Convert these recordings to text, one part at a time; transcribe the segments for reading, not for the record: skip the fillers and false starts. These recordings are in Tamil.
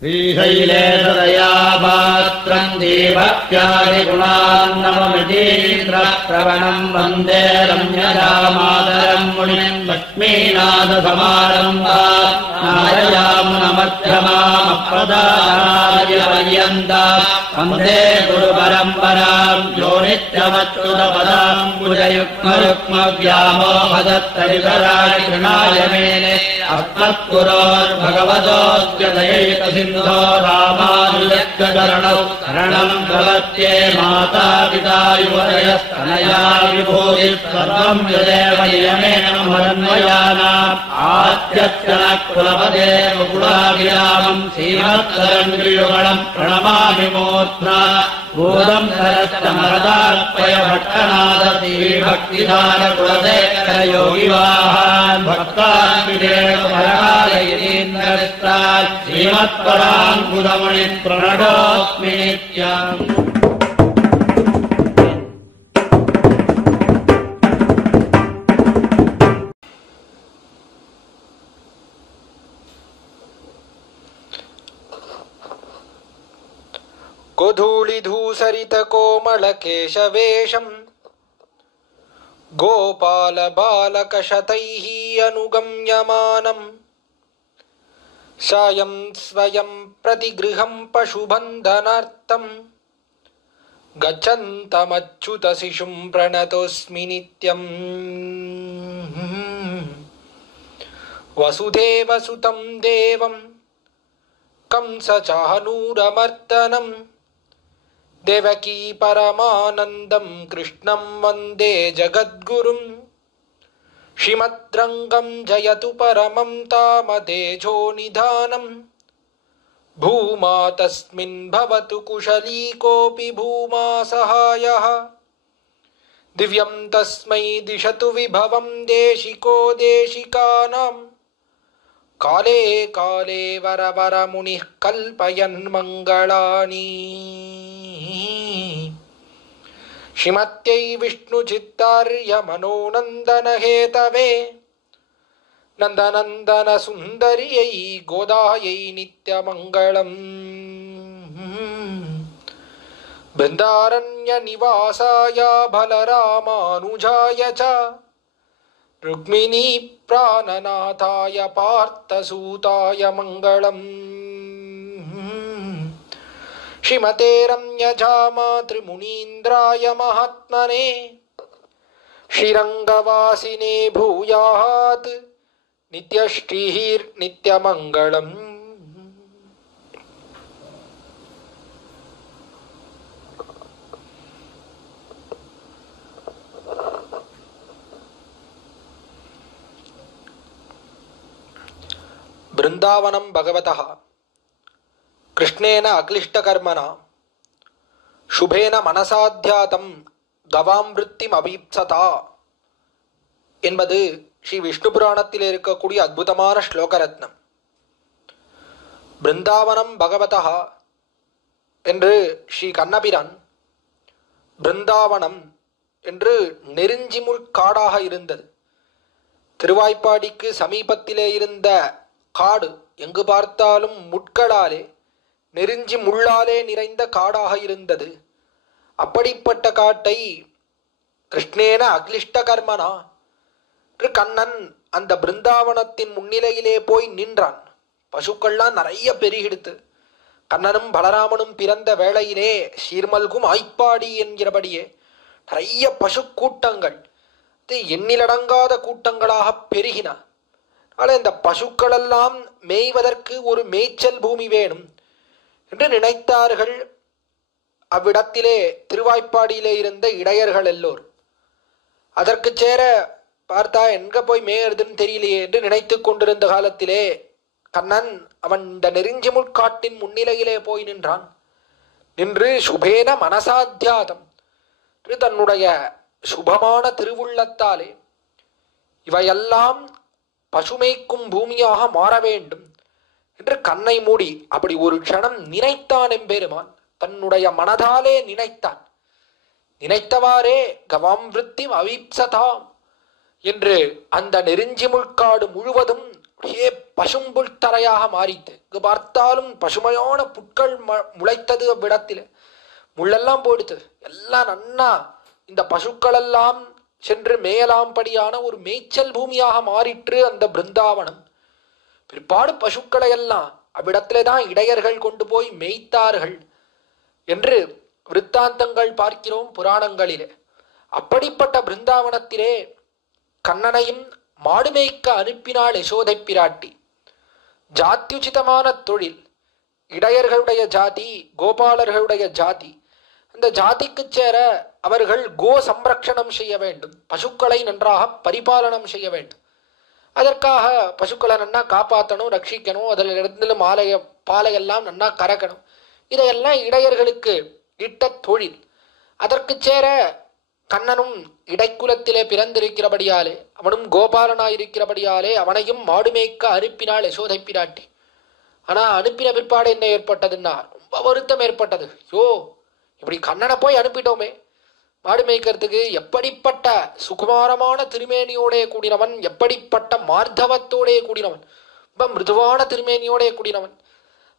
श्रीशैले सदया पात्रम् दीभक्त्यादिगुणान्नममितीन्द्रप्रवणम् वन्दे रम्यजामातरम् मुनिम् लक्ष्मीनाथसमारम्भाम् नारयामुनमध्यमामप्रदानार्यपर्यन्ताम् वन्दे गुरुपरम्पराम् यो नित्यमच्युतपदाम् भुजयुग्मयुग्मव्यामोहदत्तरितराणि कृणाय मेने अस्मत्पुरोर्भगवतोऽस्य दयैकसिन्धो रामानुजस्य शरणम् प्रपद्ये माता पिता युवतयस्तनया विभूतिः सर्वम् यदेव नियमेन मदन्वयानाम् आद्यस्य नः कुलपते मुकुलाभिरामम् श्रीमत्तरङ्गियुगलम् प्रणमामि मूर्ध्ना भूतम् सरस्तमरदार्पय भट्टनाथ श्रीभक्तिधारकुलशेखरयोगिवाहान् भक्तान्विदेवपरायतीन्द्रस्तात् श्रीमत्पराङ्कुलमुनिः प्रणतोऽस्मि नित्यम्। गोधूलिधूसरितकोमलकेशवेशम् गोपालबालकशतैः अनुगम्यमानम् सायं स्वयं प्रतिगृहं पशुबन्धनार्थम् गच्छन्तमच्युतशिशुं प्रणतोऽस्मि नित्यम्। वसुदेवसुतं देवं कंसचानूरमर्दनम् देवकी परमानन्दं कृष्णं वन्दे जगद्गुरुं। श्रीमद्रङ्गं जयतु परमं तामतेजो निधानम् भूमा तस्मिन् भवतु कुशली कोऽपि भूमा सहायः। दिव्यं तस्मै दिशतु विभवं देशिको देशिकानां काले काले वरवरमुनिः कल्पयन् मङ्गलानि। श्रीमत्यै विष्णुचित्तार्य मनोनन्दनहेतवे नन्दनन्दनसुन्दर्यै गोदायै नित्यमङ्गलम्। बृन्दारण्यनिवासाय बलरामानुजाय च रुक्मिणी प्राणनाथाय पार्थसूताय मङ्गलम्। श्रीमते रम्यजामातृमुनीन्द्राय महात्मने श्रीरङ्गवासिने भूयात् नित्यश्रीर्नित्यमङ्गलम्। बृन्दावनं भगवतः कृष्णेन अक्लिष्टकर्मणा शुभेन मनसाध्यातं தவாம்ருத்திம் அபீப்சதா என்பது ஸ்ரீ விஷ்ணு புராணத்தில் இருக்கக்கூடிய அற்புதமான ஸ்லோக ரத்னம். பிருந்தாவனம் பகவதா என்று ஸ்ரீ கண்ணபிரான் பிருந்தாவனம் என்று நெருஞ்சிமுள் காடாக இருந்தது. திருவாய்ப்பாடிக்கு சமீபத்திலே இருந்த காடு எங்கு பார்த்தாலும் முட்களாலே நெருஞ்சி முள்ளாலே நிறைந்த காடாக இருந்தது. அப்படிப்பட்ட காட்டை கிருஷ்ணேன அக்லிஷ்ட கர்மனா கண்ணன் அந்த பிருந்தாவனத்தின் முன்னிலையிலே போய் நின்றான். பசுக்கள்லாம் நிறைய பெருகிடுத்து. கண்ணனும் பலராமனும் பிறந்த வேளையிலே சீர்மல்கும் ஆய்ப்பாடி என்கிறபடியே நிறைய பசு கூட்டங்கள் எண்ணிலடங்காத கூட்டங்களாக பெருகின. ஆனால் இந்த பசுக்களெல்லாம் மேய்வதற்கு ஒரு மேய்ச்சல் பூமி வேணும் என்று நினைத்தார்கள். அவ்விடத்திலே திருவாய்ப்பாடியிலே இருந்த இடையர்கள் எல்லோரும் அதற்கு சேர பார்த்தா எங்க போய் மேயறதுன்னு தெரியலையே என்று நினைத்து கொண்டிருந்த காலத்திலே கண்ணன் அவன் இந்த நெருஞ்சிமுட்காட்டின் முன்னிலையிலே போய் நின்றான். நின்று சுபேன மனசாத்தியாதம் தன்னுடைய சுபமான திருவுள்ளத்தாலே இவையெல்லாம் பசுமைக்கும் பூமியாக மாற வேண்டும் என்று கண்ணை மூடி அப்படி ஒரு க்ஷணம் நினைத்தான் எம்பெருமான். தன்னுடைய மனதாலே நினைத்தான். நினைத்தவாறே கவாம்ருத்திம் அவீப்சதாம் என்று அந்த நெருஞ்சிமுள்காடு முழுவதும் அப்படியே பசும்புல் தரையாக மாறித்து. இங்கு பார்த்தாலும் பசுமையான புட்கள் முளைத்தது. அவ்விடத்தில் முள்ளெல்லாம் போயிடுத்து. எல்லாம் நன்னா இந்த பசுக்கள் எல்லாம் சென்று மேயலாம்படியான ஒரு மேய்ச்சல் பூமியாக மாறிற்று அந்த பிருந்தாவனம். பிற்பாடு பசுக்களை எல்லாம் அவ்விடத்திலே தான் இடையர்கள் கொண்டு போய் மேய்த்தார்கள் என்று விருத்தாந்தங்கள் பார்க்கிறோம் புராணங்களிலே. அப்படிப்பட்ட பிருந்தாவனத்திலே கண்ணனையும் மாடு மேய்க்க அனுப்பினாள் யசோதை பிராட்டி. ஜாத்யுச்சிதமான தொழில். இடையர்களுடைய ஜாதி, கோபாலர்களுடைய ஜாதி. அந்த ஜாதிக்கு சேர அவர்கள் கோ சம்ரக்ஷணம் செய்ய வேண்டும். பசுக்களை நன்றாக பரிபாலனம் செய்ய வேண்டும். அதற்காக பசுக்களை நன்னா காப்பாற்றணும், ரட்சிக்கணும். அதில் இருந்து பாலையெல்லாம் நன்னா கறக்கணும். இதையெல்லாம் இடையர்களுக்கு இட்ட தொழில். அதற்கு சேர கண்ணனும் இடைக்குலத்திலே பிறந்திருக்கிறபடியாலே, அவனும் கோபாலனாயிருக்கிறபடியாலே அவனையும் மாடு மேய்க்க அனுப்பினாள் யசோதை பிராட்டி. ஆனா அனுப்பின பிற்பாடு என்ன ஏற்பட்டதுன்னா ரொம்ப வருத்தம் ஏற்பட்டது. யோ, இப்படி கண்ணனை போய் அனுப்பிட்டோமே மாடு மேய்க்கிறதுக்கு. எப்படிப்பட்ட சுகுமாரமான திருமேனியோடைய கூடினவன், எப்படிப்பட்ட மார்த்தவத்தோடைய கூடினவன், ரொம்ப மிருதுவான திருமேனியோடைய கூடினவன்.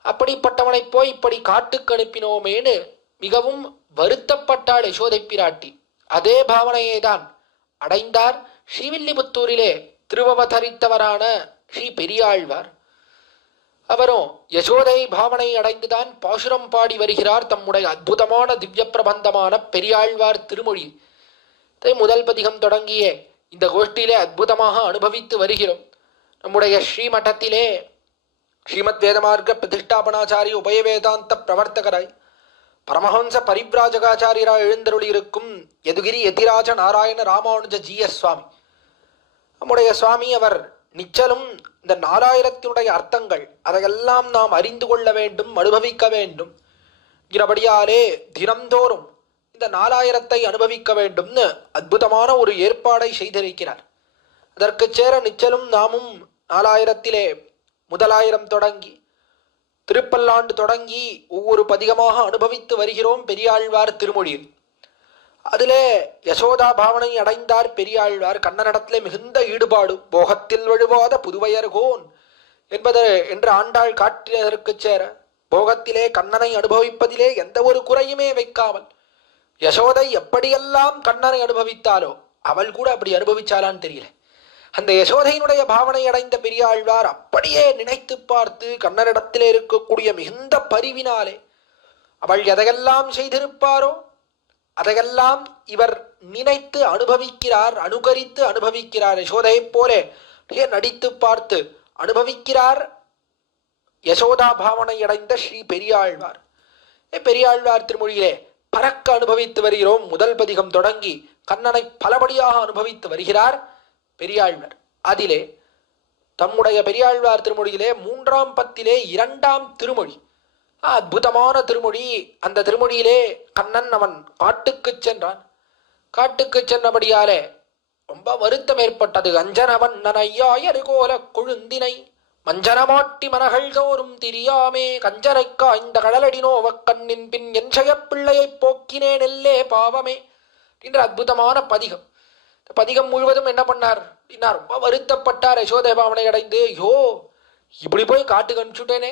அப்படிப்பட்டவனை போய் இப்படி காட்டுக்கு அனுப்பினோமேனு மிகவும் வருத்தப்பட்டாள் யசோதை பிராட்டி. அதே பாவனையை தான் அடைந்தார் ஸ்ரீவில்லிபுத்தூரிலே திருவவதரித்தவரான ஸ்ரீ பெரியாழ்வார். அவரும் யசோதை பாவனை அடைந்துதான் பாசுரம் பாடி வருகிறார். தம்முடைய அற்புதமான திவ்ய பிரபந்தமான பெரியாழ்வார் திருமொழி முதல் பதிகம் தொடங்கிய இந்த கோஷ்டியிலே அற்புதமாக அனுபவித்து வருகிறோம். நம்முடைய ஸ்ரீமட்டத்திலே ஸ்ரீமத் வேதமார்க்க பிரதிஷ்டாபனாச்சாரிய உபயவேதாந்த பிரவர்த்தகராய் பரமஹம்ச பரிவ்ராஜகாச்சாரியராய் எழுந்தருளி இருக்கும் யதுகிரி யதிராஜ நாராயண ராமானுஜ ஜீய சுவாமி. நம்முடைய சுவாமி அவர் நிச்சலும் இந்த 4000 அர்த்தங்கள் அதையெல்லாம் நாம் அறிந்து கொள்ள வேண்டும், அனுபவிக்க வேண்டும் இருக்கிறபடியாலே தினந்தோறும் இந்த 4000 அனுபவிக்க வேண்டும்னு அற்புதமான ஒரு ஏற்பாடை செய்திருக்கிறார். அதற்கு சேர நிச்சலும் நாமும் 4000 முதலாயிரம் தொடங்கி திருப்பல்லாண்டு தொடங்கி ஒவ்வொரு பதிகமாக அனுபவித்து வருகிறோம் பெரியாழ்வார் திருமொழியில். அதிலே யசோதா பாவனை அடைந்தார் பெரியாழ்வார். கண்ணனிடத்திலே மிகுந்த ஈடுபாடு. போகத்தில் வழுவாத புதுவையர்கோன் என்பது என்று ஆண்டாள் காட்டியதற்கு சேர போகத்திலே கண்ணனை அனுபவிப்பதிலே எந்த ஒரு குறையுமே வைக்காமல் யசோதை எப்படியெல்லாம் கண்ணனை அனுபவித்தாலோ அவள் கூட அப்படி அனுபவிச்சாலான்னு தெரியல. அந்த யசோதையினுடைய பாவனை அடைந்த பெரியாழ்வார் அப்படியே நினைத்து பார்த்து கண்ணனிடத்திலே இருக்கக்கூடிய மிகுந்த பரிவினாலே அவள் எதையெல்லாம் செய்திருப்பாரோ அதையெல்லாம் இவர் நினைத்து அனுபவிக்கிறார், அனுகரித்து அனுபவிக்கிறார். யசோதையை போல நடித்து பார்த்து அனுபவிக்கிறார் யசோதா பாவனை அடைந்த ஸ்ரீ பெரியாழ்வார். பெரியாழ்வார் திருமொழியிலே பறக்க அனுபவித்து வருகிறோம். முதல் பதிகம் தொடங்கி கண்ணனை பலபடியாக அனுபவித்து வருகிறார் பெரியாழ்வார். அதிலே தம்முடைய பெரியாழ்வார் திருமொழியிலே 3ஆம் பத்திலே 2ஆம் திருமொழி அற்புதமான திருமொழி. அந்த திருமொழியிலே கண்ணன் அவன் காட்டுக்கு சென்றான். காட்டுக்கு சென்றபடியாலே ரொம்ப வருத்தம் ஏற்பட்டது. அஞ்சனவன் நனையாயரு கோல கொழுந்தினை மஞ்சனமாட்டி மனகள் தோறும் திரியாமே கஞ்சனை காய்ந்த கடலடி நோவ கண்ணின் பின் என் பிள்ளையை போக்கினேன் எல்லே பாவமே என்ற அற்புதமான பதிகம். பதிகம் முழுவதும் என்ன பண்ணார் அப்படின்னா ரொம்ப வருத்தப்பட்டார். யசோதை பாவனை அடைந்து, யோ இப்படி போய் காட்டுக்கு அனுப்பிச்சுட்டேனே,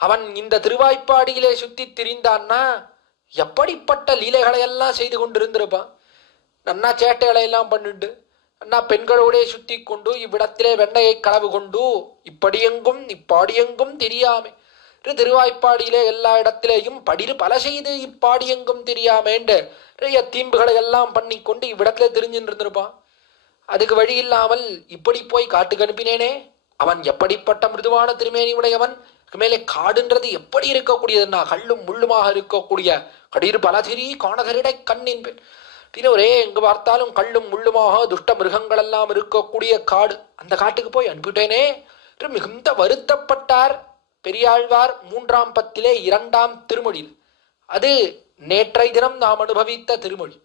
அவன் இந்த திருவாய்ப்பாடியிலே சுத்தி திரிந்தான்னா எப்படிப்பட்ட லீலைகளை எல்லாம் செய்து கொண்டிருந்திருப்பான். நன்னா சேட்டைகளை எல்லாம் பண்ணிட்டு நன்னா பெண்களோடே சுத்தி கொண்டு இவ்விடத்திலே வெண்ணையை களவு கொண்டு இப்படியெங்கும் இப்பாடியெங்கும் தெரியாமே திருவாய்ப்பாடியிலே எல்லா இடத்திலேயும் படிறு பல செய்து இப்பாடியெங்கும் தெரியாமேண்டு தீம்புகளை எல்லாம் பண்ணி கொண்டு இவ்விடத்திலே தெரிஞ்சுட்டு இருந்திருப்பான். அதுக்கு வழி இல்லாமல் இப்படி போய் காட்டுக்கு அனுப்பினேனே, அவன் எப்படிப்பட்ட மிருதுவான திருமேனி உடையவன், மேலே காடுன்றது எப்படி இருக்கக்கூடியதுன்னா கல்லும் முள்ளுமாக இருக்கக்கூடிய கடீர் பலதிரி காணகரிடை கண்ணின் பெண் ஒரே எங்கு பார்த்தாலும் கல்லும் முள்ளுமாக துஷ்ட மிருகங்கள் எல்லாம் இருக்கக்கூடிய காடு. அந்த காட்டுக்கு போய் அனுப்பிட்டேனே என்று மிகுந்த வருத்தப்பட்டார் பெரியாழ்வார் 3ஆம் பத்திலே 2ஆம் திருமொழியில். அது நேற்றை தினம் நாம் அனுபவித்த திருமொழி.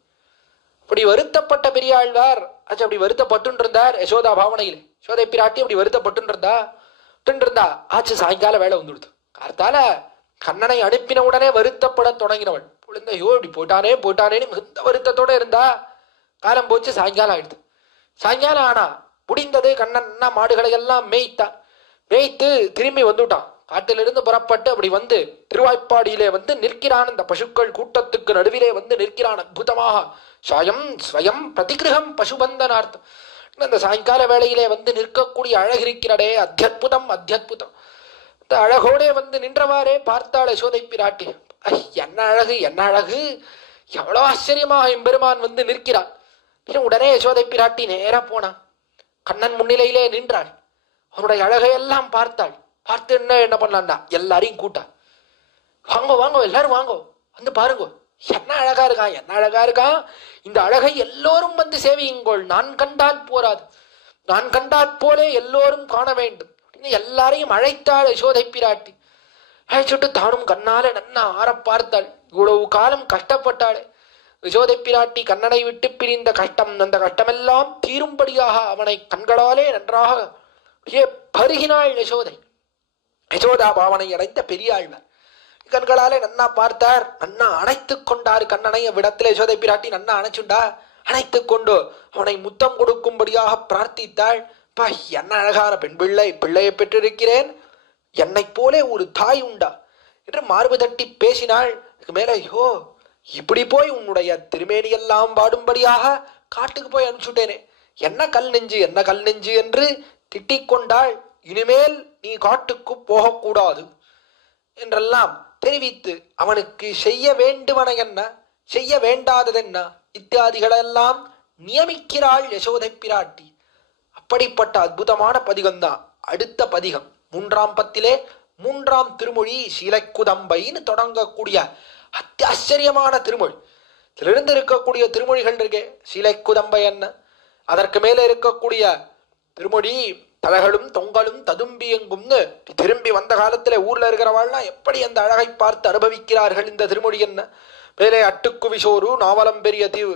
அப்படி வருத்தப்பட்ட பெரியாழ்வார் அப்படி வருத்தப்பட்டு இருந்தார் யசோதா பாவனையில். யசோதை பிராட்டி அப்படி வருத்தப்பட்டு இருந்தா ஆச்சு சாயங்கால வேலை வந்துடுது. கார்த்தால கண்ணனை அனுப்பின உடனே வருத்தப்பட தொடங்கினவள். ஐயோ இப்படி போட்டானேன்னு மிகுந்த வருத்தத்தோட இருந்தா. காலம் போச்சு, சாயங்காலம் ஆயிடுது. சாயங்காலம் ஆனா முடிந்தது. கண்ணன் மாடுகளை எல்லாம் மேய்த்தான். மேய்த்து திரும்பி வந்துட்டான். காட்டிலிருந்து புறப்பட்டு அப்படி வந்து திருவாய்ப்பாடியிலே வந்து நிற்கிறான். இந்த பசுக்கள் கூட்டத்துக்கு நடுவிலே வந்து நிற்கிறான். அற்புதமாக சாயம் ஸ்வயம் பிரதிகிரகம் பசுபந்தனார்த்தம். அந்த சாயங்கால வேளையிலே வந்து நிற்கக்கூடிய அழகு இருக்கிறடே, அத்தியுதம் அத்தியுதம். இந்த அழகோடே வந்து நின்றவாறே பார்த்தாள் யசோதை பிராட்டி. என்ன அழகு என்ன அழகு, எவ்வளவு ஆச்சரியமாக எம்பெருமான் வந்து நிற்கிறான். உடனே யசோதை பிராட்டி நேரா போனான். கண்ணன் முன்னிலையிலே நின்றாள். அவனுடைய அழகையெல்லாம் பார்த்தாள். பார்த்து என்ன பண்ணலான்னா எல்லாரையும் கூட்டா, வாங்கோ வாங்கோ எல்லாரும் வாங்கோ வந்து பாருங்கோ, என்ன அழகா இருக்கான் என்ன அழகா இருக்கான். இந்த அழகை எல்லோரும் வந்து சேவியுங்கோள், நான் கண்டால் போராது, நான் கண்டால் போலே எல்லோரும் காண வேண்டும். எல்லாரையும் அழைத்தாள் யசோதை பிராட்டி. அழைச்சுட்டு தானும் கண்ணாலே நன்னா ஆற பார்த்தாள். இவ்வளவு காலம் கஷ்டப்பட்டாளே யசோதை பிராட்டி. கண்ணனை விட்டு பிரிந்த கஷ்டம், அந்த கஷ்டமெல்லாம் தீரும்படியாக அவனை கண்களாலே நன்றாக பருகினாள் யசோதை. யசோதா பாவனை அடைந்த பெரியாழ்வர் கண்களாலே நன்னா பார்த்தார். நன்னா அணைத்து கொண்டார் கண்ணனை. அவ்விடத்துல யசோதை பிராட்டி நன்னா அணைச்சுண்டா. அணைத்து கொண்டு அவனை முத்தம் கொடுக்கும்படியாக பிரார்த்தித்தாள். பா, என்ன அழகான பெண் பிள்ளை, பிள்ளையை பெற்றிருக்கிறேன், என்னை போலே ஒரு தாய் உண்டா என்று மார்பு தட்டி பேசினாள். மேல ஐயோ, இப்படி போய் உன்னுடைய திருமேனியெல்லாம் பாடும்படியாக காட்டுக்கு போய் அனுப்பிச்சுட்டேனே, என்ன கல் நெஞ்சு என்ன கல் நெஞ்சு என்று திட்டிக் கொண்டாள். இனிமேல் நீ காட்டுக்கு போகக்கூடாது என்றெல்லாம் தெரிவித்து அவனுக்கு செய்ய வேண்டுவன என்ன செய்ய வேண்டாததென்ன இத்தியாதிகளெல்லாம் நியமிக்கிறாள் யசோதை பிராட்டி. அப்படிப்பட்ட அற்புதமான பதிகம்தான் அடுத்த பதிகம். 3ஆம் பத்திலே 3ஆம் திருமொழி சீலைக்குதம்பைன்னு தொடங்கக்கூடிய அத்தியாச்சரியமான திருமொழி. இதிலிருந்து இருக்கக்கூடிய திருமொழிகள் இருக்கே, சீலைக்குதம்பை என்ன, அதற்கு மேலே இருக்கக்கூடிய திருமொழி தலகளும் தொங்கலும் ததும்பி எங்கும்னு திரும்பி வந்த காலத்துல ஊர்ல இருக்கிறவாள்லாம் எப்படி அந்த அழகை பார்த்து அனுபவிக்கிறார்கள். இந்த திருமொழி என்ன, மேலே அட்டுக்கு விசோரு நாவலம் பெரிய தீவு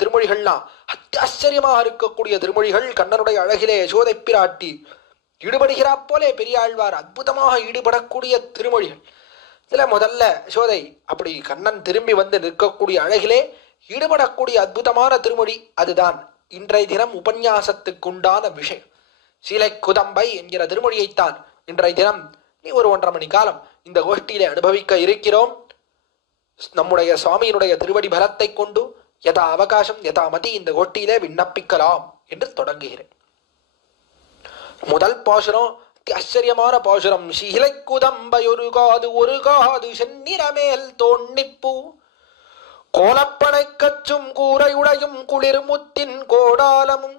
திருமொழிகள்லாம் அத்தியாச்சரியமாக இருக்கக்கூடிய திருமொழிகள். கண்ணனுடைய அழகிலே யசோதை பிராட்டி ஈடுபடுகிறா போலே பெரியாழ்வார் அற்புதமாக ஈடுபடக்கூடிய திருமொழிகள். இதுல முதல்ல யசோதை அப்படி கண்ணன் திரும்பி வந்து நிற்கக்கூடிய அழகிலே ஈடுபடக்கூடிய அற்புதமான திருமொழி. அதுதான் இன்றைய தினம் உபன்யாசத்துக்குண்டான விஷயம். சீலைக்குதம்பை என்கிற திருமொழியைத்தான் இன்றைய தினம் நீ ஒரு 1.5 மணி காலம் இந்த கோஷ்டியிலே அனுபவிக்க இருக்கிறோம். நம்முடைய சுவாமியினுடைய திருவடி பலத்தை கொண்டு யதா அவகாசம் யதா மதி இந்த கோஷ்டியிலே விண்ணப்பிக்கலாம் என்று தொடங்குகிறேன். முதல் பாசுரம் ஆச்சரியமான பாசுரம். சீலைக்குதம்பை ஒரு காது செந்நிறமேல் தோன்னிப்பூ, கோலப்பனை கச்சும் கூரையுடையும் குளிர்முத்தின் கோடாலமும்,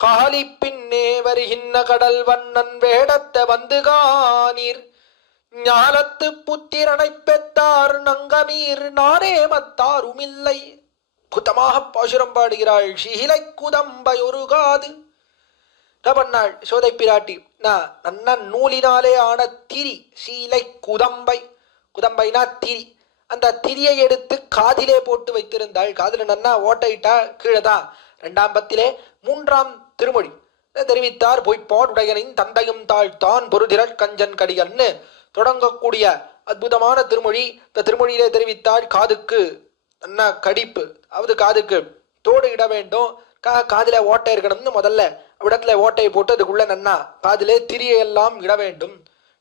காலி பின்னே வருகின்ற கடல் வண்ணன் வேடத்த வந்து காணீர், ஞாலத்து புத்திரனை பெற்றார் நங்கமீர் நானே மத்தாருமில்லை. புத்தமாக பாசுரம் பாடுகிறாள். சீலைக்குதம்பை ஒரு காது. என்ன பண்ணாள் யசோதை பிராட்டி, நன்ன நூலினாலே ஆன திரி சீலை குதம்பை, குதம்பைனா திரி, அந்த திரியை எடுத்து காதிலே போட்டு வைத்திருந்தாள். காதில நன்னா ஓட்டையிட்டா கீழே தான். 2ஆம் பத்திலே 3ஆம் திருமொழி தெரிவித்தார். பொய்ப்பாடுடையனின் தந்தையும் தாழ்த்தான் பொருதிரள் கஞ்சன் கடிகன்னு தொடங்கக்கூடிய அற்புதமான திருமொழி. இந்த திருமொழியிலே தெரிவித்தாள் காதுக்கு நன்னா கடிப்பு, அதாவது காதுக்கு தோடு இட வேண்டும், காதில ஓட்டை இருக்கணும்னு முதல்ல அவ்விடத்துல ஓட்டையை போட்டு அதுக்குள்ள நன்னா காதிலே திரியெல்லாம் இட வேண்டும்.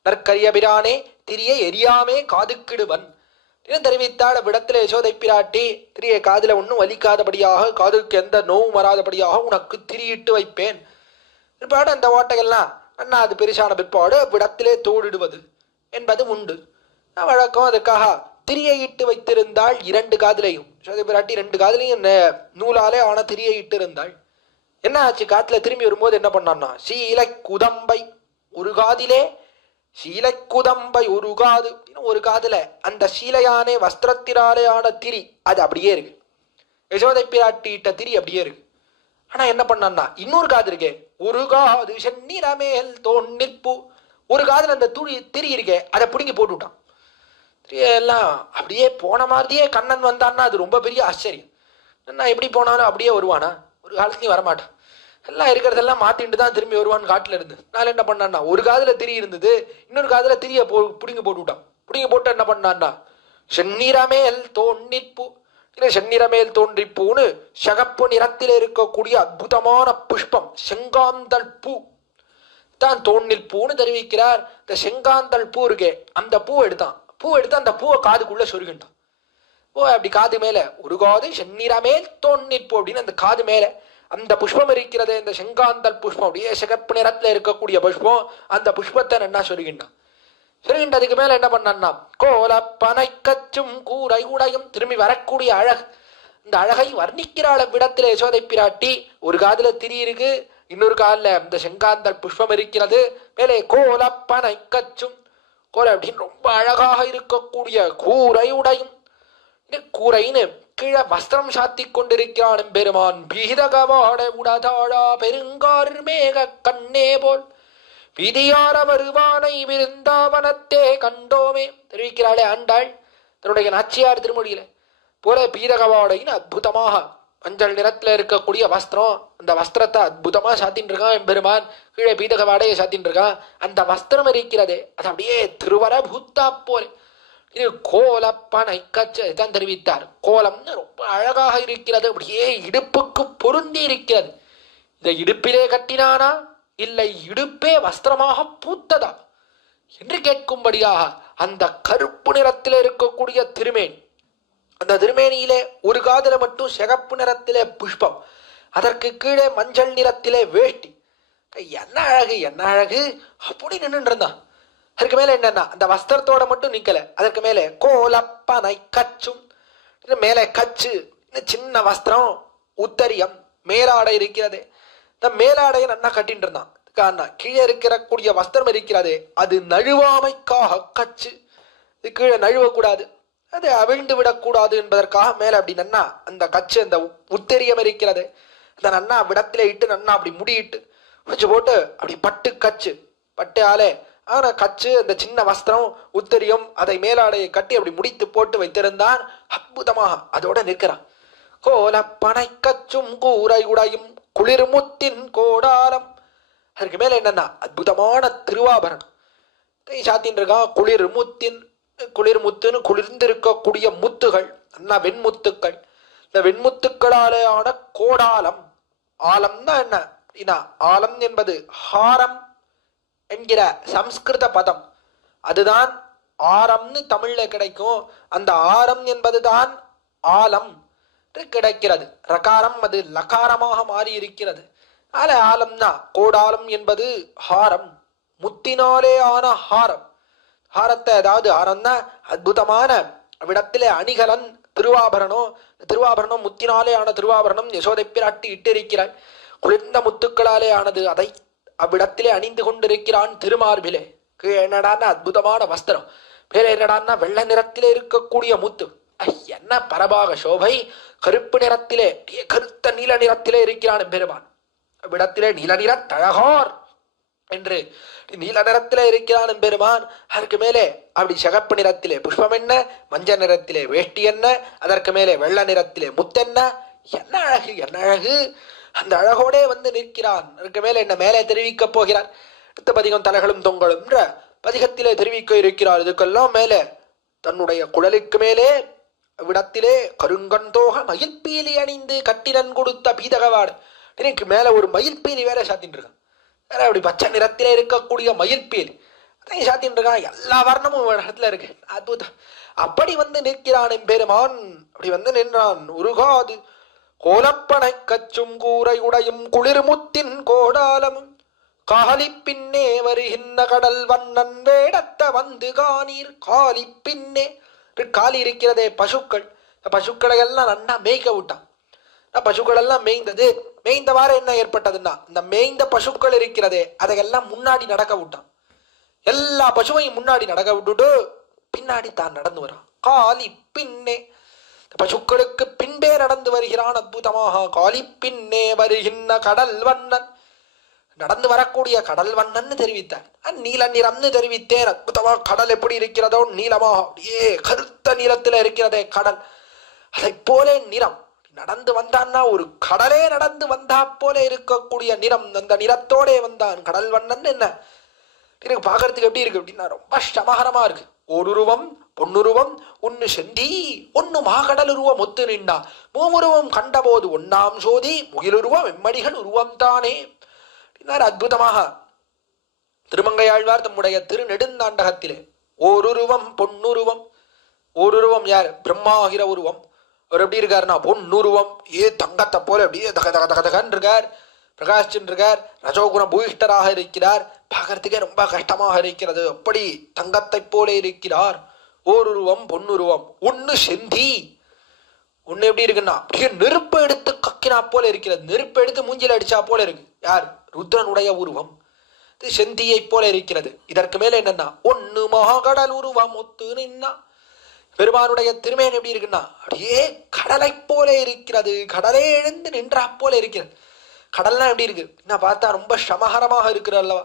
நற்கரிய பிரானே திரியை எரியாமே காதுக்கிடுவன் தெரிவித்தாள். அவ்விடத்துல யசோதை பிராட்டி திரியை காதில ஒன்றும் வலிக்காதபடியாக, காதுக்கு எந்த நோவும் வராதபடியாக உனக்கு திரியிட்டு வைப்பேன். பிற்பாடு அந்த ஓட்டையெல்லாம் நன்னா அது பெருசான பிற்பாடு அவ்விடத்திலே தோடிடுவது என்பது உண்டு வழக்கம். அதுக்காக திரியை இட்டு வைத்திருந்தாள் 2 காதிலையும். யசோதை பிராட்டி 2 காதிலையும் நூலாலே ஆன திரியை இட்டு இருந்தாள். என்ன ஆச்சு, காத்துல திரும்பி வரும்போது என்ன பண்ணான்னா சீலை குதம்பை ஒரு காதிலே, சீலை குதம்பை ஒரு காது, ஒரு காதுல அந்த சீலையானே வஸ்திரத்தினாலே ஆன திரி அது அப்படியே இருக்கு. யசோதை பிராட்டி இட்ட திரி அப்படியே இருக்கு. ஆனா என்ன பண்ணான்னா இன்னொரு காது இருக்கே, ஒரு காது செந்நிறமேல் தோன்னிப்பூ, ஒரு காதுல அந்த திரி இருக்கே அதை பிடுங்கி போட்டு விட்டான். எல்லாம் அப்படியே போன மாதிரியே கண்ணன் வந்தான்னா அது ரொம்ப பெரிய ஆச்சரியம். நான் எப்படி போனாலும் அப்படியே வருவானா, ஒரு காலத்துலையும் வரமாட்டான். எல்லாம் இருக்கிறதெல்லாம் மாத்திட்டு தான் திரும்பி வருவான்னு காட்டுல இருந்து. நான் என்ன பண்ணான்னா ஒரு காதுல திரி இருந்தது, இன்னொரு காதுல திரிய பிடுங்கி போட்டு விட்டான். பிடுங்கி போட்டு என்ன பண்ணான்னா செந்நிறமேல் தோன்னிப்பூ, இல்லை செந்நிறமேல் தோன்றிப்பூன்னு சிகப்பு நிறத்தில் இருக்கக்கூடிய அற்புதமான புஷ்பம் செங்காந்தல் பூ. தான் தோண்ணில் பூன்னு தெரிவிக்கிறார். இந்த செங்காந்தல் பூ இருக்கே, அந்த பூ எடுத்து அந்த பூவை காதுக்குள்ள சொருகின்றான். அப்படி காது மேல ஒரு காது செந்நிறமே தோன்னிற்போ அப்படின்னு அந்த காது மேல அந்த புஷ்பம் இருக்கிறது, இந்த செங்காந்தல் புஷ்பம் அப்படியே சிகப்பு நிறத்துல இருக்கக்கூடிய புஷ்பம், அந்த புஷ்பத்தை என்ன சொருகின்றான். சொருகின்றதுக்கு மேல என்ன பண்ணான்னா, கோல பனை கச்சும் கூரை உடையும் திரும்பி வரக்கூடிய அழகு, இந்த அழகை வர்ணிக்கிறாள் விடத்துல யசோதை பிராட்டி. ஒரு காதுல திரி இருக்கு, இன்னொரு காலில் இந்த செங்காந்தல் புஷ்பம் இருக்கிறது. மேலே கோல பனை கச்சும், கோலை அப்படின்னு ரொம்ப அழகாக இருக்கக்கூடிய கூரை உடையும், கூரைன்னு கீழே வஸ்திரம் சாத்தி கொண்டிருக்கிறான் பெருமான். பீதகவாட உடதாழா பெருங்கார் மேக கண்ணே போல் விதியார வருவானை விருந்தாவனத்தே கண்டோமே தெரிவிக்கிறாளே ஆண்டாள் தன்னுடைய நாச்சியார் திருமொழியில. போல பீதகவாடைன்னு அற்புதமாக மஞ்சள் நிறத்துல இருக்கக்கூடிய வஸ்திரம், அந்த வஸ்திரத்தை அற்புதமா சாத்தின்னு இருக்கான் எம்பெருமான். கீழே பீதகவாடையை சாத்தின்னு இருக்கான். அந்த வஸ்திரம் இருக்கிறதே அது அப்படியே திருவர பூத்தா போல. இது கோலப்பனை கச்சு தான் தெரிவித்தார். கோலம்னு ரொம்ப அழகாக இருக்கிறது, அப்படியே இடுப்புக்கு பொருந்தி இருக்கிறது. இதை இடுப்பிலே கட்டினானா இல்லை இடுப்பே வஸ்திரமாக பூத்ததா என்று கேட்கும்படியாக அந்த கருப்பு நிறத்தில் இருக்கக்கூடிய திருமேனி, அந்த திருமேனியிலே ஒரு காதுல மட்டும் சிகப்பு நிறத்திலே புஷ்பம், அதற்கு கீழே மஞ்சள் நிறத்திலே வேஷ்டி. என்ன அழகு என்ன அழகு அப்படி நின்று இருந்தான். அதுக்கு மேல என்னன்னா அந்த வஸ்திரத்தோட மட்டும் நிக்கல, அதற்கு மேலே கோலப்பனை கச்சும், மேலே கச்சு சின்ன வஸ்திரம், உத்தரியம் மேலாடை இருக்கிறது. இந்த மேலாடையை நல்லா கட்டிட்டு இருந்தான். கீழே இருக்கக்கூடிய வஸ்திரம் இருக்கிறது அது நழுவாமைக்காக கச்சு, இது கீழே நழுவக்கூடாது, அது அவிழ்ந்து விடக்கூடாது என்பதற்காக மேல அப்படி நன்னா அந்த கச்சு அந்த உத்தரியம் இருக்கிறது அந்த நன்னா விடத்திலே இட்டு நன்னா அப்படி முடியிட்டு வச்சு போட்டு அப்படி பட்டு கச்சு பட்டு ஆலே ஆனா கச்சு அந்த சின்ன வஸ்திரம் உத்தரியம் அதை மேலாடையை கட்டி அப்படி முடித்து போட்டு வைத்திருந்தான். அற்புதமாக அதோட நிற்கிறான். கோல பனை கச்சும் கூரை உடையும் குளிர்முத்தின் கோடாலம். அதுக்கு மேல என்னன்னா அற்புதமான திருவாபரணம் சாத்தின் இருக்கான். குளிர்முத்துன்னு குளிர்ந்திருக்கக்கூடிய முத்துகள், அண்ணா வெண்முத்துக்கள். இந்த வெண்முத்துக்களாலே ஆன கோடாலம். ஆலம்னா என்ன, ஆலம் என்பது ஹாரம் என்கிற சம்ஸ்கிருத பதம், அதுதான் ஆரம்னு தமிழ்ல கிடைக்கும். அந்த ஆரம் என்பதுதான் ஆலம் கிடைக்கிறது. ரகாரம் அது லகாரமாக மாறி இருக்கிறது. ஆலம்னா கோடாலம் என்பது ஹாரம், முத்தினாலே ஆன ஹாரம். ஹாரத்தை அதாவது ஆரம்னா அற்புதமான விடத்திலே அணிகலன் திருவாபரணம் முத்தினாலே ஆன திருவாபரணம் யசோதை பிராட்டி இட்டிருக்கிறாள். குளிர்ந்த முத்துக்களாலே ஆனது, அதை அவ்விடத்திலே அணிந்து கொண்டிருக்கிறான் திருமார்பிலே. என்னடான்னா அற்புதமான வஸ்திரம், வேற என்னடான்னா வெள்ளை நிறத்திலே இருக்கக்கூடிய முத்து. என்ன பரபாக சோபை, கருப்பு நிறத்திலே கருத்த நீல நிறத்திலே இருக்கிறான் பெருமான். அவ்விடத்திலே நீல நிற தழகார் என்று நீல நிறத்திலே இருக்கிறான் பெருமான். அதற்கு மேலே அப்படி சிகப்பு நிறத்திலே புஷ்பம் என்ன, மஞ்சள் நிறத்திலே வேஷ்டி என்ன, அதற்கு மேலே வெள்ளை நிறத்திலே முத்தென்ன. என்ன அழகு என்ன அழகு, அந்த அழகோடே வந்து நிற்கிறான். அதுக்கு மேலே என்ன மேலே தெரிவிக்க போகிறார். அடுத்த பதிகம் தலைகளும் தொங்கலும் என்ற பதிகத்திலே தெரிவிக்க இருக்கிறார். இதுக்கெல்லாம் மேலே தன்னுடைய குழலுக்கு மேலே விடத்திலே கருங்கந்தோக மயில்பீலி அணிந்து கட்டினன் கொடுத்த பீதகவாடு. எனக்கு மேல ஒரு மயில்பீலி வேற சாத்தின்னு இருக்கான். வேற அப்படி பச்சை நிறத்திலே இருக்கக்கூடிய மயில்பீலி அதையும் சாத்தின்னு இருக்கான். எல்லா வர்ணமும் இடத்துல இருக்கு. அற்புதம். அப்படி வந்து நிற்கிறான் எம்பெருமான். அப்படி வந்து நின்றான். உருகாது கோலப்பனை கச்சும் கூரை உடையும் குளிர்முத்தின் கோடாலமும் காலி பின்னே வருகின்ற கடல் வண்ணன் வேடத்த வந்து காணீர். காலி பின்னே காலி இருக்கிறதே பசுக்கள், பசுக்களை எல்லாம் நன்னா மேய்க்க விட்டான். பசுக்கள் எல்லாம் மேய்ந்தவாறு என்ன ஏற்பட்டதுன்னா இந்த மேய்ந்த பசுக்கள் இருக்கிறதே அதையெல்லாம் முன்னாடி நடக்க விட்டான். எல்லா பசுவையும் முன்னாடி நடக்க விட்டுட்டு பின்னாடி தான் நடந்து வரான். காலி பின்னே பசுக்களுக்கு பின்பே நடந்து வருகிறான். அற்புதமாக காலி பின்னே வருகின்ற கடல் வண்ணன், நடந்து வரக்கூடிய கடல் வண்ணன்னு தெரிவித்தார். நீல நிறம்னு தெரிவித்தேன். அற்புதமாக கடல் எப்படி இருக்கிறதோ நீளமாக அப்படியே கருத்த நிறத்துல இருக்கிறதே கடல், அதை போலே நிறம். நடந்து வந்தான்னா ஒரு கடலே நடந்து வந்தா போல இருக்கக்கூடிய நிறம், அந்த நிறத்தோட வந்தான் கடல் வண்ணன். என்ன எனக்கு பாக்குறதுக்கு எப்படி இருக்கு அப்படின்னா ரொம்ப சமகரமா இருக்கு. ஓருருவம் பொன்னுருவம் ஒன்னு செந்தி ஒன்னு மாகடல் உருவம் ஒத்து நின்றா மூவுருவம் கண்டபோது ஒன்னாம் சோதி முகிலுருவம் எம்மடிகள் உருவம் தானே. அற்புதமாக திருமங்கையாழ்வார் தம்முடைய திருநெடுந்தாண்டகத்திலே ஓருருவம் பொன்னுருவம், ஓருருவம் யார்? பிரம்மாகிற உருவம். அவர் எப்படி இருக்காருன்னா பொன்னுருவம், தங்கத்தை போல அப்படியே தக தக தக தகன்னு இருக்கார், பிரகாஷின் இருக்கார், ரஜோகுண பூயிஷ்டராக இருக்கிறார், பார்க்கறதுக்கே ரொம்ப கஷ்டமாக இருக்கிறது, அப்படி தங்கத்தை போல இருக்கிறார். ஓருருவம் பொன்னுருவம். ஒன்னு செந்தி, ஒன்னு எப்படி இருக்குன்னா அப்படியே நெருப்பு எடுத்து கக்கினா போல இருக்கிறது, நெருப்பு எடுத்து மூஞ்சில அடிச்சா போல இருக்கு. யார்? ருத்ரனுடைய உருவம். இது செந்தியை போல இருக்கிறது. இதற்கு மேல என்னன்னா ஒன்னு மகாகடல் உருவம் ஒத்து நின்னா. பெருமானுடைய திருமேன் எப்படி இருக்குன்னா அப்படியே கடலை போல இருக்கிறது, கடலே எழுந்து நின்றா போல இருக்கிறது. கடல்லாம் எப்படி இருக்கு என்ன பார்த்தா ரொம்ப சமகரமாக இருக்கிற அல்லவா?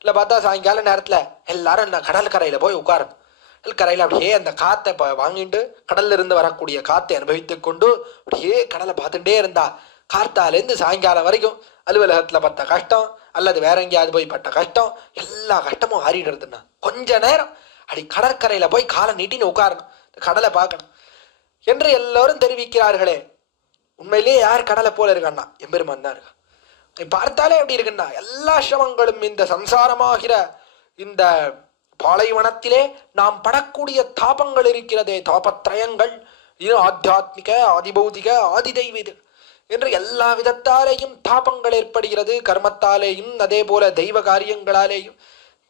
இல்லை பார்த்தா சாயங்கால நேரத்துல எல்லாரும் என்ன கடல் கரையில போய் உட்காரணும். கடல் கரையில அப்படியே அந்த காத்தை வாங்கிட்டு கடல்ல இருந்து வரக்கூடிய காத்தை அனுபவித்துக் கொண்டு அப்படியே கடலை பார்த்துட்டே இருந்தா கார்த்தாலேருந்து சாயங்காலம் வரைக்கும் அலுவலகத்துல பட்ட கஷ்டம் அல்லது வேற எங்கேயாவது போய் பட்ட கஷ்டம் எல்லா கஷ்டமும் ஆறிடுறதுன்னா கொஞ்ச நேரம் அப்படி கடற்கரையில போய் காலை நீட்டின்னு உட்காரணும், கடலை பார்க்கணும் என்று எல்லோரும் தெரிவிக்கிறார்களே. உண்மையிலேயே யார் கடலை போல இருக்கான்னா எம்பெருமான் தான் இருக்கா. பார்த்தாலே எப்படி இருக்குன்னா எல்லா சிரமங்களும் இந்த சம்சாரமாகிற இந்த பாலைவனத்திலே நாம் படக்கூடிய தாபங்கள் இருக்கிறதே, தாபத்ரயங்கள், இது ஆத்தியாத்மிக ஆதிபௌதிக ஆதி தெய்வீக என்று எல்லா விதத்தாலேயும் தாபங்கள் ஏற்படுகிறது. கர்மத்தாலேயும் அதே போல தெய்வ காரியங்களாலேயும்.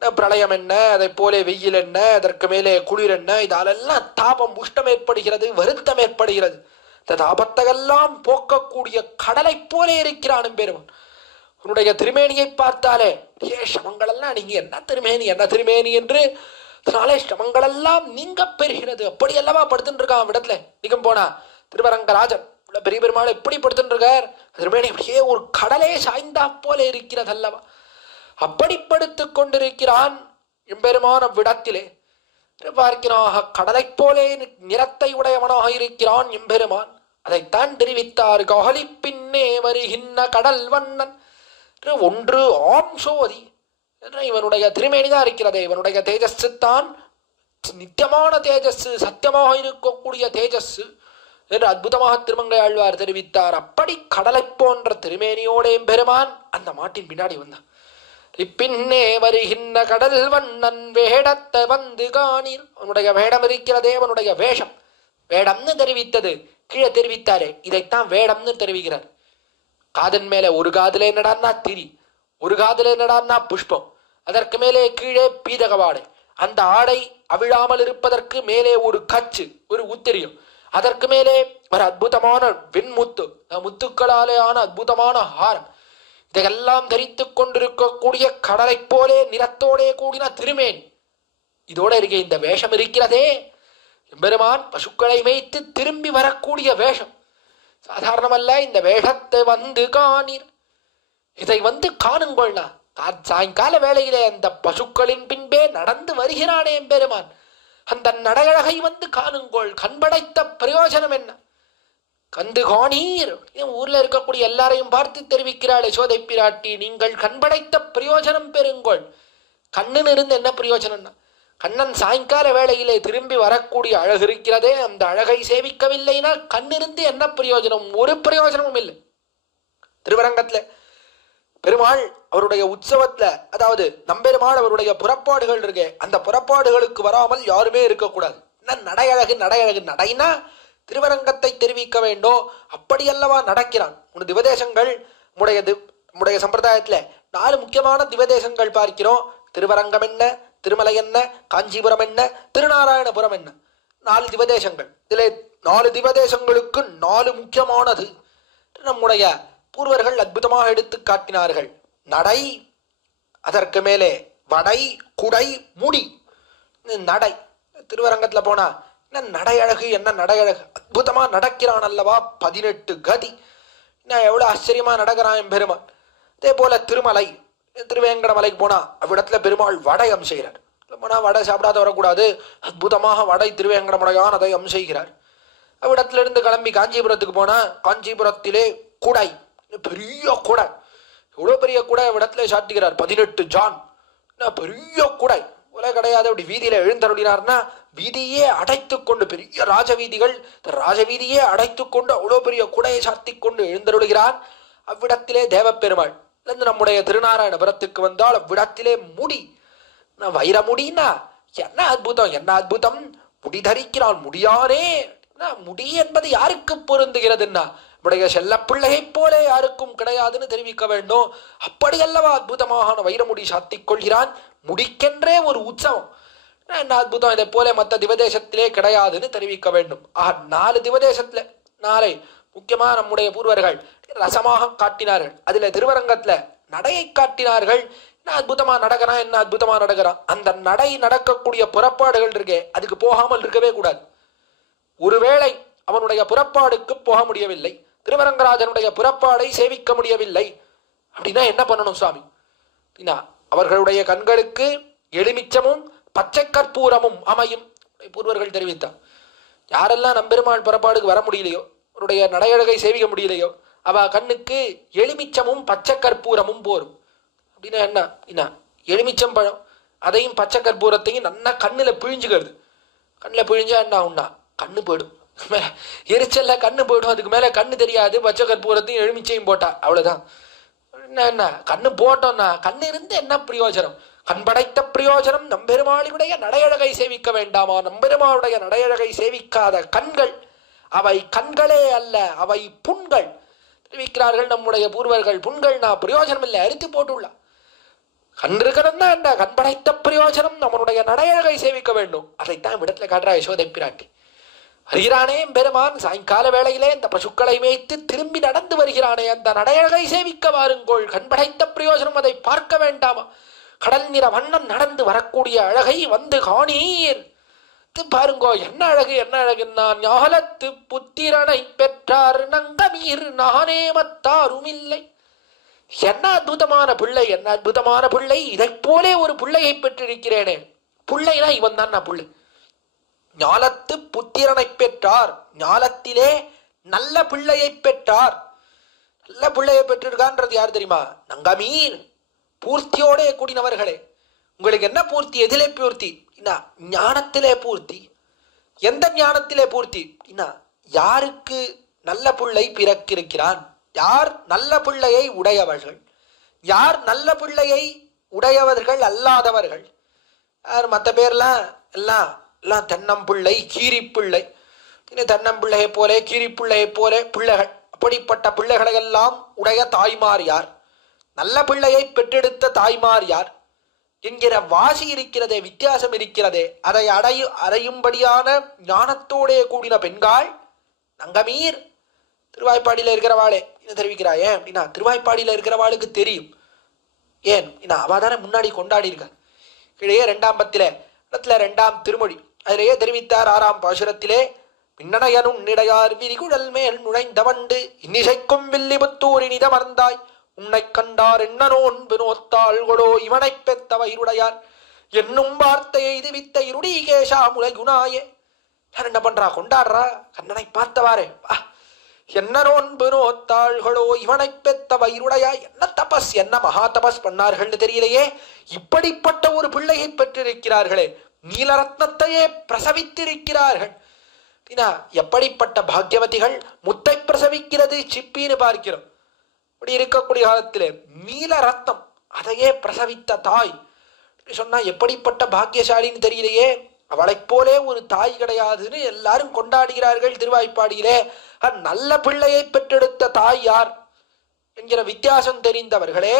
பிரளயம் என்ன, அதை போல வெயில் என்ன, அதற்கு மேலே குளிர் என்ன, இதாலெல்லாம் தாபம் உஷ்டம் ஏற்படுகிறது, வருத்தம் ஏற்படுகிறது. இந்த தாபத்தையெல்லாம் போக்கக்கூடிய கடலை போலே இருக்கிறான் பெருமான். உன்னுடைய திருமேனியை பார்த்தாலே சிரமங்கள் எல்லாம் நீங்க என்ன திருமேனி என்ன திருமேனி என்று அதனாலே சிரமங்கள் எல்லாம் நீங்க பெறுகிறது. அப்படி அல்லவா படுத்துட்டு இருக்கான் இடத்துல. நீங்க போனா திருவரங்கராஜன் பெரிய பெருமாள் எப்படி படுத்துட்டு இருக்கார், திருமேனி அப்படியே ஒரு கடலே சாய்ந்தா போல இருக்கிறது அல்லவா. அப்படி படுத்துக் கொண்டிருக்கிறான் எம்பெருமான விடத்திலே. பார்க்கிறாக கடலை போலே நிறத்தை உடையவனாக இருக்கிறான் எம்பெருமான். அதைத்தான் தெரிவித்தார். கஹலி பின்னே வருகின்ற கடல் வண்ணன் ஒன்று ஆம் சோதி என்ற இவனுடைய திருமேனிதான் இருக்கிறதே. இவனுடைய தேஜஸ் தான் நித்தியமான தேஜஸ், சத்தியமாக இருக்கக்கூடிய தேஜஸ் என்று அற்புதமாக திருமங்கை ஆழ்வார் தெரிவித்தார். அப்படி கடலை போன்ற திருமேனியோட பெருமான் அந்த மாட்டின் பின்னாடி வந்தான். பின்னே வருகின்ற கடல் வண்ணன் வேடத்தை வந்து காணீர். அவனுடைய வேடம் இருக்கிறதே, அவனுடைய வேஷம் வேடம்னு தெரிவித்தது கீழே தெரிவித்தாரே, இதைத்தான் வேடம்னு தெரிவிக்கிறார். காதன் மேல ஒரு காதலே நடான்னா திரி, ஒரு காதலே நடான்னா புஷ்பம், அதற்கு மேலே கீழே பீதகவாடை, அந்த ஆடை அவிழாமல் இருப்பதற்கு மேலே ஒரு கச்சு ஒரு உத்திரியம், அதற்கு மேலே ஒரு அற்புதமான வெண்முத்து முத்துக்களாலே ஆன அற்புதமான ஹாரம், இதையெல்லாம் தரித்து கொண்டிருக்கக்கூடிய கடலை போலே நிறத்தோடே கூடின திருமேனி. இதோட இருக்க இந்த வேஷம் இருக்கிறதே, எம்பெருமான் பசுக்களை மேய்த்து திரும்பி வரக்கூடிய வேஷம் சாதாரணமல்ல. இந்த வேஷத்தை வந்து காணீர், இதை வந்து காணுங்கொள்னா. சாயங்கால வேளையிலே அந்த பசுக்களின் பின்பே நடந்து வருகிறானே எம்பெருமான், அந்த நடையழகை வந்து காணுங்கோள். கண்படைத்த பிரயோஜனம் என்ன? கந்து காணீர். ஊர்ல இருக்கக்கூடிய எல்லாரையும் பார்த்து தெரிவிக்கிறாள் யசோதை பிராட்டி, நீங்கள் கண்படைத்த பிரயோஜனம் பெறுங்கோள். கண்ணுன்னு இருந்து என்ன பிரயோஜனம்னா, கண்ணன் சாயங்கால வேளையிலே திரும்பி வரக்கூடிய அழகு இருக்கிறதே, அந்த அழகை சேவிக்கவில்லைனா கண்ணிருந்து என்ன பிரயோஜனம்? ஒரு பிரயோஜனமும் இல்லை. திருவரங்கத்துல பெருமாள் அவருடைய உற்சவத்துல, அதாவது நம்பெருமாள் அவருடைய புறப்பாடுகள் இருக்கு, அந்த புறப்பாடுகளுக்கு வராமல் யாருமே இருக்கக்கூடாது. நடையழகு நடையழகு நடைனா திருவரங்கத்தை தெரிவிக்க வேண்டும். அப்படி அல்லவா நடக்கிறான். உன் திவதேசங்கள் உடைய சம்பிரதாயத்துல 4 முக்கியமான திவதேசங்கள் பார்க்கிறோம். திருவரங்கம் என்ன, திருமலை என்ன, காஞ்சிபுரம் என்ன, திருநாராயணபுரம் என்ன, 4 திவதேசங்கள். இதுல 4 திவதேசங்களுக்கு 4 முக்கியமானது நம்முடைய பூர்வர்கள் அற்புதமாக எடுத்து காட்டினார்கள். நடை, அதற்கு மேலே வடை, குடை, முடி. நடை திருவரங்கத்துல போனா என்ன நடையழகு, என்ன நடையழகு, அற்புதமா நடக்கிறான் அல்லவா. 18 கதி, என்ன எவ்வளவு ஆச்சரியமா நடக்கிறான் எம்பெருமான். அதே போல திருமலை, திருவேங்கட மலைக்கு போனா அவ்விடத்துல பெருமாள் வடை அம்சைகிறார். போனா வடை சாப்பிடாத வரக்கூடாது, அற்புதமாக வடை திருவேங்கடமுடையான் அதை அம்சைகிறார். அவ்விடத்துல இருந்து கிளம்பி காஞ்சிபுரத்துக்கு போனா காஞ்சிபுரத்திலே குடை, பெரிய குடை, எவ்வளவு பெரிய குடை அவ்விடத்துல சாட்டுகிறார். 18 ஜான், பெரிய குடை போல கிடையாது. அப்படி வீதியில எழுந்தருளினார்னா வீதியே அடைத்து கொண்டு, பெரிய ராஜவீதிகள், ராஜவீதியே அடைத்து கொண்டு அவ்வளவு பெரிய குடையை சாத்தி கொண்டு எழுந்தருளுகிறார். அவ்விடத்திலே தேவப்பெருமாள் நம்முடைய திருநாராயணபுரத்துக்கு வந்தால் அவ்விடத்திலே முடி, வைரமுடினா என்ன அற்புதம், என்ன அற்புதம், முடி தரிக்கிறான் முடியானே. முடி என்பது யாருக்கு பொருந்துகிறதுன்னா நம்முடைய செல்ல பிள்ளையை போல யாருக்கும் கிடையாதுன்னு தெரிவிக்க வேண்டும். அப்படி அல்லவா அற்புதமான வைரமுடி சாத்திக் கொள்கிறான். முடிக்கென்றே ஒரு உற்சவம், என்ன அற்புதம், இதை போல மற்ற திவதேசத்திலே கிடையாதுன்னு தெரிவிக்க வேண்டும். 4 திவதேசத்துல 4 முக்கியமா நம்முடைய பூர்வர்கள் ரசமாக காட்டினார்கள். அதுல திருவரங்கத்துல நடையை காட்டினார்கள். என்ன அற்புதமா நடக்கிறான், என்ன அற்புதமா நடக்கிறான். அந்த நடை நடக்கக்கூடிய புறப்பாடுகள் இருக்கே, அதுக்கு போகாமல் இருக்கவே கூடாது. ஒருவேளை அவனுடைய புறப்பாடுக்கு போக முடியவில்லை, திருவரங்கராஜனுடைய புறப்பாடை சேவிக்க முடியவில்லை அப்படின்னா என்ன பண்ணணும் சுவாமி? அவர்களுடைய கண்களுக்கு எலுமிச்சமும் பச்சை கற்பூரமும் அமையும் பூர்வர்கள் தெரிவித்தார். யாரெல்லாம் நம்பெருமாள் புறப்பாடுக்கு வர முடியலையோ, அவருடைய நடையழகை சேவிக்க முடியலையோ, அவ கண்ணுக்கு எலுமிச்சமும் பச்சை கற்பூரமும் போரும். அப்படின்னா என்ன? எலுமிச்சம் பழம் அதையும் பச்சை கற்பூரத்தையும் நல்லா கண்ணுல பிழிஞ்சுக்கிறது. கண்ணுல பிழிஞ்சா என்ன ஆகும்னா கண்ணு போயிடும், எரிச்சல்ல கண்ணு போயிடும். அதுக்கு மேல கண்ணு தெரியாது. பச்சை கற்பூரத்தையும் எலுமிச்சையும் போட்டா அவ்வளவுதான். என்ன கண்ணு போட்டோம்னா கண்ணு இருந்து என்ன பிரயோஜனம்? கண் படைத்த பிரயோஜனம். நம்பெருமாளுடைய நடையழகை சேவிக்க வேண்டாமா? நம்பெருமாளுடைய நடையழகை சேவிக்காத கண்கள் அவை கண்களே அல்ல, அவை புண்கள் தெரிவிக்கிறார்கள் நம்முடைய பூர்வர்கள். புண்கள்னா பிரயோஜனம் இல்லை, அரித்து போட்டுள்ளா. கண் இருக்கிறதா என்ன? கண் படைத்த பிரயோஜனம் நம்மளுடைய நடையழகை சேவிக்க வேண்டும். அதைத்தான் விடத்துல காட்டுறா யசோதை பிராட்டி. வருகிறானே பெருமான் சாயங்கால வேளையிலே இந்த பசுக்களை மேய்த்து திரும்பி நடந்து வருகிறானே, அந்த நடையழகை சேவிக்க வாருங்கோள். கண் படைத்த பிரயோஜனம், அதை பார்க்க வேண்டாமா? கடல் நிற வண்ணம் நடந்து வரக்கூடிய அழகை வந்து காணீர். பாருங்கோ, என்ன அழகு, என்ன அழகு. நான் ஞாலத்து புத்திரனை பெற்றார் நங்கமீர் நானே மத்தாரும் இல்லை. என்ன அற்புதமான பிள்ளை, என்ன அற்புதமான பிள்ளை. இதை போலே ஒரு பிள்ளையை பெற்றிருக்கிறேனே. பிள்ளைனா இவன் தான் பிள்ளை. ஞாலத்து புத்திரனை பெற்றார், ஞாலத்திலே நல்ல பிள்ளையை பெற்றார். நல்ல பிள்ளையை பெற்றிருக்கான்றது யார் தெரியுமா? நங்கமீர் பூர்த்தியோட கூடினவர்களே. உங்களுக்கு என்ன பூர்த்தி? எதிலே பூர்த்தி? ஞானத்திலே பூர்த்தி. எந்த ஞானத்திலே பூர்த்தி? யாருக்கு நல்ல பிள்ளை பிறக்கிருக்கிறான், யார் நல்ல பிள்ளையை உடையவர்கள், யார் நல்ல பிள்ளையை உடையவர்கள் அல்லாதவர்கள், யார் மற்ற பேர்லாம் எல்லாம் எல்லாம் தென்னம்பிள்ளை கீரிப்பிள்ளை. தென்னம்பிள்ளையை போல கீரிப்பிள்ளையை போல பிள்ளைகள், அப்படிப்பட்ட பிள்ளைகளை எல்லாம் உடைய தாய்மார் யார், நல்ல பிள்ளையை பெற்றெடுத்த தாய்மார் யார் என்கிற வாசி இருக்கிறதே, வித்தியாசம் இருக்கிறதே. அதை அறையும்படியான ஞானத்தோடைய கூடின பெண்கள் நங்கமீர். திருவாய்ப்பாடியில இருக்கிறவாளே என்ன தெரிவிக்கிறாயே அப்படின்னா, திருவாய்ப்பாடியில இருக்கிறவாளுக்கு தெரியும். ஏன் அவதான முன்னாடி கொண்டாடி இருக்க. கீழே 2ஆம் பத்தில 2ஆம் திருமொழி அதிலேயே தெரிவித்தார். 6ஆம் பாசுரத்திலே பின்னணையனும் நிடையார் விரிகுழல் மேல் நுழைந்த வண்டு இன்னிசைக்கும் வில்லிபுத்தூரின் இதமர்ந்தாய் உன்னை கண்டார் என்னனோன் வினோத்தாள்களோ இவனை பெத்த வயிறுடையார் என்னும் வார்த்தையை இது வித்த இருடி கேஷா முளைகுணாயே. என்ன பண்றா? கொண்டாடுறா. கண்ணனை பார்த்தவாரே என்னனோன் வினோத்தாள்களோ இவனை பெத்த வயிறுடையா. என்ன தபஸ், என்ன மகா தபஸ் பண்ணார்கள்னு தெரியலையே. இப்படிப்பட்ட ஒரு பிள்ளையை பெற்றிருக்கிறார்களே, நீலரத்னத்தையே பிரசவித்திருக்கிறார்கள். எப்படிப்பட்ட பாக்யவதிகள். முத்தை பிரசவிக்கிறது சிப்பின்னு பார்க்கிறோம். இப்படி இருக்கக்கூடிய காலத்திலே நீலரத்னம் அதையே பிரசவித்த தாய் சொன்னா எப்படிப்பட்ட பாக்கியசாலின்னு தெரியலையே. அவளை போலே ஒரு தாய் கிடையாதுன்னு எல்லாரும் கொண்டாடுகிறார்கள் திருவாய்ப்பாடியிலே. நல்ல பிள்ளையை பெற்றெடுத்த தாய் யார் என்கிற வித்தியாசம் தெரிந்தவர்களே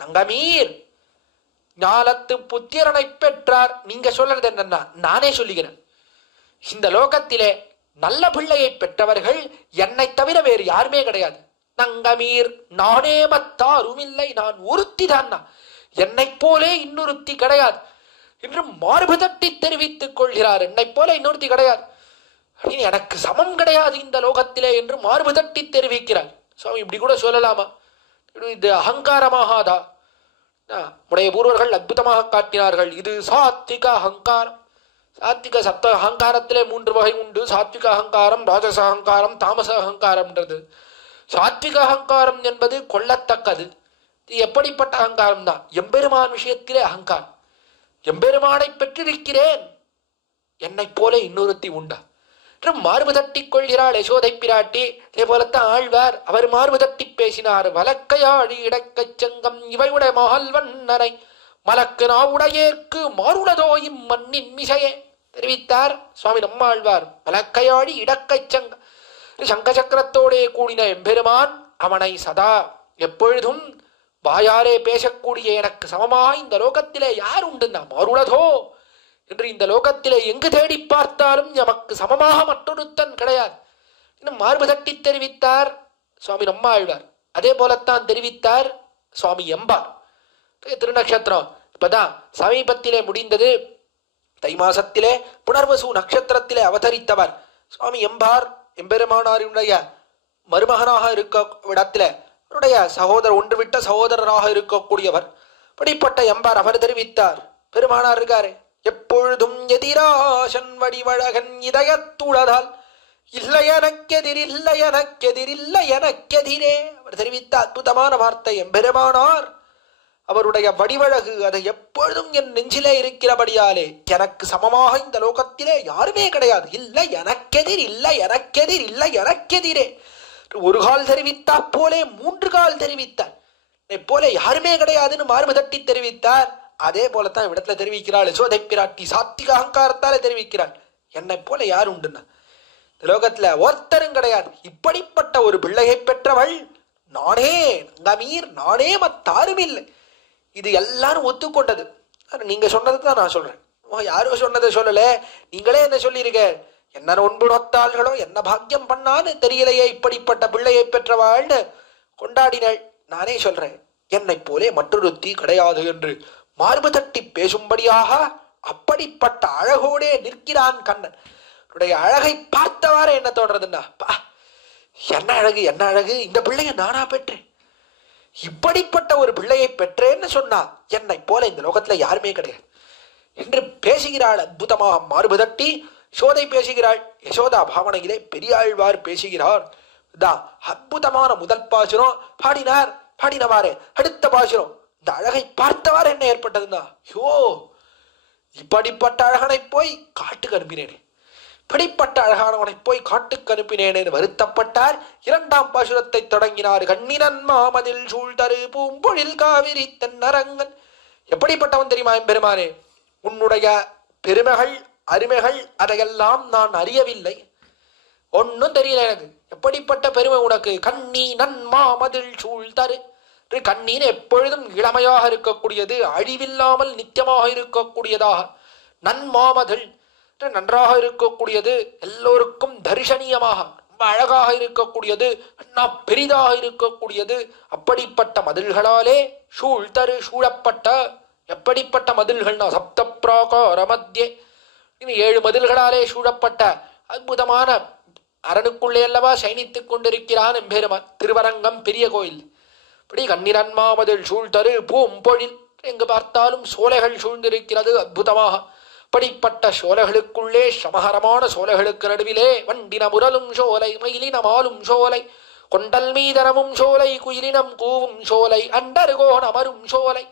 நங்கமீர். ஞாலத்து புத்திரனை பெற்றார். நீங்க சொல்றது என்னன்னா நானே சொல்லுகிறேன். இந்த லோகத்திலே நல்ல பிள்ளையை பெற்றவர்கள் என்னை தவிர வேறு யாருமே கிடையாது. நங்கமீர் நானே மத்தாரும் இல்லை, நான் ஒருத்தி தான், என்னை போலே இன்னொருத்தி கிடையாது என்று மார்பு தட்டி தெரிவித்துக் கொள்கிறார். என்னை போல இன்னொருத்தி கிடையாது, எனக்கு சமம் கிடையாது இந்த லோகத்திலே என்று மார்பு தட்டி தெரிவிக்கிறார். சுவாமி இப்படி கூட சொல்லலாமா? இது அகங்காரமாகாதா? உடைய பூர்வர்கள் அற்புதமாக காட்டினார்கள். இது சாத்விக அகங்காரம். சாத்விக சப்த அகங்காரத்திலே 3 வகை உண்டு. சாத்விக அகங்காரம், ராஜச அகங்காரம், தாமச அகங்காரம்ன்றது. சாத்விக அகங்காரம் என்பது கொள்ளத்தக்கது. இது எப்படிப்பட்ட அகங்காரம் தான்? எம்பெருமான் விஷயத்திலே அகங்காரம். எம்பெருமானை பெற்றிருக்கிறேன், என்னை போல இன்னொருத்தி உண்டா? மார்பு தட்டி கொள்கிறாள் யசோதை பிராட்டி. அதே போலத்தான் ஆழ்வார் அவர் மார்பு தட்டி பேசினார். வலக்கையாழி இடக்கைச் செங்கம் இவையுடைய மகள் வண்ணனை மலக்கு நாவுடையேற்கு மாறுளதோ இம்மண்ணின் மிசையே தெரிவித்தார் சுவாமி நம்மாழ்வார். வலக்கையாழி இடக்கைச் செங்கம் சங்க சக்கரத்தோடே கூடின எம்பெருமான் அவனை சதா எப்பொழுதும் வாயாரே பேசக்கூடிய எனக்கு சமமாக இந்த லோகத்திலே யார் உண்டுன்னா மாறுளதோ என்று இந்த லோகத்திலே எங்கு தேடி பார்த்தாலும் எமக்கு சமமாக மற்றொருத்தன் கிடையாது இன்னும் மார்பு தட்டி தெரிவித்தார் சுவாமி நம்மாழ்வார். அதே போலத்தான் தெரிவித்தார் சுவாமி எம்பார். திருநக்ஷத்திரம் இப்பதான் சமீபத்திலே முடிந்தது. தை மாசத்திலே புனர்வசு நட்சத்திரத்திலே அவதரித்தவர் சுவாமி எம்பார். எம்பெருமானாருடைய மருமகனாக இருக்க இடத்திலே அவருடைய சகோதரர் ஒன்று விட்ட சகோதரராக இருக்கக்கூடியவர். படிப்பட்ட எம்பார் அவர் தெரிவித்தார். பெருமானார் இருக்காரு எப்பொழுதும் எதிராசன் வடிவழகன் இதயத்துளதால் இல்லை எனக்கெதிர் இல்லை எனக்கெதிர் இல்லை எனக்கெதிரே அவர் தெரிவித்த அற்புதமான வார்த்தை. எம்பெருமானார் அவருடைய வடிவழகு அதை எப்பொழுதும் என் நெஞ்சிலே இருக்கிறபடியாலே எனக்கு சமமாக இந்த லோகத்திலே யாருமே கிடையாது. இல்லை எனக்கெதிர் இல்லை எனக்கெதிர் இல்லை எனக்கெதிரே ஒரு கால் தெரிவித்தா போலே மூன்று கால் தெரிவித்தார். போல யாருமே கிடையாதுன்னு மார்பு தட்டி தெரிவித்தார். அதே போலத்தான் இவ்விடத்துல தெரிவிக்கிறாள் யசோதை பிராட்டி. சாத்திக அகங்காரத்தாலே தெரிவிக்கிறாள் என்னை போல யார் உண்டுன்னா இந்த லோகத்துல ஒருத்தரும் கிடையாது. இப்படிப்பட்ட ஒரு பிள்ளையை பெற்றவள் நானே நங்கமீர் நானே மத்தாரும் இல்லை. இது எல்லாரும் ஒத்துக்கொண்டது. நீங்க சொன்னதுதான் நான் சொல்றேன். யாரோ சொன்னதை சொல்லல, நீங்களே என்ன சொல்லியிருக்க. என்ன ஒன்பு நொத்தாள்களோ என்ன பாக்கியம் பண்ணான்னு தெரியலையே இப்படிப்பட்ட பிள்ளையை பெற்றவாள்னு கொண்டாடினாள். நானே சொல்றேன் என்னை போலே மற்றொருத்தி கிடையாது என்று மார்பு தட்டி பேசும்படியாக அப்படிப்பட்ட அழகோடே நிற்கிறான் கண்ணன். அவருடைய அழகை பார்த்தவாறு என்ன தோன்றதுன்னா என்ன அழகு என்ன அழகு, இந்த பிள்ளைய நானா பெற்றேன், இப்படிப்பட்ட ஒரு பிள்ளையை பெற்றேன்னு சொன்னா என்னை போல இந்த லோகத்துல யாருமே கிடையாது என்று பேசுகிறாள். அற்புதமாக மார்பு தட்டி யசோதை பேசுகிறாள். யசோதா பாவனையிலே பெரியாழ்வார் பேசுகிறார். அற்புதமான முதல் பாசுரம் பாடினார். பாடினவாறு அடுத்த பாசுரம் இந்த அழகை பார்த்தவாறு என்ன ஏற்பட்டதுன்னா யோ இப்படிப்பட்ட அழகனை போய் காட்டுக்கு அனுப்பினேனே, இப்படிப்பட்ட அழகானவனை போய் காட்டுக்கு அனுப்பினேன் என்று வருத்தப்பட்டார். இரண்டாம் பாசுரத்தை தொடங்கினார். கண்ணினன் மாமதில் சூழ்தரு பூம்பொழில் காவிரி தென்னரங்கன். எப்படிப்பட்டவன் தெரியுமா எம்பெருமானே, உன்னுடைய பெருமைகள் அருமைகள் அதையெல்லாம் நான் அறியவில்லை, ஒன்னும் தெரியல எனக்கு. எப்படிப்பட்ட பெருமை உனக்கு. கண்ணி நன்மாமதில் சூழ்தரு. கண்ணீர் எப்பொழுதும் இளமையாக இருக்கக்கூடியது, அழிவில்லாமல் நித்தியமாக இருக்கக்கூடியதாக. நன்மாமதில் நன்றாக இருக்கக்கூடியது, எல்லோருக்கும் தரிசனியமாக ரொம்ப அழகாக இருக்கக்கூடியது, பெரிதாக இருக்கக்கூடியது. அப்படிப்பட்ட மதில்களாலே சூழ்தரு சூழப்பட்ட எப்படிப்பட்ட மதில்கள்னா சப்த பிராகார மத்தியே 7 மதில்களாலே சூழப்பட்ட அற்புதமான அரணுக்குள்ளே அல்லவா சயனித்துக் கொண்டிருக்கிறான் எம்பெருமான். திருவரங்கம் பெரிய கோயில். இப்படி கண்ணிரன்மாமதில் சூழ்தரு பூம்பொழில் எங்கு பார்த்தாலும் சோலைகள் சூழ்ந்திருக்கிறது அற்புதமாக. அப்படிப்பட்ட சோலைகளுக்குள்ளே சமஹரமான சோலைகளுக்கு நடுவிலே வண்டின முரலும் சோலை மயிலினமாலும் சோலை கொண்டல் மீதனமும் சோலை குயிலினம் கூவும் சோலை அண்டர்கோன் அமரும் சோலை.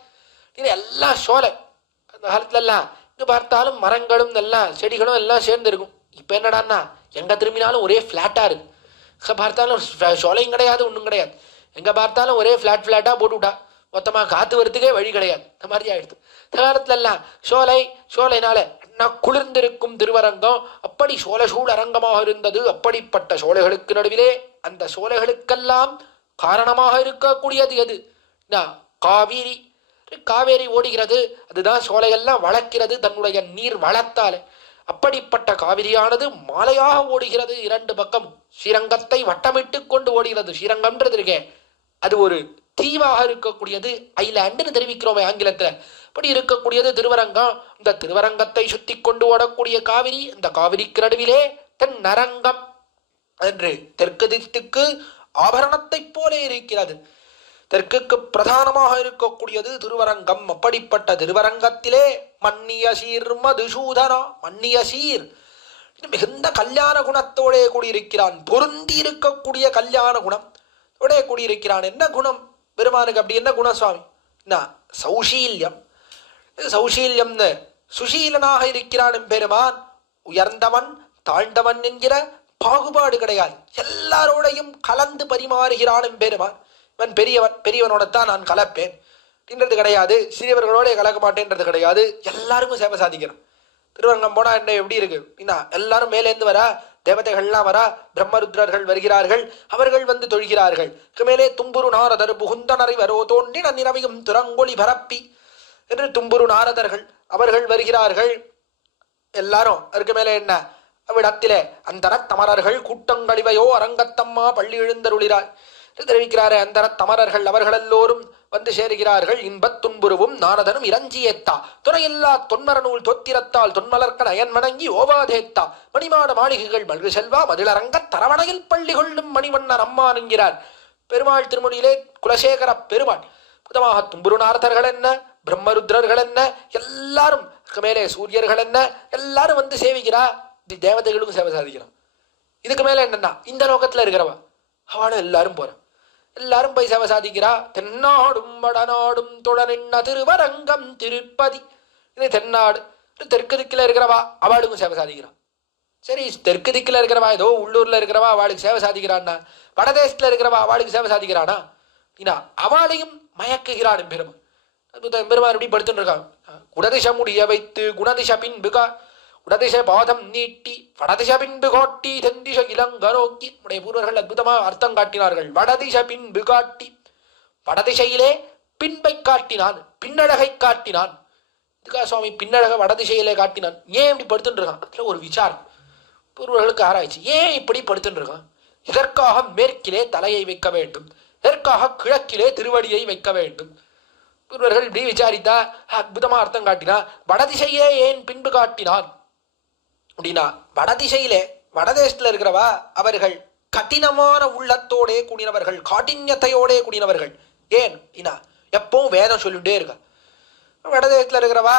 இது எல்லாம் சோலை. அந்த காலத்துல எல்லாம் இங்கு பார்த்தாலும் மரங்களும் எல்லாம் செடிகளும் எல்லாம் சேர்ந்து இருக்கும். இப்ப என்னடான்னா எங்க திரும்பினாலும் ஒரே பிளாட்டா இருக்கு. எங்க பார்த்தாலும் சோலையும் கிடையாது ஒன்றும் கிடையாது. எங்க பார்த்தாலும் ஒரே பிளாட்டா போட்டு விட்டா மொத்தமா காத்து வரத்துக்கே வழி கிடையாது. இந்த மாதிரி ஆயிடுது. காலத்துல எல்லாம் சோலை சோலைனால என்ன குளிர்ந்திருக்கும் திருவரங்கம். அப்படி சோழசூழ் அரங்கமாக இருந்தது. அப்படிப்பட்ட சோலைகளுக்கு நடுவிலே அந்த சோலைகளுக்கெல்லாம் காரணமாக இருக்கக்கூடியது எது? காவிரி. காவேரி ஓடுகிறது, அதுதான் சோலையெல்லாம் வளர்க்கிறது தன்னுடைய நீர் வளத்தாலே. அப்படிப்பட்ட காவிரியானது மாலையாக ஓடுகிறது. 2 பக்கம் ஸ்ரீரங்கத்தை வட்டமிட்டு கொண்டு ஓடுகிறது. ஸ்ரீரங்கம்ன்றது இருக்கே அது ஒரு தீவாக இருக்கக்கூடியது, ஐலாண்டுன்னு தெரிவிக்கிறோமே ஆங்கிலத்துல. அப்படி இருக்கக்கூடியது திருவரங்கம். இந்த திருவரங்கத்தை சுத்தி கொண்டு ஓடக்கூடிய காவிரி. இந்த காவிரிக்கு நடுவிலே தென்னரங்கம் என்று தெற்கு திக்கு ஆபரணத்தை போல இருக்கிறது. தெற்குக்கு பிரதானமாக இருக்கக்கூடியது திருவரங்கம். அப்படிப்பட்ட திருவரங்கத்திலே மன்னிய சீர் மதுசூதனா. மன்னிய சீர் மிகுந்த கல்யாண குணத்தோடே கூடியிருக்கிறான். பொருந்தி இருக்கக்கூடிய கல்யாண குணம் கூடியிருக்கிறான். என்ன குணம் பெருமானுக்கு? அப்படி என்ன குணம் சுவாமி? சௌஷீல்யம். சௌஷீல்யம்னு சுஷீலனாக இருக்கிறான் பெருமான். உயர்ந்தவன், தாழ்ந்தவன் என்கிற பாகுபாடு கிடையாது. எல்லாரோடையும் கலந்து பரிமாறுகிறான் எம்பெருமான். இவன் பெரியவன், பெரியவனோடத்தான் நான் கலப்பேன் அப்படின்றது கிடையாது. சிறியவர்களோட கலக்க மாட்டேன்றது கிடையாது. எல்லாருக்கும் சேவை சாதிக்கிறான். திருவரங்கம் போனா என்ன எப்படி இருக்கு அப்படின்னா, எல்லாரும் மேலேந்து வரா, தேவதைகள்லாம் வரா, பிரம்மருத்ரர்கள் வருகிறார்கள், அவர்கள் வந்து தொழுகிறார்கள். மேலே தும்புரு நாரதர் புகுந்தனரை வரோ தோன்றி நன்னிரவையும் துரங்கொலி பரப்பி என்று தும்புரு நாரதர்கள் அவர்கள் வருகிறார்கள். எல்லாரும் அதுக்கு மேலே என்ன, அவ்விடத்திலே அந்தர தமரர்கள் கூட்டங்களிவையோ அரங்கத்தம்மா பள்ளி எழுந்தருளிறார் தெரிவிக்கிறாரே. அந்தர தமரர்கள் அவர்கள் எல்லோரும் வந்து சேருகிறார்கள். இன்பத் துன்புருவும் நாரதனும் இறஞ்சியேத்தா துணையில்லா தொன்மர நூல் தொத்திரத்தால் தொன்மலர்க்க நயன் வணங்கி ஓவாதேத்தா மணிமாட மாளிகைகள் மல்கு செல்வா மதிலரங்க தரவணையில் பள்ளி கொள்ளும் மணிவண்ணர் அம்மான் என்கிறார் பெருமாள் திருமொழியிலே குலசேகர பெருமாள். புதமாக தும்புரு நாரதர்கள் என்ன, பிரம்மருத்ரர்கள் என்ன, எல்லாரும் மேலே சூரியர்கள் என்ன, எல்லாரும் வந்து சேவிக்கிறா. தேவதைகளுக்கும் சேவை சாதிக்கிறான். இதுக்கு மேல என்னன்னா, இந்த லோகத்துல இருக்கிறவா அவளும் எல்லாரும் போறான். எல்லாரும் போய் சேவை சாதிக்கிறா. தென்னாடும் வடநாடும் தொடரின்ன திருவரங்கம் திருப்பதி. இது தென்னாடு, தெற்கு திக்கில் இருக்கிறவா அவளுக்கும் சேவை சாதிக்கிறான். சரி, தெற்கு திக்கில் இருக்கிறவா ஏதோ உள்ளூர்ல இருக்கிறவா அவளுக்கு சேவை சாதிக்கிறான்னா, வடதேசத்துல இருக்கிறவா அவளுக்கு சேவை சாதிக்கிறானா, அவளையும் மயக்குகிறான் பெருமான். பெருமான் எப்படி படுத்துட்டு இருக்கான். குணதிஷ முடிய வைத்து குணதிஷ பின்புகா உடதிசை பாதம் நீட்டி வடதிச பின்பு காட்டி தென்திச இளங்க நோக்கி. உடைய பூர்வர்கள் அற்புதமாக அர்த்தம் காட்டினார்கள். வடதிச பின்பு காட்டி, வடதிசையிலே பின்பை காட்டினான், பின்னழகை காட்டினான். இதுக்காக சுவாமி பின்னழக வடதிசையிலே காட்டினான். ஏன் இப்படி படுத்துட்டு இருக்கான்? அதுல ஒரு விசாரம் பூர்வர்களுக்கு ஆராய்ச்சி. ஏன் இப்படி படுத்துட்டு இருக்கான்? இதற்காக மேற்கிலே தலையை வைக்க வேண்டும், இதற்காக கிழக்கிலே திருவடியை வைக்க வேண்டும். பூர்வர்கள் இப்படி விசாரித்தா அற்புதமா அர்த்தம் காட்டினான். வடதிசையே ஏன் பின்பு காட்டினான் அப்படின்னா, வடதிசையிலே வடதேசத்துல இருக்கிறவா அவர்கள் கடினமான உள்ளத்தோடே கூடினவர்கள், காட்டின்யத்தையோடே கூடினவர்கள். ஏன் எப்பவும் வேதம் சொல்லிட்டே இருக்க. வடதேசத்துல இருக்கிறவா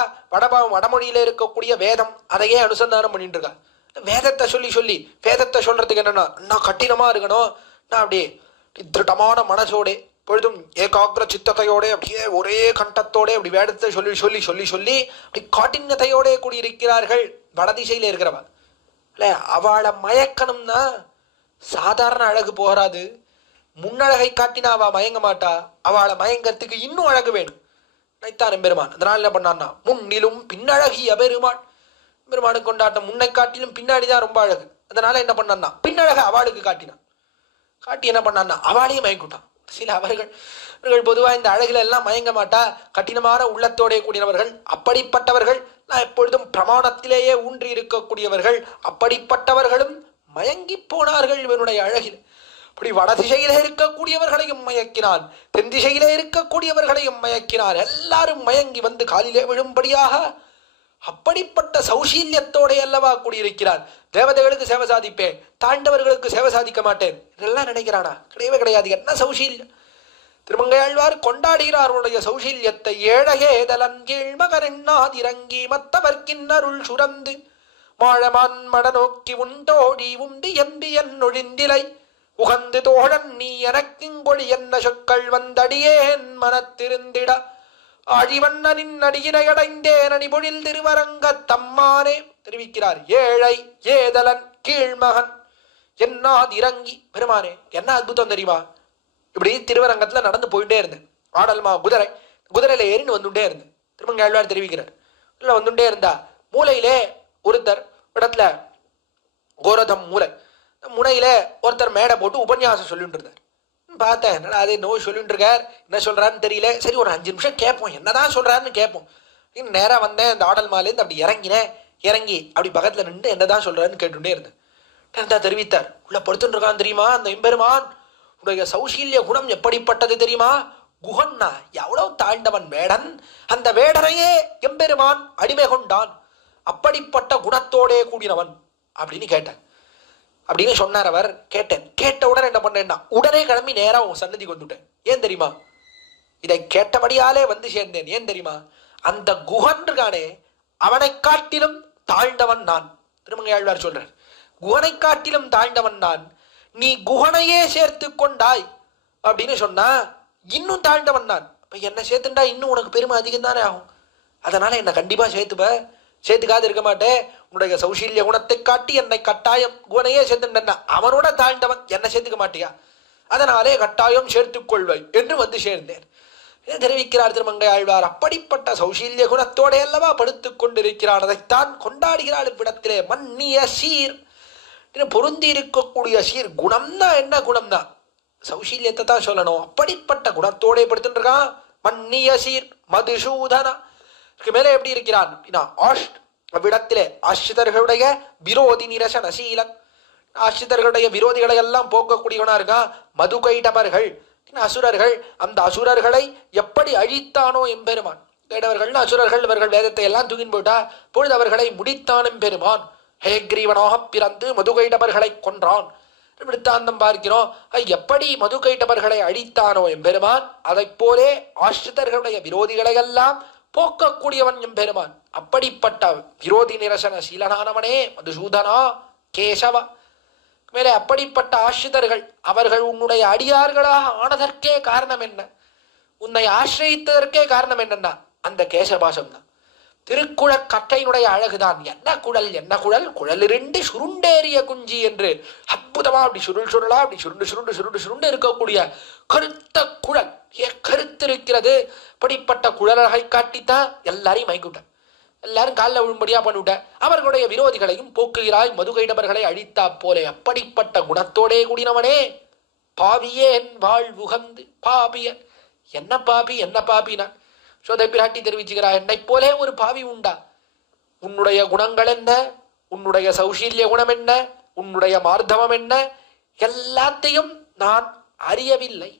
வடமொழியில இருக்கக்கூடிய வேதம் அதையே அனுசந்தானம் பண்ணிட்டு இருக்கா. வேதத்தை சொல்லி சொல்லி வேதத்தை சொல்றதுக்கு என்னன்னா, நான் கடினமா இருக்கணும், நான் அப்படியே திருட்டமான மனசோடே பொழுதும் ஏகாகிர சித்தத்தையோட அப்படியே ஒரே கண்டத்தோட அப்படி வேதத்தை சொல்லி சொல்லி சொல்லி சொல்லி அப்படி காட்டின்யத்தையோட கூடி இருக்கிறார்கள் வடதிசையில இருக்கிறவா. இல்ல, அவளை மயக்கணும்னா சாதாரண அழகு போகாது. முன்னழகை காட்டினா அவ மயங்க மாட்டா. அவளை மயங்கிறதுக்கு இன்னும் அழகு வேணும். நைத்தான் பெருமான். அதனால என்ன பண்ணான்னா, முன்னிலும் பின்னழகிய பெருமான். பெருமானுக்கு கொண்டாட்டம் முன்னை காட்டிலும் பின்னாடிதான் ரொம்ப அழகு. அதனால என்ன பண்ணான்னா, பின்னழக அவளுக்கு காட்டினான். காட்டி என்ன பண்ணான்னா அவளையும் மயங்கிட்டான். சில அவர்கள் பொதுவாக இந்த அழகுல எல்லாம் மயங்க மாட்டா, கடினமான உள்ளத்தோட கூடியவர்கள். அப்படிப்பட்டவர்கள் நான் எப்பொழுதும் பிரமாணத்திலேயே ஊன்றி இருக்கக்கூடியவர்கள். அப்படிப்பட்டவர்களும் மயங்கி போனார்கள் இவனுடைய அழகில். அப்படி வடதிசையிலே இருக்கக்கூடியவர்களையும் மயக்கினான், தென் திசையிலே இருக்கக்கூடியவர்களையும் மயக்கினான். எல்லாரும் மயங்கி வந்து காலிலே விழும்படியாக அப்படிப்பட்ட சௌசீல்யத்தோட அல்லவா கூடியிருக்கிறான். தேவதைகளுக்கு சேவை சாதிப்பேன், தாண்டவர்களுக்கு சேவை சாதிக்க மாட்டேன் இதெல்லாம் நினைக்கிறானா? கிடையவே கிடையாது. என்ன சௌசீல்யம்! திருமங்கையாழ்வார் கொண்டாடுகிறார் அவருடைய சௌசீல்யத்தை. ஏழகேதலன் கீழ்மகரெண்ணாதிரங்கி மத்தவர்க்கின்னருள் சுரந்து மாழமான் மட நோக்கி உண்டோடி உண்டு எம்பி என் ஒழிந்திலை உகந்து தோழன் நீ எனக்கிங்கொழி என்ன சொற்கள் வந்தடியேன் மனத்திருந்திட ஆழிவண்ணனின் அடியினை அடைந்தேன் அணிபொழில் திருவரங்க தம்மானே தெரிவிக்கிறார். ஏழை ஏதலன் கீழ்மகன் என்னாதிரங்கி. பெருமானே, என்ன அற்புதம் தெரியுமா? இப்படி திருவரங்கத்துல நடந்து போயிட்டே இருந்தேன். ஆடல்மா குதிரையில ஏறின்னு வந்துட்டே இருந்தேன். திருமங்கையாழ்வார் தெரிவிக்கிறார். இல்ல வந்துட்டே இருந்தா மூலையிலே ஒருத்தர் இடத்துல கோரதம் மூலை முனையில ஒருத்தர் மேடை போட்டு உபன்யாசம் சொல்லிட்டு இருந்தார். பார்த்தேன், என்னடா அதே நோய் சொல்லிட்டு இருக்கார், என்ன சொல்றாருன்னு தெரியல. சரி, ஒரு 5 நிமிஷம் கேட்போம், என்னதான் சொல்றாருன்னு கேட்போம். நேரா வந்தேன். அந்த ஆடல் மாலேருந்து அப்படி இறங்கினேன். இறங்கி அப்படி பக்கத்துல நின்று என்னதான் சொல்றாருன்னு கேட்டுட்டே இருந்தேன். தெரிவித்தார், உள்ள படுத்துட்டு இருக்கான் தெரியுமா அந்த எம்பெருமான். உடைய சௌசீல்ய குணம் எப்படிப்பட்டது தெரியுமா? குஹன்னா எவ்வளவு தாழ்ந்தவன் வேடன். அந்த வேடனையே எம்பெருமான் அடிமை கொண்டான். அப்படிப்பட்ட குணத்தோடே கூடினவன் அப்படின்னு கேட்டேன். அப்படின்னு சொன்னார் அவர். கேட்டேன். கேட்ட உடனே என்ன பண்ணேன்னா, உடனே கிளம்பி நேரா உன் சன்னதிக்கு வந்துட்டேன். ஏன் தெரியுமா? இதை கேட்டபடியாலே வந்து சேர்ந்தேன். ஏன் தெரியுமா? அந்த குஹன் இருக்கானே, அவனை காட்டிலும் தாழ்ந்தவன் நான். திருமங்கையாழ்வார் சொல்றார், குஹனை காட்டிலும் தாழ்ந்தவன் நான். நீ குஹனையே சேர்த்து கொண்டாய் அப்படின்னு சொன்னா இன்னும் தாழ்ந்தவன் நான். இப்ப என்ன சேர்த்துண்டா இன்னும் உனக்கு பெருமை அதிகம் தானே ஆகும். அதனால என்ன கண்டிப்பா சேர்த்துப்ப. சேர்த்துக்காது இருக்க மாட்டேன். உன்னுடைய சௌசீல்ய குணத்தை காட்டி என்னை கட்டாயம் குவனையே சேர்த்துட்டா அவனோட தாழ்ந்தவன் என்னை சேர்த்துக்க மாட்டியா, அதனாலே கட்டாயம் சேர்த்துக் கொள்வை என்று வந்து சேர்ந்தேன் தெரிவிக்கிறார் திருமங்கை ஆழ்வார். அப்படிப்பட்ட சௌசீல்ய குணத்தோட அல்லவா படுத்துக் கொண்டிருக்கிறான். அதைத்தான் கொண்டாடுகிறாள் இவ்விடத்திலே. மன்னிய சீர் பொருந்தி இருக்கக்கூடிய சீர் குணம்னா என்ன குணம்னா சௌசீல்யத்தை தான் சொல்லணும். அப்படிப்பட்ட குணத்தோட படுத்துட்டு இருக்கான். மன்னிய சீர் மதுசூதனா மேலே எப்படி இருக்கிறான் அவ்விடத்திலே ஆசிரிதர்களுடைய விரோதி நிரசனசீலன், ஆசிரிதர்களுடைய விரோதிகளை எல்லாம் போக்கக்கூடியவனா இருக்கான். மதுகைடவர்கள் அசுரர்கள், அந்த அசுரர்களை எப்படி அழித்தானோ எம்பெருமான். கைடவர்கள் அசுரர்கள், இவர்கள் வேதத்தை எல்லாம் தூக்கின் போட்டா பொழுது அவர்களை முடித்தான் எம்பெருமான். ஹயக்ரீவனாக பிறந்து மதுகைடவர்களை கொன்றான் விடுத்தாந்தம் பார்க்கிறோம். எப்படி மதுகைடவர்களை அழித்தானோ எம்பெருமான், அதை போலே ஆசிரிதர்களுடைய விரோதிகளை எல்லாம் போக்கக்கூடியவன் எம்பெருமான். அப்படிப்பட்ட விரோதி நிரசன சீலனானவனே மதுசூதனா கேசவ. மேலே அப்படிப்பட்ட ஆசிரிதர்கள் அவர்கள் உன்னுடைய அடியார்களாக ஆனதற்கே காரணம் என்ன, உன்னை ஆசிரியத்ததற்கே காரணம் என்னன்னா அந்த கேசபாசம் தான். திருக்குழக் கற்றையினுடைய அழகுதான். என்ன குழல் என்ன குழல், குழலிரண்டு சுருண்டேறிய குஞ்சி என்று அற்புதமா அப்படி சுருளா அப்படி சுருண்டு இருக்கக்கூடிய கருத்த குழல் கருத்திருக்கிறது. அப்படிப்பட்ட குழலகை காட்டித்தான் எல்லாரையும் மயக்கிவிட்டார், எல்லாரும் காலில் விழும்படியா பண்ணிவிட்டார். அவர்களுடைய விரோதிகளையும் போக்குகிறாய், மதுகைடவர்களை அழித்தா போலே. அப்படிப்பட்ட குணத்தோடே கூடினவனே பாவியேன் வாழ்வுகந்து. பாவியன் என்ன பாபி என்ன பாபினா சோதை பிராட்டி தெரிவிச்சுக்கிறார். என்னை போலே ஒரு பாவி உண்டா? உன்னுடைய குணங்கள் என்ன, உன்னுடைய சௌசீல்ய குணம் என்ன, உன்னுடைய மார்த்தவம் என்ன, எல்லாத்தையும் நான் அறியவில்லை.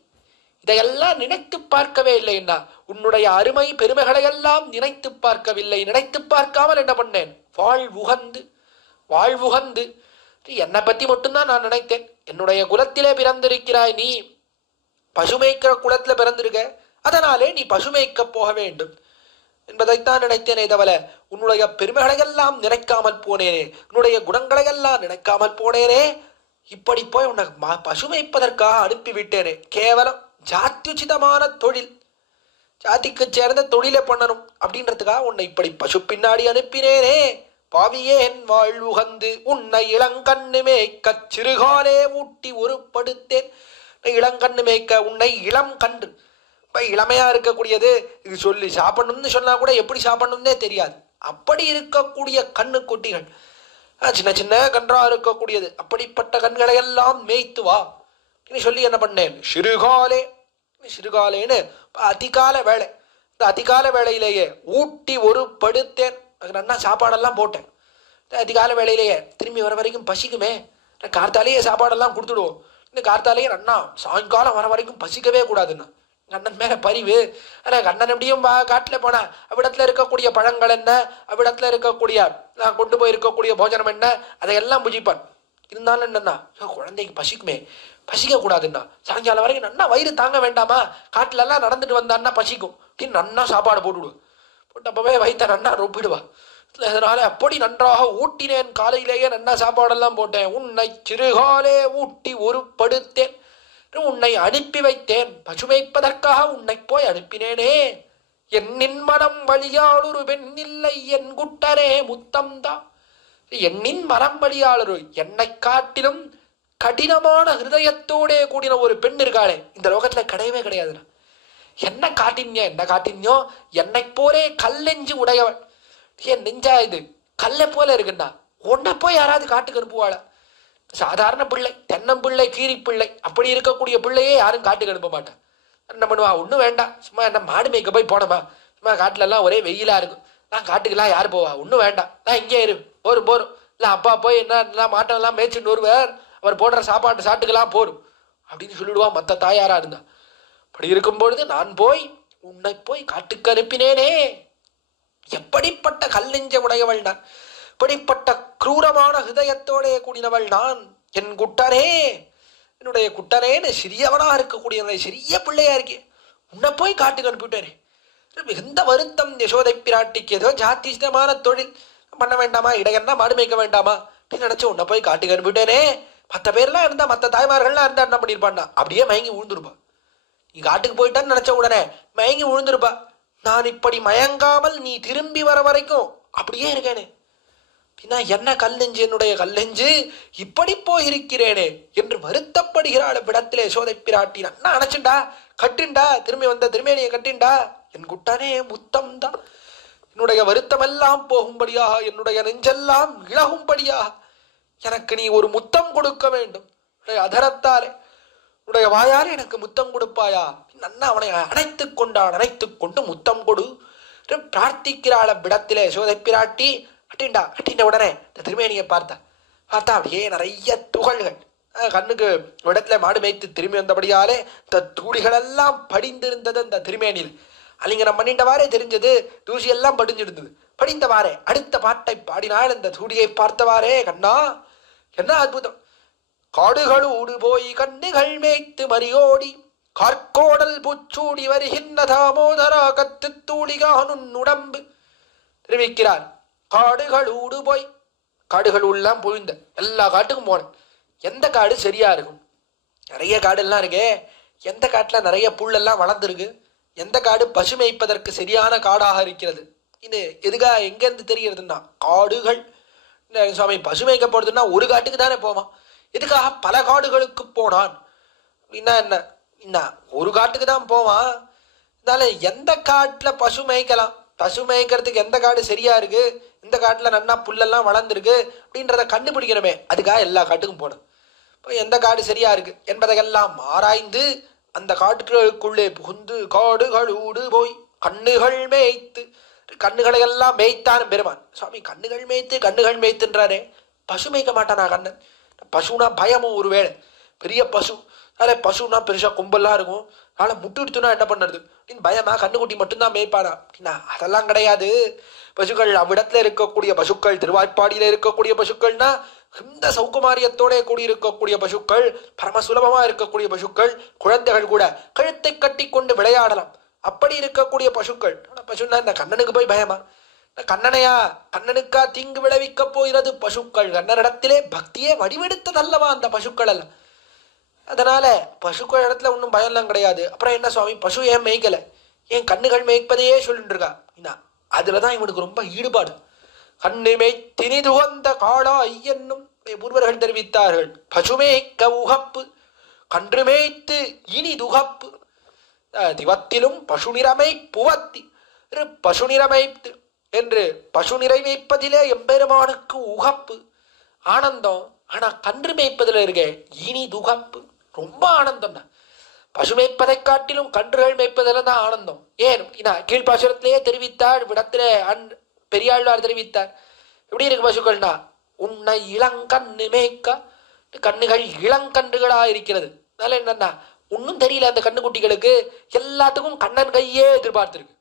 இதையெல்லாம் நினைத்து பார்க்கவே இல்லை. என்ன உன்னுடைய அருமை பெருமைகளை எல்லாம் நினைத்து பார்க்கவில்லை. நினைத்து பார்க்காமல் என்ன பண்ணேன், வாழ்வுகந்து என்னை பத்தி மட்டும்தான் நான் நினைத்தேன். என்னுடைய குலத்திலே பிறந்திருக்கிறாய் நீ, பசுமைக்கிற குலத்துல பிறந்திருக்க, அதனாலே நீ பசுமைக்க போக வேண்டும் என்பதைத்தான் நினைத்தேனே தவிர உன்னுடைய பெருமைகளை எல்லாம் நினைக்காமல் போனேனே, உன்னுடைய குணங்களை எல்லாம் நினைக்காமல் போனேனே. இப்படி போய் உன்னை பசுமைப்பதற்காக அனுப்பிவிட்டேனே. கேவலம் ஜாத்யுச்சிதமான தொழில், ஜாதிக்கு சேர்ந்த தொழிலை பண்ணணும் அப்படின்றதுக்காக உன்னை இப்படி பசு பின்னாடி அனுப்பினேனே. பாவியேன் வாழ்வுகந்து உன்னை இளங்கண்ணு மேய்க்க சிறுகாலே ஊட்டி ஒரு படுத்தேன். இளங்கண்ணு மேய்க்க உன்னை இளம் கன்று, இப்போ இளமையா இருக்கக்கூடியது இது சொல்லி சாப்பிடணும்னு சொன்னா கூட எப்படி சாப்பிடணும்னே தெரியாது. அப்படி இருக்கக்கூடிய கண்ணு குட்டிகள், சின்ன சின்ன கன்றா இருக்கக்கூடியது, அப்படிப்பட்ட கண்களை எல்லாம் மேய்த்து வா சொல்லி என்ன பண்ணேன். சிறுகாலேன்னு அதிகால வேலை, இந்த அதிகால வேளையிலேயே ஊட்டி ஒரு படுத்தேன். நன்னா சாப்பாடெல்லாம் போட்டேன். அதிகால வேளையிலேயே திரும்பி வர வரைக்கும் பசிக்குமே, கார்த்தாலேயே சாப்பாடெல்லாம் கொடுத்துடுவோம். இந்த கார்த்தாலேயே நன்னா சாயங்காலம் வர வரைக்கும் பசிக்கவே கூடாதுன்னா கண்ணன் மேல பரிவு. ஆனால் கண்ணன் எப்படியும் காட்டில் போனா அவ்விடத்துல இருக்கக்கூடிய பழங்கள் என்ன, அவ்விடத்துல இருக்கக்கூடிய நான் கொண்டு போய் இருக்கக்கூடிய போஜனம் என்ன, அதையெல்லாம் புஜிப்பான். இருந்தாலும் என்னன்னா குழந்தைக்கு பசிக்குமே, பசிக்க கூடாதுன்னா சாயங்காலம் வரைக்கும் நன்னா வயிறு தாங்க வேண்டாமா, காட்டுல எல்லாம் நடந்துட்டு வந்தான்னா பசிக்கும் அப்படின்னு நன்னா சாப்பாடு போட்டுவிடுவோம். போட்டப்பவே வயிற்ற நன்னா ரொப்பிடுவா. அதனால அப்படி நன்றாக ஊட்டினேன். காலையிலேயே நன்னா சாப்பாடெல்லாம் போட்டேன். உன்னை சிறுகாலே ஊட்டி ஒரு படுத்தேன், உன்னை அனுப்பி வைத்தேன். பசுமைப்பதற்காக உன்னை போய் அனுப்பினேனே. என்னின் மனம் வழியால் ஒரு பெண் இல்லை என் குட்டரே முத்தம்தா. என்னின் மனம் வழியால் ஒரு என்னை காட்டிலும் கடினமான ஹிருதயத்தோடே கூடின ஒரு பெண் இருக்காளே இந்த லோகத்துல கிடையவே கிடையாதுண்ணா. என்ன காட்டின்யோ என்னை போலே கல்லெஞ்சு உடையவள். என் நெஞ்சா இது கல்லை போல இருக்குண்ணா. உன்னை போய் யாராவது காட்டுக்கு அனுப்புவாள? சாதாரண பிள்ளை, தென்னம்பிள்ளை, கீரி பிள்ளை, அப்படி இருக்கக்கூடிய பிள்ளையே யாரும் காட்டுக்கு அனுப்ப மாட்டான். என்ன பண்ணுவா, ஒன்றும் வேண்டாம், சும்மா என்ன மாடு மேய்க்க போய் போனோமா, சும்மா காட்டுல எல்லாம் ஒரே வெயிலா இருக்கும், நான் காட்டுக்கெல்லாம் யார் போவா, ஒன்றும் வேண்டாம், நான் இங்கே இரு, போரும் இல்லை அப்பா போய் என்ன மாட்டம் எல்லாம் மேய்ச்சிட்டு வருவார், அவர் போடுற சாப்பாட்டு சாட்டுக்கெல்லாம் போரும் அப்படின்னு சொல்லிடுவான் மற்ற தாயாரா இருந்தா. அப்படி இருக்கும்பொழுது நான் போய் உன்னை போய் காட்டுக்கு அனுப்பினேனே. எப்படிப்பட்ட கல்லெஞ்ச உடையவள் நான், இப்படிப்பட்ட கிரூரமான ஹிருதயத்தோட கூடினவள் நான். என் குட்டரே, என்னுடைய குட்டரேன்னு சிறியவனா இருக்கக்கூடிய சிறிய பிள்ளையா இருக்கேன், உன்னை போய் காட்டுக்கு அனுப்பிவிட்டேனே. மிகுந்த வருத்தம் யசோதை பிராட்டிக்கு. ஏதோ ஜாத்தியமான தொழில் பண்ண வேண்டாமா, இடையன்னா மாடு மேய்க்க வேண்டாமா அப்படின்னு நினைச்சு உன்னை போய் காட்டுக்கு அனுப்பிவிட்டேனே. மற்ற பேர்லாம் இருந்தா, மற்ற தாய்மார்கள்லாம் இருந்தா என்ன பண்ணிருப்பான்னா அப்படியே மயங்கி விழுந்துருப்பா. நீ காட்டுக்கு போயிட்டான்னு நினைச்ச உடனே மயங்கி விழுந்துருப்பா. நான் இப்படி மயங்காமல் நீ திரும்பி வர வரைக்கும் அப்படியே இருக்கேனே. என்ன கல்லெஞ்சு, என்னுடைய கல்லெஞ்சு இப்படி போயிருக்கிறேனே என்று வருத்தப்படுகிறாள் விடத்திலே யசோதை பிராட்டி. அண்ணா அணைச்சுண்டா, கட்டிண்டா, திரும்பி வந்த திருமேனியை கட்டிண்டா, என் குட்டானே முத்தம் தான், என்னுடைய வருத்தமெல்லாம் போகும்படியாக, என்னுடைய நெஞ்செல்லாம் இழகும்படியாக எனக்கு நீ ஒரு முத்தம் கொடுக்க வேண்டும், அதரத்தாலே உன்னுடைய வாயால் எனக்கு முத்தம் கொடுப்பாயா? அண்ணா அவனை அணைத்து கொண்டான். அணைத்து கொண்டு முத்தம் கொடு பிரார்த்திக்கிறாள் விடத்திலே யசோதை பிராட்டி. கட்டிண்ட உடனே இந்த திருமேனியை பார்த்தா அப்படியே நிறைய துகள்கள், கண்ணுக்கு விடத்துல மாடு மேய்த்து திரும்பி வந்தபடியாலே இந்த தூளிகள் எல்லாம் படிந்திருந்தது அந்த திருமேனியில். அலிங்கனம் பண்ணிட்டவாறே தெரிஞ்சது, தூசி எல்லாம் படிஞ்சிருந்தது. படிந்தவாறே அடுத்த பாட்டை பாடினாள். இந்த தூடியை பார்த்தவாறே, கண்ணா என்ன அற்புதம்! காடுகள் ஊடு போய் கண்ணுகள் மேய்த்து மறியோடி கார்கோடல் பூச்சூடி வருகின்ற தாமோதரா கத்து தூளிகானுன் உடம்பு தெரிவிக்கிறார். காடுகள் ஊடு போய், காடுகள் உள்ளலாம் போயிருந்த எல்லா காட்டுக்கும் போனேன். எந்த காடு சரியா இருக்கும்? நிறைய காடெல்லாம் இருக்கே, எந்த காட்டுல நிறைய புல்லெல்லாம் வளர்ந்துருக்கு, எந்த காடு பசு மேய்ப்பதற்கு சரியான காடாக இருக்கிறது? இது எதுக்காக எங்கேருந்து தெரிகிறதுன்னா, காடுகள் சுவாமி பசு மேய்க்க போறதுன்னா ஒரு காட்டுக்கு தானே போவான், எதுக்காக பல காடுகளுக்கு போனான்? என்ன ஒரு காட்டுக்கு தான் போவான். அதனால எந்த காட்டுல பசு மேய்க்கலாம், பசு மேய்க்கிறதுக்கு எந்த காடு சரியா இருக்கு, இந்த காட்டுல நன்னா புல்லெல்லாம் வளர்ந்துருக்கு அப்படின்றத கண்டுபிடிக்கணுமே, அதுக்காக எல்லா காட்டுக்கும் போனோம். இப்போ எந்த காடு சரியா இருக்கு என்பதையெல்லாம் ஆராய்ந்து அந்த காட்டுகளுக்குள்ளே புகுந்து காடுகள் ஊடு போய் கண்ணுகள் மேய்த்து, கண்ணுகளை எல்லாம் மேய்த்தான் பெருமான். சுவாமி கண்ணுகள் மேய்த்துன்றாரே, பசு மேய்க்க மாட்டானா கண்ணன்? பசுனா பயமும் ஒருவேளை, பெரிய பசு, அதனால பசுனா பெருசா கொம்பெல்லாம் இருக்கும், அதனால முட்டு எடுத்துனா என்ன பண்ணுறது பயமா? கண்ணுக்குட்டி மட்டும்தான் மேய்ப்பானா அப்படின்னா அதெல்லாம் கிடையாது. பசுக்கள் அவ்விடத்துல இருக்கக்கூடிய பசுக்கள், திருவாய்ப்பாடியில இருக்கக்கூடிய பசுக்கள்னா இந்த சௌகுமாரியத்தோட கூடி இருக்கக்கூடிய பசுக்கள், பரம சுலபமா இருக்கக்கூடிய பசுக்கள், குழந்தைகள் கூட கழுத்தை கட்டி கொண்டு விளையாடலாம், அப்படி இருக்கக்கூடிய பசுக்கள். பசுன்னா இந்த கண்ணனுக்கு போய் பயமா? கண்ணனையா, கண்ணனுக்கா தீங்கு விளைவிக்க போகிறது பசுக்கள்? கண்ணனிடத்திலே பக்தியே வடிவெடுத்ததல்லவா அந்த பசுக்கள் எல்லாம். அதனால பசுக்கள் இடத்துல ஒன்றும் பயம்லாம் கிடையாது. அப்புறம் என்ன சுவாமி, பசு ஏன் மேய்க்கல, ஏன் கண்ணுகள் மேய்ப்பதையே சொல்லிட்டு இருக்கா? அதுலதான் இவனுக்கு ரொம்ப ஈடுபாடு. கண்ணு மேய்த்தினி துகந்த காளாய் என்னும் பூர்வர்கள் தெரிவித்தார்கள். பசுமேய்க்க உகப்பு, கன்று மேய்த்து இனி துகப்பு, திவத்திலும் பசு நிறமை புவத்தி, பசு நிறமைத்து என்று பசு நிறை மேய்ப்பதிலே எம்பெருமானுக்கு உகப்பு, ஆனந்தம். ஆனா கன்று மேய்ப்பதில் இருக்க இனி துகப்பு, ரொம்ப ஆனந்தம் தான். பசு மேய்ப்பதை காட்டிலும் கன்றுகள் மேய்ப்பதில் தான் ஆனந்தம். ஏன் கீழ்பாசுரத்திலேயே தெரிவித்தார், விடத்திலே பெரியாழ்வார் தெரிவித்தார். எப்படி இருக்கு பசுக்கள்னா, உன்னை இளங்கண்ணு மேய்க்க, கண்ணுகள் இளங்கன்றுகளா இருக்கிறது. அதனால என்னன்னா ஒன்னும் தெரியல அந்த கண்ணுக்குட்டிகளுக்கு, எல்லாத்துக்கும் கண்ணன் கையே எதிர்பார்த்திருக்கு.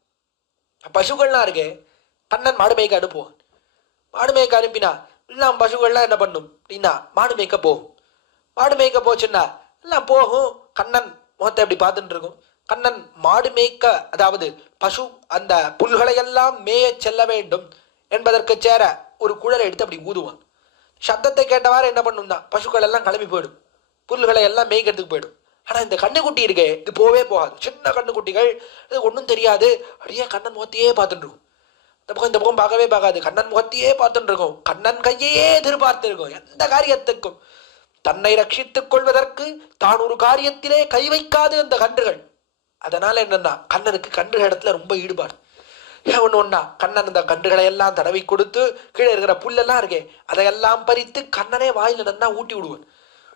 பசுக்கள்லாம் இருக்கு, கண்ணன் மாடு மேய்க்க அனுப்புவான். மாடு மேய்க்க அனுப்பினா எல்லாம் பசுக்கள்லாம் என்ன பண்ணும் அப்படின்னா மாடு மேய்க்க போகும். மாடு மேய்க்க போச்சுன்னா எல்லாம் போகும், கண்ணன் முகத்தை எப்படி பார்த்துட்டு இருக்கும். கண்ணன் மாடு மேய்க்க, அதாவது பசு அந்த புல்களை எல்லாம் மேய செல்ல வேண்டும் என்பதற்கு சேர ஒரு குழலை எடுத்து அப்படி ஊதுவான். சப்தத்தை கேட்டவாறு என்ன பண்ணும்னா பசுக்கள் எல்லாம் கிளம்பி போயிடும், புல்களை எல்லாம் மேய்க்கிறதுக்கு போயிடும். ஆனா இந்த கண்ணுக்குட்டி இருக்கே, இது போவே போகாது. சின்ன கண்ணுக்குட்டிகள், இது ஒன்றும் தெரியாது, அப்படியே கண்ணன் முகத்தையே பார்த்துட்டு இருக்கும். இந்த பக்கம் பார்க்கவே பார்க்காது, கண்ணன் முகத்தையே பார்த்துட்டு இருக்கும், கண்ணன் கையே எதிர்பார்த்து இருக்கும். எந்த காரியத்துக்கும் தன்னை ரட்சித்துக் கொள்வதற்கு தான் ஒரு காரியத்திலே கை வைக்காது அந்த கன்றுகள். அதனால என்னன்னா கண்ணனுக்கு கன்றுகள் இடத்துல ரொம்ப ஈடுபாடு. ஒன்னா கண்ணன் அந்த கன்றுகளை எல்லாம் தடவி கொடுத்து கீழே இருக்கிற புல்லெல்லாம் இருக்கே அதையெல்லாம் பறித்து கண்ணனே வாயில நன்னா ஊட்டி விடுவான்.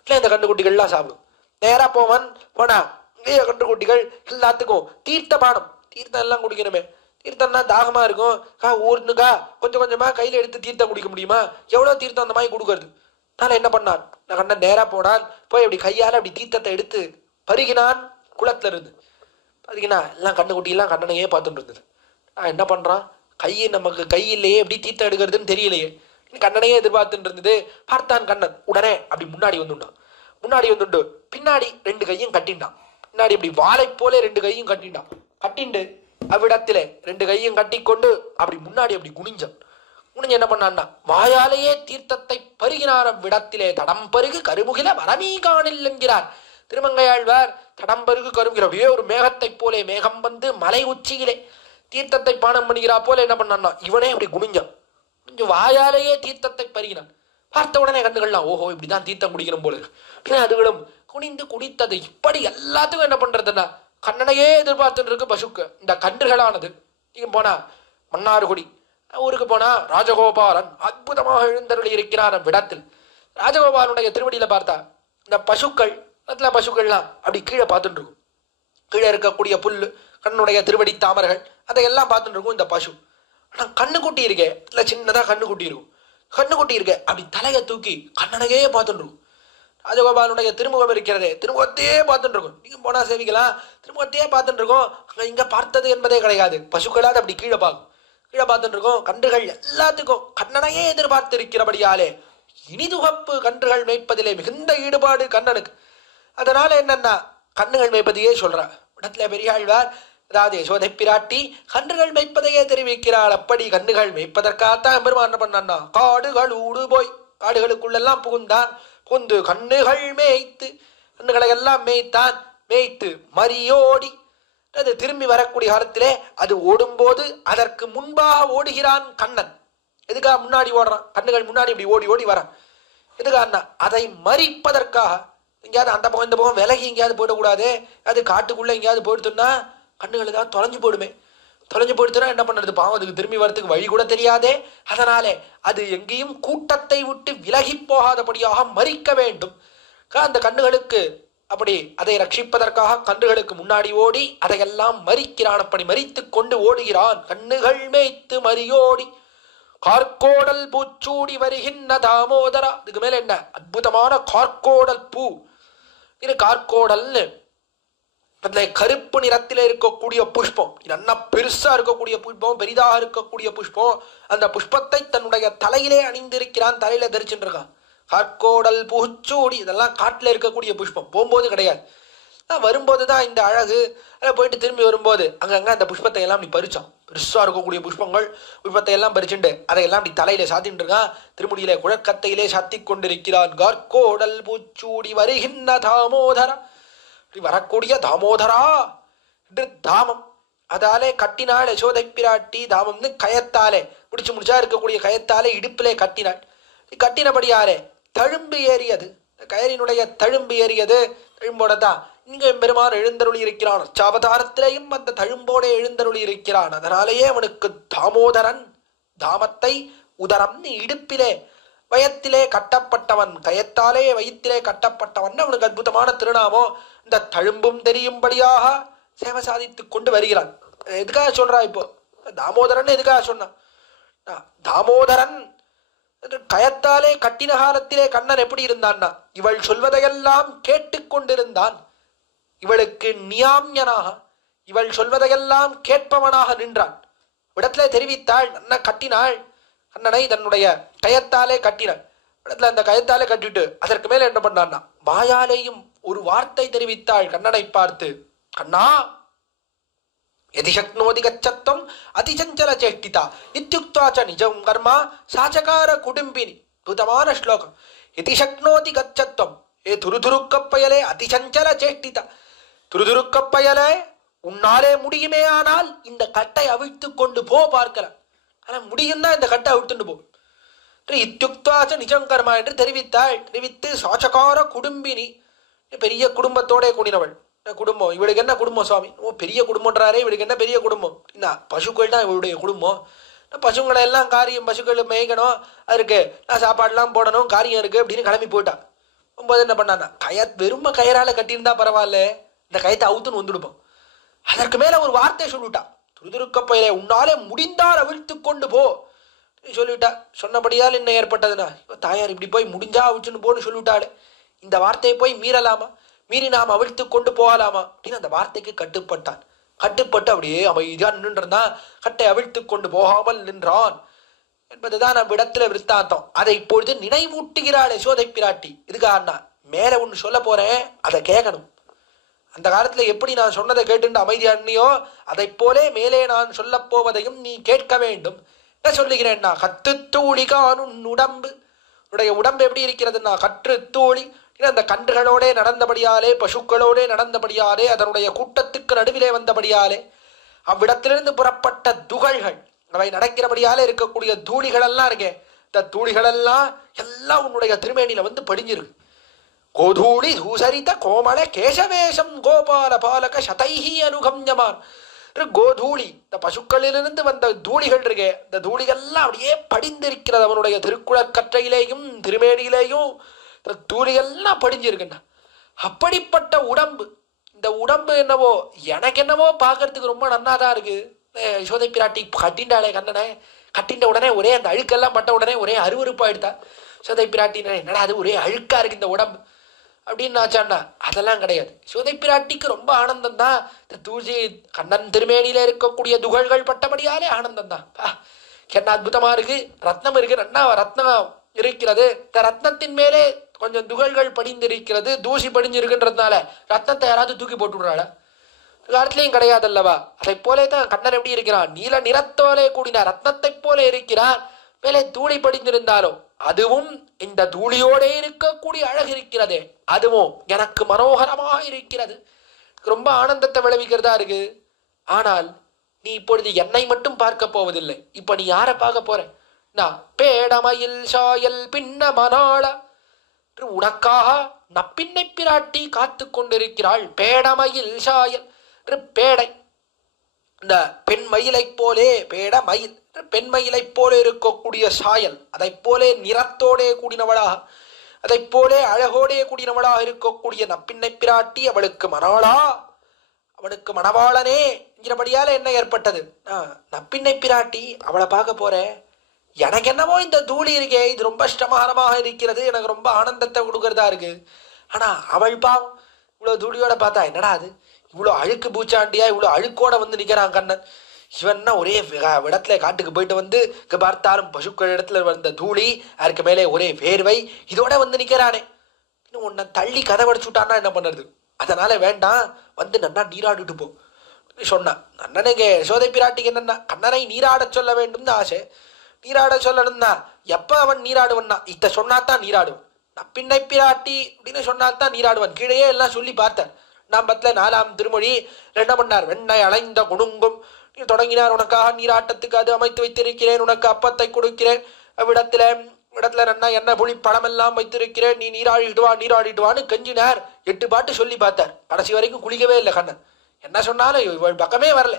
இல்லை இந்த கன்றுக்குட்டிகள்லாம் சாப்பிடும். நேரா போவான், போனா நிறைய கன்றுக்குட்டிகள் எல்லாத்துக்கும் தீர்த்த பானம், தீர்த்தம் எல்லாம் குடிக்கணுமே. தீர்த்தம்னா தாகமா இருக்கும், ஊர்னுக்கா கொஞ்சம் கொஞ்சமா கையில எடுத்து தீர்த்தம் குடிக்க முடியுமா? எவ்வளவு தீர்த்தம் அந்த மாதிரி கொடுக்கறது. அதனால என்ன பண்ணான், கண்ணன் நேரா போனான், போய் அப்படி கையால அப்படி தீர்த்தத்தை எடுத்து பருகினான் குளத்துல இருந்து. பார்த்தீங்கன்னா எல்லாம் கண்ணுக்குட்டியெல்லாம் கண்ணனையே பார்த்துட்டு இருந்தது. என்ன பண்றான், கையை நமக்கு கையிலேயே எப்படி தீர்த்தம் எடுக்கிறதுன்னு தெரியலையே, கண்ணனையே எதிர்பார்த்துட்டு இருந்தது. பார்த்தான் கண்ணன், உடனே அப்படி முன்னாடி வந்துட்டான். முன்னாடி வந்துட்டு பின்னாடி ரெண்டு கையும் கட்டிண்டான். பின்னாடி இப்படி வாழை போல ரெண்டு கையும் கட்டிண்டான். கட்டிண்டு அவ்விடத்திலே ரெண்டு கையும் கட்டி கொண்டு அப்படி முன்னாடி அப்படி குனிஞ்சான். குனிஞ்சு என்ன பண்ணான்னா வாயாலேயே தீர்த்தத்தை பருகினார். அவ்விடத்திலே தடம் பருகு கருமுகில வரமீ காணில் என்கிறார் திருமங்கையாழ்வார். தடம் பருகு கருமுகில, அப்படியே ஒரு மேகத்தை போலே மேகம் வந்து மலை உச்சியிலே தீர்த்தத்தை பானம் பண்ணுகிறா போல என்ன பண்ணான்னா இவனே அப்படி குனிஞ்சான். கொஞ்சம் வாயாலேயே தீர்த்தத்தை பருகினான். பார்த்த உடனே கண்ணுகள்லாம் ஓஹோ இப்படிதான் தீர்த்தம் குடிக்கணும் போல இருக்கு. அதுகளும் குனிந்து குடித்தது. இப்படி எல்லாத்துக்கும் என்ன பண்றதுன்னா கண்ணனையே எதிர்பார்த்துட்டு இருக்கு பசுக்கு. இந்த கன்றுகளானது இங்க போனா மன்னார்குடி ஊருக்கு போனா ராஜகோபாலன் அற்புதமாக எழுந்தருளி இருக்கிறார் விடத்தில். ராஜகோபாலனுடைய திருவடியில பார்த்தா இந்த பசுக்கள் பசுக்கள்லாம் அப்படி கீழே பார்த்துட்டு இருக்கும். கீழே இருக்கக்கூடிய புல்லு கண்ணுடைய திருவடி தாமர்கள் அதையெல்லாம் பார்த்துட்டு இருக்கும் இந்த பசு. ஆனா கண்ணுக்குட்டி இருக்கே இல்ல சின்னதா கண்ணுக்குட்டி இருக்கும். கண்ணுக்குட்டி இருக்க அப்படி தலையை தூக்கி கண்ணனையே பார்த்துட்டு இருக்கும். ராஜகோபாலனுடைய திருமுகம் இருக்கிறதே திருமுகத்தையே பார்த்துட்டு இருக்கும். நீங்க போனா சேவிக்கலாம் திருமுகத்தையே பார்த்துட்டு இருக்கோம். அங்க இங்க பார்த்தது என்பதே கிடையாது. பசுக்களாது அப்படி கீழே பார்க்கும். கீழே பார்த்துட்டு இருக்கோம். கன்றுகள் எல்லாத்துக்கும் கண்ணனையே எதிர்பார்த்து இருக்கிறபடியாலே இனிதுகப்பு கன்றுகள் மேய்ப்பதிலே மிகுந்த ஈடுபாடு கண்ணனுக்கு. அதனால என்னன்னா கண்ணுகள் மேய்ப்பதையே சொல்றா. இடத்துல பெரியாழ்வார் அதாவது யசோதை பிராட்டி கன்றுகள் மேய்ப்பதையே தெரிவிக்கிறாள். அப்படி கன்றுகள் மேய்ப்பதற்காகத்தான் பெருமான் என்ன பண்ணா காடுகள் ஊடு போய் காடுகளுக்குள்ளெல்லாம் புகுந்தான். புகுந்து கண்ணுகள் மேய்த்து கண்ணுகளை எல்லாம் மேய்த்தான். மேய்த்து மரியோடி அது திரும்பி வரக்கூடிய காலத்திலே அது ஓடும்போது அதற்கு முன்பாக ஓடுகிறான் கண்ணன். எதுக்காக முன்னாடி ஓடுறான்? கண்ணுகள் முன்னாடி இப்படி ஓடி ஓடி வரான். எதுக்காக? அதை மறிப்பதற்காக. எங்கேயாவது அந்த பக்கம் இந்த பக்கம் விலகி எங்கேயாவது போயிடக்கூடாது. அது காட்டுக்குள்ள எங்கேயாவது போயிடுத்துன்னா கண்ணுகள் தான் தொலைஞ்சு போயிடுமே. தொலைஞ்சு போயிடுத்துனா என்ன பண்ணுறது? பாவம் அதுக்கு திரும்பி வரத்துக்கு வழி கூட தெரியாதே. அதனாலே அது எங்கேயும் கூட்டத்தை விட்டு விலகி போகாதபடியாக மறிக்க வேண்டும். அந்த கண்ணுகளுக்கு அப்படி அதை ரட்சிப்பதற்காக கன்றுகளுக்கு முன்னாடி ஓடி அதையெல்லாம் மறிக்கிறான். அப்படி மறித்து கொண்டு ஓடுகிறான். கண்ணுகள் மேய்த்து மறியோடி கார்கோடல் பூச்சூடி வருகின்ற தாமோதரா. இதுக்கு மேல என்ன அற்புதமான கார்கோடல் பூ. இது கார்கோடல்னு கருப்பு நிறத்தில இருக்கக்கூடிய புஷ்பம். நல்லா பெருசா இருக்கக்கூடிய புஷ்பம், பெரிதாக இருக்கக்கூடிய புஷ்பம். அந்த புஷ்பத்தை தன்னுடைய தலையிலே அணிந்திருக்கிறான். தலையில தரிச்சுட்டு இருக்கான். கார்கோடல் பூச்சூடி இதெல்லாம் காட்டுல இருக்கக்கூடிய புஷ்பம். போகும்போது கிடையாது, வரும்போதுதான் இந்த அழகு. போயிட்டு திரும்பி வரும்போது அங்கங்க அந்த புஷ்பத்தை எல்லாம் அப்படி பறிச்சான். பெருசா இருக்கக்கூடிய புஷ்பத்தை எல்லாம் பறிச்சுண்டு அதையெல்லாம் அப்படி தலையில சாத்திட்டு இருக்கான். திருமுடியிலே குழக்கத்தையிலே சாத்தி கொண்டிருக்கிறான். கார்கோடல் பூச்சூடி வருகின்ற தாமோதரா. வரக்கூடிய தாமோதரா என்று தாமம் அதாலே கட்டினாள் யசோதை பிராட்டி. தாமம்னு கயத்தாலே முடிச்சா இருக்கக்கூடிய கயத்தாலே இடுப்பிலே கட்டினாள். கட்டினபடியாலே தழும்பு ஏறியது. கயரினுடைய தழும்பு ஏறியது. தழும்போடதான் இங்க பெருமான் எழுந்தருளி இருக்கிறான். அச்சாவதாரத்திலேயும் அந்த தழும்போட எழுந்தருளி இருக்கிறான். அதனாலேயே அவனுக்கு தாமோதரன். தாமத்தை உதரம் இடுப்பிலே வயத்திலே கட்டப்பட்டவன். கயத்தாலே வயிற்றிலே கட்டப்பட்டவன் அவனுக்கு அற்புதமான திருநாமம். இந்த தழும்பும் தெரியும்படியாக சேவை சாதித்து கொண்டு வருகிறான். எதுக்காக சொல்றா இப்போ தாமோதரன்? எதுக்காக சொன்னான்? தாமோதரன் கயத்தாலே கட்டின காலத்திலே கண்ணன் எப்படி இருந்தான்னா இவள் சொல்வதையெல்லாம் கேட்டுக்கொண்டிருந்தான். இவளுக்கு நியாம்யனாக இவள் சொல்வதையெல்லாம் கேட்பவனாக நின்றான். இடத்துல தெரிவித்தாள். நன்ன கட்டினாள். கண்ணனை தன்னுடைய கயத்தாலே கட்டினாள். இடத்துல அந்த கயத்தாலே கட்டிட்டு அதற்கு மேல என்ன பண்ணான்னா வாயாலேயும் ஒரு வார்த்தை தெரிவித்தாள் கண்ணனை பார்த்து. கண்ணா யதிசக்னோதி கச்சத்வம் அதிசஞ்சல சேஷ்டிதா இத்யுக்த்வாச்ச நிஜம் கர்மா சாச்சகார குடும்பினி. அற்புதமான ஸ்லோகம். யதிசக்னோதி கச்சத்வம். ஏ துருதுருக்கப்பயலே அதிசஞ்சல சேஷ்டிதா. துருதுருக்கப்பயலே உன்னாலே முடியுமே ஆனால் இந்த கட்டை அவிழ்த்து கொண்டு போ பார்க்கலாம். ஆனா முடியும்னா இந்த கட்டை அவிழ்த்துண்டு போ. இத்யுக்த்வாச்ச நிஜம் கர்மா என்று தெரிவித்தாள். தெரிவித்து சாச்சகார குடும்பினி. பெரிய குடும்பத்தோட கூடினவள். குடும்பம் இவளுக்கு என்ன குடும்பம் சுவாமி? ஓ பெரிய குடும்பம்ன்றாரே, இவளுக்கு என்ன பெரிய குடும்பம்? என்ன பசுக்கள் தான் இவளுடைய குடும்பம். பசுங்களை எல்லாம் காரியம் பசுக்கள் மேய்க்கணும், அதுக்கு நான் சாப்பாடுலாம் போடணும், காரியம் இருக்கு அப்படின்னு கிளம்பி போயிட்டான். போகும்போது என்ன பண்ணானா வெறும கயரால கட்டியிருந்தா பரவாயில்ல, இந்த கயத்தை அவுத்துன்னு வந்துடுப்போம். அதற்கு மேல ஒரு வார்த்தை சொல்லிட்டான். துருதுருக்கப்பயிலே உன்னாலே முடிந்தால் அவிழ்த்து கொண்டு போ சொல்லிட்டா. சொன்னபடியால் என்ன ஏற்பட்டதுன்னா தாயார் இப்படி போய் முடிஞ்சா அவிழ்ச்சுன்னு போன்னு சொல்லிவிட்டாளே, இந்த வார்த்தையை போய் மீறலாமா? மீறி நாம் அவிழ்த்து கொண்டு போகலாமா அப்படின்னு அந்த வார்த்தைக்கு கட்டுப்பட்டான். கட்டுப்பட்டு அப்படியே அமைதியா நின்றுதான். கட்டை அவிழ்த்து கொண்டு போகாமல் நின்றான் என்பதுதான் நம்ம இடத்துல விருத்தாந்தம். அதை இப்பொழுது நினைவூட்டுகிறாள் யசோதை பிராட்டி. இதுக்காக மேல ஒண்ணு சொல்ல போறேன், அதை கேட்கணும். அந்த காலத்துல எப்படி நான் சொன்னதை கேட்டு அமைதியா அண்ணியோ அதை போலே மேலே நான் சொல்ல போவதையும் நீ கேட்க வேண்டும். என்ன சொல்லுகிறேன்னா கத்து தூளிகான் உன் உடம்பு. உன்னுடைய உடம்பு எப்படி இருக்கிறதுன்னா கற்று தூளி. அந்த கன்றுகளோடே நடந்தபடியாலே பசுக்களோடே நடந்தபடியாலே அதனுடைய கூட்டத்துக்கு நடுவிலே வந்தபடியாலே அவ்விடத்திலிருந்து புறப்பட்ட துகள்கள் அவை நடக்கிறபடியால இருக்கக்கூடிய தூளிகள் எல்லாம் இருக்கே, இந்த தூளிகள் எல்லாம் எல்லாம் உன்னுடைய திருமேனியில வந்து படிஞ்சிருக்கு. கோதூளி தூசரித கோமள கேசவேஷம் கோபால பாலக சதைஹி அனுகம்யமான். கோதூளி, இந்த பசுக்களிலிருந்து வந்த தூளிகள் இருக்கே, இந்த தூளிகள்லாம் அப்படியே படிந்திருக்கிறது அவனுடைய திருக்குழற்கற்றையிலேயும் திருமேனியிலேயும். இந்த தூளிகள்லாம் படிஞ்சிருக்குண்ணா. அப்படிப்பட்ட உடம்பு, இந்த உடம்பு என்னவோ எனக்கு என்னவோ பார்க்கறதுக்கு ரொம்ப நன்னாதான் இருக்கு. யசோதை பிராட்டி கட்டின்றாளே கண்ணனை, கட்டின்ற உடனே ஒரே அந்த அழுக்கெல்லாம் பட்ட உடனே ஒரே அருவருப்பாயிடுதா. யசோதை பிராட்டி என்னடா அது ஒரே அழுக்கா இருக்கு இந்த உடம்பு அப்படின்னு ஆச்சாண்டா. அதெல்லாம் கிடையாது. யசோதை பிராட்டிக்கு ரொம்ப ஆனந்தம் தான். இந்த தூசி கண்ணன் திருமேனியில இருக்கக்கூடிய துகள்கள் பட்டபடியாலே ஆனந்தம் தான். என்ன அற்புதமா இருக்கு. ரத்னம் இருக்கு, நன்னா ரத்னம் இருக்கிறது. இந்த ரத்னத்தின் மேலே கொஞ்சம் துகள்கள் படிந்திருக்கிறது, தூசி படிஞ்சிருக்குன்றதுனால ரத்னத்தை யாராவது தூக்கி போட்டு விடுறாள? காலத்திலையும் கிடையாது அல்லவா? அதை போலே தான் கண்ணன் எப்படி இருக்கிறான், நீல நிறத்தோலே கூடின ரத்னத்தை போல இருக்கிறான். மேலே தூளி படிந்திருந்தாலும் அதுவும் இந்த தூளியோடே இருக்கக்கூடிய அழகு இருக்கிறதே, அதுவும் எனக்கு மனோகரமாக இருக்கிறது. ரொம்ப ஆனந்தத்தை விளைவிக்கிறதா இருக்கு. ஆனால் நீ இப்பொழுது என்னை மட்டும் பார்க்க போவதில்லை. இப்ப நீ யாரை பார்க்க போற? நான் பேடமையில் சாயல் பின்ன மனாள, உனக்காக நப்பின்னை பிராட்டி காத்து கொண்டிருக்கிறாள். பேடமையில் சாயல், பேடை இந்த பெண் மயிலை போலே, பேட மயில் பெண் மயிலை போல இருக்கக்கூடிய சாயல், அதை போலே நிறத்தோடே கூடினவளாக, அதை போலே அழகோடே கூடினவளாக இருக்கக்கூடிய நப்பின்னை பிராட்டி அவளுக்கு மணாளா, அவனுக்கு மணவாளனே என்கிறபடியால என்ன ஏற்பட்டது? நப்பின்னை பிராட்டி அவளை பார்க்க போறேன். எனக்கு என்னவோ இந்த தூளி இருக்கே, இது ரொம்ப இஷ்டமானமாக இருக்கிறது, எனக்கு ரொம்ப ஆனந்தத்தை கொடுக்கறதா இருக்கு. ஆனா அவள் பாவம் இவ்வளவு தூளியோட பார்த்தா என்னடா அது இவ்வளோ அழுக்கு பூச்சாண்டியா இவ்வளோ அழுக்கோட வந்து நிற்கிறான் கண்ணன். இவன்னா ஒரே இடத்துல காட்டுக்கு போயிட்டு வந்து பார்த்தாலும் பசுக்கள் இடத்துல வந்த தூளி, அதுக்கு மேலே ஒரே வேர்வை, இதோட வந்து நிற்கிறானே. இன்னும் உன்னை தள்ளி கதை வடிச்சு விட்டான்னா என்ன பண்ணுறது? அதனால வேண்டாம், வந்து நன்னா நீராடிட்டு போ சொன்னான். அண்ணனுக்கு யசோதை பிராட்டிக்கு என்னன்னா கண்ணனை நீராட சொல்ல வேண்டும்னு ஆசை. நீராட சொல்லணும்னா எப்ப அவன் நீராடுவன்னா இத்த சொன்னாத்தான் நீராடுவன். நப்பின்னை பிராட்டி அப்படின்னு சொன்னால்தான் நீராடுவன். கீழே எல்லாம் சொல்லி பார்த்தேன். நாம் 4ஆம் திருமொழி 2 பண்ணார். வெண்ணை அலைந்த குணுங்கும் நீ தொடங்கினார், உனக்காக நீராட்டத்துக்கு அது அமைத்து வைத்திருக்கிறேன், உனக்கு அப்பத்தை கொடுக்கிறேன், இடத்துல நன்னா எண்ணெய் புளி பழம் எல்லாம் வைத்திருக்கிறேன், நீ நீராடிடுவான்னு கெஞ்சினார். 8 பாட்டு சொல்லி பார்த்தார். கடைசி வரைக்கும் குளிக்கவே இல்லை கண்ணன். என்ன சொன்னாலும் இவள் பக்கமே வரல.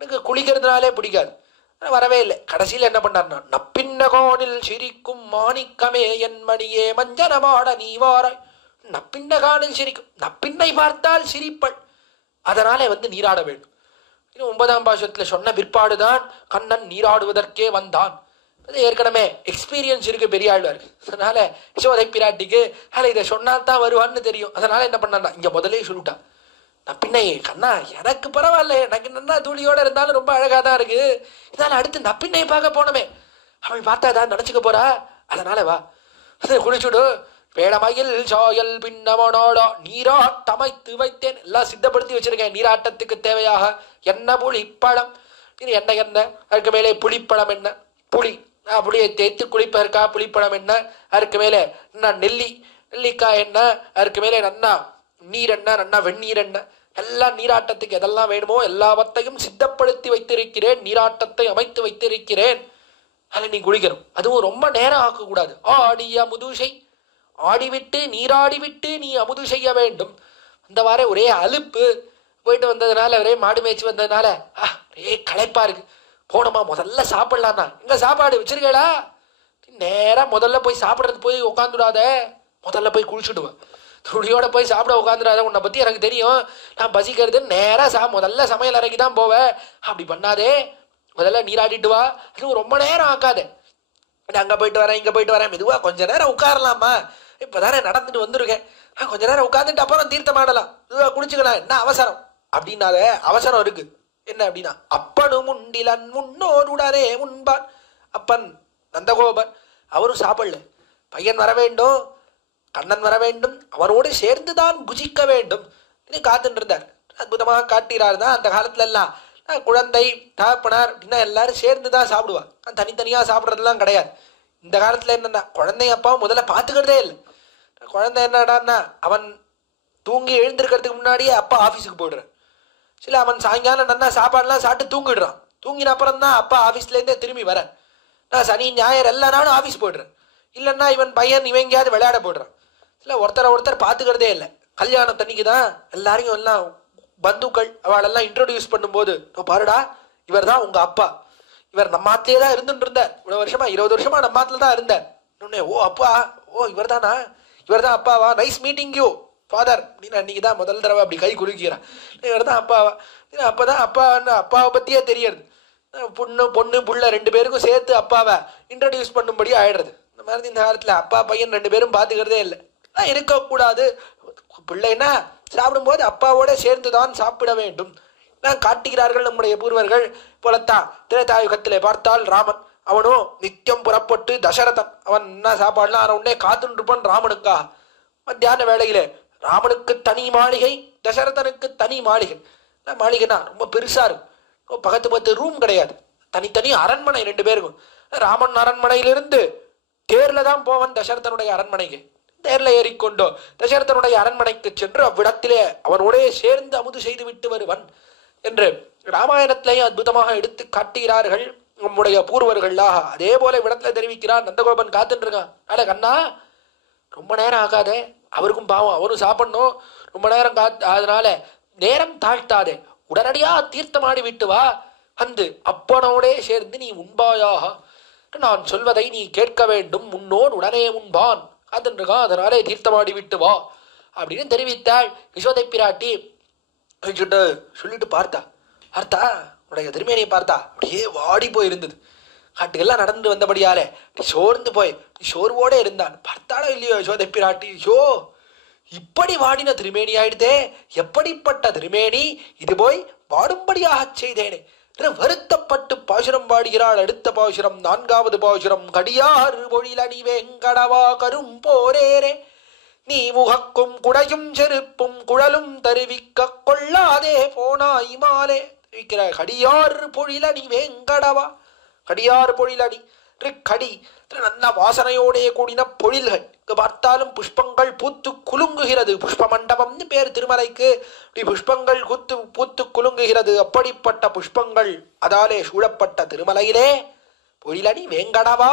எனக்கு குளிக்கிறதுனாலே பிடிக்காது, வரவே இல்லை. கடைசியில் என்ன பண்ணார்னா நப்பின்னகோனில் சிரிக்கும் மாணிக்கமே என் மணியே மஞ்சனமாட நீ வாராய். நப்பின்னகானில் சிரிக்கும், நப்பின்னை பார்த்தால் சிரிப்பள், அதனாலே வந்து நீராட வேண்டும். இன்னும் 9ஆம் பாசுரத்துல சொன்ன பிற்பாடுதான் கண்ணன் நீராடுவதற்கே வந்தான். அது ஏற்கனவே எக்ஸ்பீரியன்ஸ் இருக்கு பெரியாழ்வாருக்கு. அதனால யசோதை பிராட்டிக்கு இதை சொன்னால்தான் வருவான்னு தெரியும். அதனால என்ன பண்ணா இங்க முதலே சொல்லிட்டான். நப்பின்னை கண்ணா எனக்கு பரவாயில்ல, எனக்கு என்னன்னா தூளியோட இருந்தாலும் ரொம்ப அழகா தான் இருக்கு, இதனால அடுத்து நப்பின்னை பார்க்க போனமே, அவள் பார்த்தா தான் நினைச்சுக்க போறா, அதனால வா அதை குளிச்சுடு. பேடமையில் சாயல் பின்னமனோடா நீராட்டமைத்து வைத்தேன், எல்லாம் சித்தப்படுத்தி வச்சிருக்கேன் நீராட்டத்துக்கு தேவையாக. எண்ணெய் புளி பழம், இது எண்ணெய், அதுக்கு மேலே புளிப்பழம் என்ன, புளியை தேய்த்து குளிப்பதற்கா புளிப்பழம் என்ன, அதுக்கு மேலே என்ன நெல்லிக்காய் என்ன, அதுக்கு மேலே நன்னா நீர் என்ன, நன்னா வெந்நீர் என்ன, எல்லாம் நீராட்டத்துக்கு எதெல்லாம் வேணுமோ எல்லாவற்றையும் சித்தப்படுத்தி வைத்திருக்கிறேன், நீராட்டத்தை அமைத்து வைத்திருக்கிறேன். அதில் நீ குளிக்கணும். அதுவும் ரொம்ப நேரம் ஆக்கக்கூடாது. ஆடிய முதுசை, ஆடிவிட்டு நீராடிவிட்டு நீ அமுது செய்ய வேண்டும். அந்த வாரம் ஒரே அலுப்பு, போயிட்டு வந்ததுனால ஒரே மாடு மேய்ச்சி வந்ததுனால ஒரே களைப்பா இருக்கு. போனோமா முதல்ல சாப்பிடலாம்னா இங்க சாப்பாடு வச்சிருக்கேடா, நேரா முதல்ல போய் சாப்பிட்றது போய் உட்காந்துடாத, முதல்ல போய் குளிச்சுடுவேன். துணியோட போய் சாப்பிட உட்காந்துடாத, உன்னை பத்தி எனக்கு தெரியும், நான் பசிக்கிறது நேரா முதல்ல சமையல் அறைக்கு தான் போவேன், அப்படி பண்ணாதே, முதல்ல நீராடிட்டு வா. அதுவும் ரொம்ப நேரம் ஆக்காதே, அங்க போயிட்டு வரேன் இங்க போயிட்டு வரேன், மெதுவா கொஞ்ச நேரம் உட்காரலாமா, இப்பதானே நடந்துட்டு வந்திருக்கேன், கொஞ்ச நேரம் உட்காந்துட்டு அப்புறம் தீர்த்தம் ஆடலாம், மெதுவா குளிச்சுக்கலாம், என்ன அவசரம் அப்படின்னாத. அவசரம் இருக்கு என்ன அப்படின்னா, அப்பனும் உண்டிலன் முன்னோருடனே முன்பான். அப்பன் நந்தகோபன் அவரும் சாப்பிடல, பையன் வர வேண்டும், கண்ணன் வர வேண்டும், அவரோடு சேர்ந்துதான் புஜிக்க வேண்டும் காத்துட்டு இருந்தார். அற்புதமாக காட்டுகிறார் தான். அந்த காலத்துல எல்லாம் குழந்தை தகப்பனார் அப்படின்னா எல்லாரும் சேர்ந்துதான் சாப்பிடுவா, தனித்தனியா சாப்பிட்றதுலாம் கிடையாது. இந்த காலத்துல என்னன்னா குழந்தை அப்பாவும் முதல்ல பார்த்துக்கிறதே இல்லை. குழந்தை என்னடான்னா அவன் தூங்கி எழுந்திருக்கிறதுக்கு முன்னாடியே அப்பா ஆஃபீஸுக்கு போயிடுறான். சில அவன் சாயங்காலம் நல்லா சாப்பாடுலாம் சாப்பிட்டு தூங்கிடுறான். தூங்கின அப்புறம் தான் அப்பா ஆஃபீஸ்லேருந்தே திரும்பி வரேன். நான் சனி ஞாயிறு எல்லா நாளும் ஆஃபீஸ் போய்டுறேன். இல்லைன்னா இவன் பையன் இவன் எங்கேயாவது விளையாட போய்டுறான். இல்லை ஒருத்தர் பார்த்துக்கிறதே இல்லை. கல்யாணத்தன்னைக்கு தான் எல்லாரையும் எல்லாம் பந்துக்கள் அவளெல்லாம் இன்ட்ரோடியூஸ் பண்ணும்போது, பாருடா இவர் தான் உங்கள் அப்பா, இவர் நம்ம ஆத்திலே தான் இருந்துட்டு இருந்தார், இவ்வளோ வருஷமா 20 வருஷமா நம்ம ஆத்துல தான் இருந்தார். இன்னொன்னே ஓ அப்பா, ஓ இவர் தானா, இவர் தான் அப்பாவா, நைஸ் மீட்டிங் யூ ஃபாதர் அப்படின்னு அன்றைக்கி தான் முதல் தடவை அப்படி கை குலுக்கிறான். இவர் தான் அப்பாவா, அப்போ தான் அப்பாவை பற்றியே தெரியுது. பொண்ணு புள்ள 2 பேருக்கும் சேர்த்து அப்பாவை இன்ட்ரடியூஸ் பண்ணும்படி ஆயிடுறது. இந்த மாதிரி இந்த காலத்தில் அப்பா பையன் 2 பேரும் பார்த்துக்கிறதே இல்லை. இருக்கக்கூடாது. பிள்ளைன்னா சாப்பிடும்போது அப்பாவோட சேர்ந்து தான் சாப்பிட வேண்டும் காட்டுகிறார்கள் நம்முடைய பூர்வர்கள். போலத்தான் திரேதாயுகத்திலே பார்த்தால் ராமன், அவனும் நித்தியம் புறப்பட்டு தசரதன் அவன் என்ன சாப்பாடுலாம் அவன் உடனே காத்துட்டு இருப்பான் ராமனுக்காக. மத்தியான வேளையிலே ராமனுக்கு தனி மாளிகை, தசரதனுக்கு தனி மாளிகை. மாளிகைனா ரொம்ப பெருசா இருக்கும். பக்கத்து ரூம் கிடையாது, தனித்தனி அரண்மனை 2 பேருக்கும். ராமன் அரண்மனையிலிருந்து தேர்ல தான் போவன் தசரதனுடைய அரண்மனைக்கு. தேர்ல ஏறிக்கொண்டோ தசரதனுடைய அரண்மனைக்கு சென்று அவ்விடத்திலே அவனோடே சேர்ந்து அமுது செய்து விட்டு வருவன் என்று ராமாயணத்திலேயே அற்புதமாக எடுத்து காட்டுகிறார்கள் நம்முடைய பூர்வர்களாக. அதே போல இவ்விடத்துல தெரிவிக்கிறான் நந்தகோபன் காத்துட்டு இருக்கான். அட கண்ணா, ரொம்ப நேரம் ஆகாதே, அவருக்கும் பாவம், அவரும் சாப்பிடணும், ரொம்ப நேரம் அதனால நேரம் தாழ்த்தாதே, உடனடியா தீர்த்தமாடி விட்டு வா, அந்த அப்பனோடே சேர்ந்து நீ உண்பாயாக, நான் சொல்வதை நீ கேட்க வேண்டும், முன்னோடு உடனே உண்பான் காத்துருக்கான், அதனாலே தீர்த்தமாடி விட்டு வா அப்படின்னு தெரிவித்தாள் யசோதை பிராட்டி. சொல்லிட்டு பார்த்தா உடைய திருமேனியை பார்த்தா அப்படியே வாடி போய் இருந்தது. காட்டுக்கெல்லாம் நடந்து வந்தபடியாலே சோர்ந்து போய் சோர்வோட இருந்தான். பார்த்தாளோ இல்லையோ யசோதை பிராட்டி, யோ இப்படி வாடின திருமேனி ஆயிடுதே, எப்படிப்பட்ட திருமேனி இது, போய் வாடும்படியாக செய்தேனே வருத்தப்பட்டு பாசுரம் பாடுகிறாள். அடுத்த பாசுரம் 4வது பாசுரம். கடியார் பொழிலணி வேங்கடவா கரும் போரேரே, நீ முகக்கும் குடையும் செருப்பும் குழலும் தருவிக்க கொள்ளாதே போனாய் மாலே தெரிவிக்கிறார். கடியார் பொழிலணி வேங்கடவா, கடியார் பொழிலணி கடி நல்ல வாசனையோடைய கூடின பொழில்கள். பார்த்தாலும் புஷ்பங்கள் பூத்து குலுங்குகிறது. புஷ்ப மண்டபம்னு பேர் திருமலைக்கு. புஷ்பங்கள் பூத்து குலுங்குகிறது. அப்படிப்பட்ட புஷ்பங்கள் அதாலே சூழப்பட்ட திருமலையிலே பொழிலணி வேங்கடவா,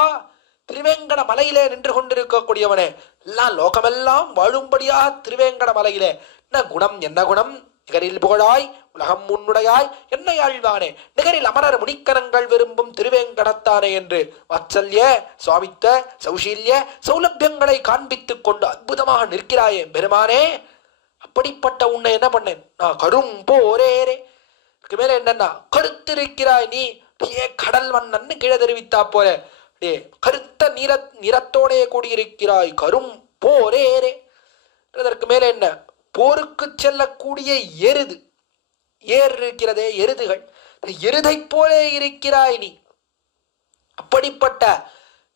திருவேங்கட மலையிலே நின்று கொண்டிருக்கக்கூடியவனே, எல்லாம் லோகமெல்லாம் வாழும்படியாக திருவேங்கட மலையிலே என்ன குணம், என்ன குணம், நிகரில் புகழாய் உலகம் முன்னுடையாய் என்னை ஆழ்வானே, நிகரில் அமரர் முனிக்கரங்கள் விரும்பும் திருவேங்கடத்தானே என்று வாத்சல்ய சுவாமித்த சௌஷீல்ய சௌலபியங்களை காண்பித்துக் கொண்டு அற்புதமாக நிற்கிறாயே பெருமானே. அப்படிப்பட்ட உன்னை என்ன பண்ணேன் நான், கரும் போரேரே, மேல என்னன்னா கருத்திருக்கிறாய் நீ, கடல் வண்ணன்னு கீழே தெரிவித்தா போல கருத்த நிறத்தோடைய கூடியிருக்கிறாய், கரும் போரேரே. அதற்கு மேல என்ன, போருக்கு செல்லக்கூடிய எருது, ஏர் இருக்கிறதே எருதுகள், எருதை போலே இருக்கிறாய் நீ. அப்படிப்பட்ட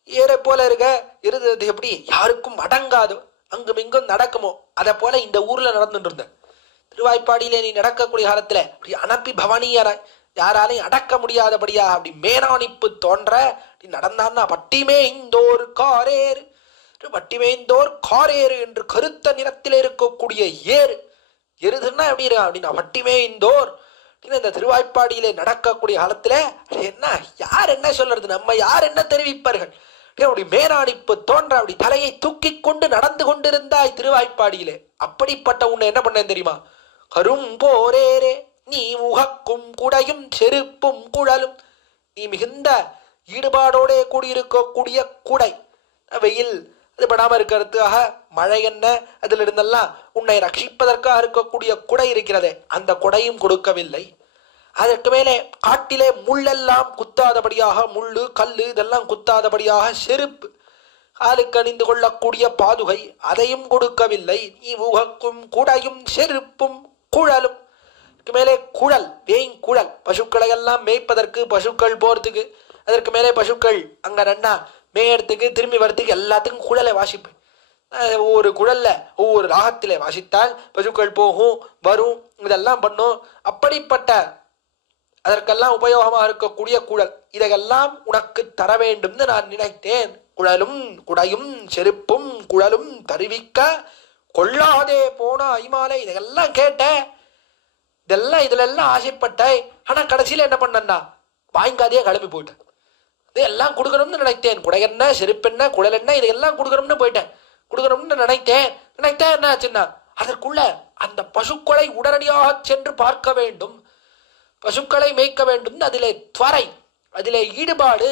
ஏரை போல இருக்க எருது எப்படி யாருக்கும் அடங்காதோ, அங்கும் இங்கும் நடக்குமோ, அதை போல இந்த ஊர்ல நடந்துட்டு இருந்த திருவாய்ப்பாடியிலே நீ நடக்கக்கூடிய காலத்துல அப்படி அனுப்பி பவனியராய் யாராலையும் அடக்க முடியாதபடியா அப்படி மேனாணிப்பு தோன்ற நீ நடந்தான்னா பட்டிமேந்தோர் காரேறு, பட்டிமேந்தோர் காரேறு என்று கருத்த நிறத்திலே இருக்கக்கூடிய ஏறு, எருதுன்னா எப்படி இருக்கா அப்படின்னா பட்டிமேந்தோர். இந்த திருவாய்ப்பாடியிலே நடக்கக்கூடிய காலத்துல என்ன யார் என்ன சொல்றது, நம்ம யார் என்ன தெரிவிப்பார்கள், அப்படி மேனாணிப்பு தோன்ற அப்படி தலையை தூக்கி கொண்டு நடந்து கொண்டிருந்தாய் திருவாய்ப்பாடியிலே. அப்படிப்பட்ட உன்னை என்ன பண்ணேன் தெரியுமா, கரும் போரேரே, நீ முகக்கும் குடையும் செருப்பும் குழலும், நீ மிகுந்த ஈடுபாடோட கூடியிருக்கக்கூடிய குடை, வெயில் அது படாம இருக்கிறதுக்காக மழை என்ன அதுல இருந்தெல்லாம் உன்னை ரட்சிப்பதற்காக இருக்கக்கூடிய குடை இருக்கிறதே, அந்த குடையும் கொடுக்கவில்லை. அதற்கு மேலே காட்டிலே முள்ளெல்லாம் குத்தாதபடியாக, முள்ளு கல்லு இதெல்லாம் குத்தாதபடியாக செருப்பு, காலுக்கு அணிந்து கொள்ளக்கூடிய பாதுகை அதையும் கொடுக்கவில்லை. நீ முகக்கும் குடையும் செருப்பும் குழலும், மேலே குழல் வேங்குழல், பசுக்களை எல்லாம் மேய்ப்பதற்கு பசுக்கள் போறதுக்கு, அதற்கு மேலே பசுக்கள் அங்க ரெண்டா மேயறதுக்கு திரும்பி வரத்துக்கு எல்லாத்துக்கும் குழலை வாசிப்பேன். ஒவ்வொரு குழல்ல ஒவ்வொரு ராகத்திலே வாசித்தால் பசுக்கள் போகும் வரும் இதெல்லாம் பண்ணும். அப்படிப்பட்ட அதற்கெல்லாம் உபயோகமாக இருக்கக்கூடிய குழல், இதையெல்லாம் உனக்கு தர வேண்டும்னு நான் நினைத்தேன். குழலும் குடையும் செருப்பும் குழலும் தருவிக்க கொள்ளாதே போனா ஐமாலே, இதையெல்லாம் கேட்டேன், இதெல்லாம் இதுல எல்லாம் ஆசைப்பட்டாய். ஆனா கடைசியில என்ன பண்ணா, வாங்காதையே கிளம்பி போயிட்டேன். இதெல்லாம் கொடுக்கணும்னு நினைத்தேன். குடையென்ன, செருப்பென்ன, குழல் என்ன, இதெல்லாம் கொடுக்கணும்னு போயிட்டேன். கொடுக்கணும்னு நினைத்தேன். என்ன ஆச்சுன்னா அதற்குள்ள அந்த பசுக்களை உடனடியாக சென்று பார்க்க வேண்டும், பசுக்களை மேய்க்க வேண்டும், அதிலே துவரை, அதிலே ஈடுபாடு,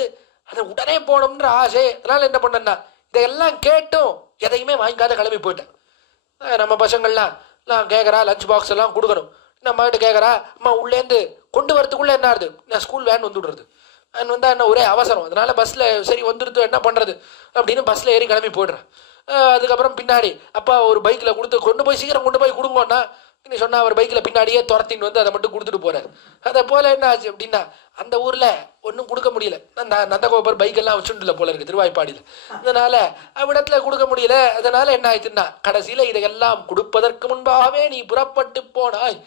அதை உடனே போகணும்ன்ற ஆசை. அதனால என்ன பண்ணேன்னா இதையெல்லாம் கேட்டும் எதையுமே வாங்கிக்காத கிளம்பி போயிட்டேன். நம்ம பசங்கள்லாம் கேட்குறா லஞ்ச் பாக்ஸ் எல்லாம் கொடுக்கணும். நம்ம கிட்ட கேட்குறா அம்மா உள்ளேருந்து கொண்டு வரதுக்குள்ளே என்ன ஆகுது, நான் ஸ்கூல் வேன் வந்துடுறது. வேன் வந்தால் என்ன ஒரே அவசரம், அதனால பஸ்ஸில் சரி வந்துடுது என்ன பண்ணுறது அப்படின்னு பஸ்ஸில் ஏறி கிளம்பி போய்ட்றேன். அதுக்கப்புறம் பின்னாடி அப்பா ஒரு பைக்கில் கொடுத்து கொண்டு போய் சீக்கிரம் கொண்டு போய் கொடுங்கோன்னா நீ சொன்னால் அவர் பைக்கில் பின்னாடியே துரத்தின்னு வந்து அதை மட்டும் கொடுத்துட்டு போகிறார். அதை போல் என்ன ஆச்சு அப்படின்னா அந்த ஊரில் ஒன்றும் கொடுக்க முடியல. நந்தகோபர் பைக்கெல்லாம் வச்சுட்டுல போல இருக்குது திருவாய்ப்பாடியில். அதனால் அவ்விடத்துல கொடுக்க முடியல. அதனால் என்ன ஆயிடுச்சுன்னா கடைசியில் இதையெல்லாம் கொடுப்பதற்கு முன்பாகவே நீ புறப்பட்டு போனாய்.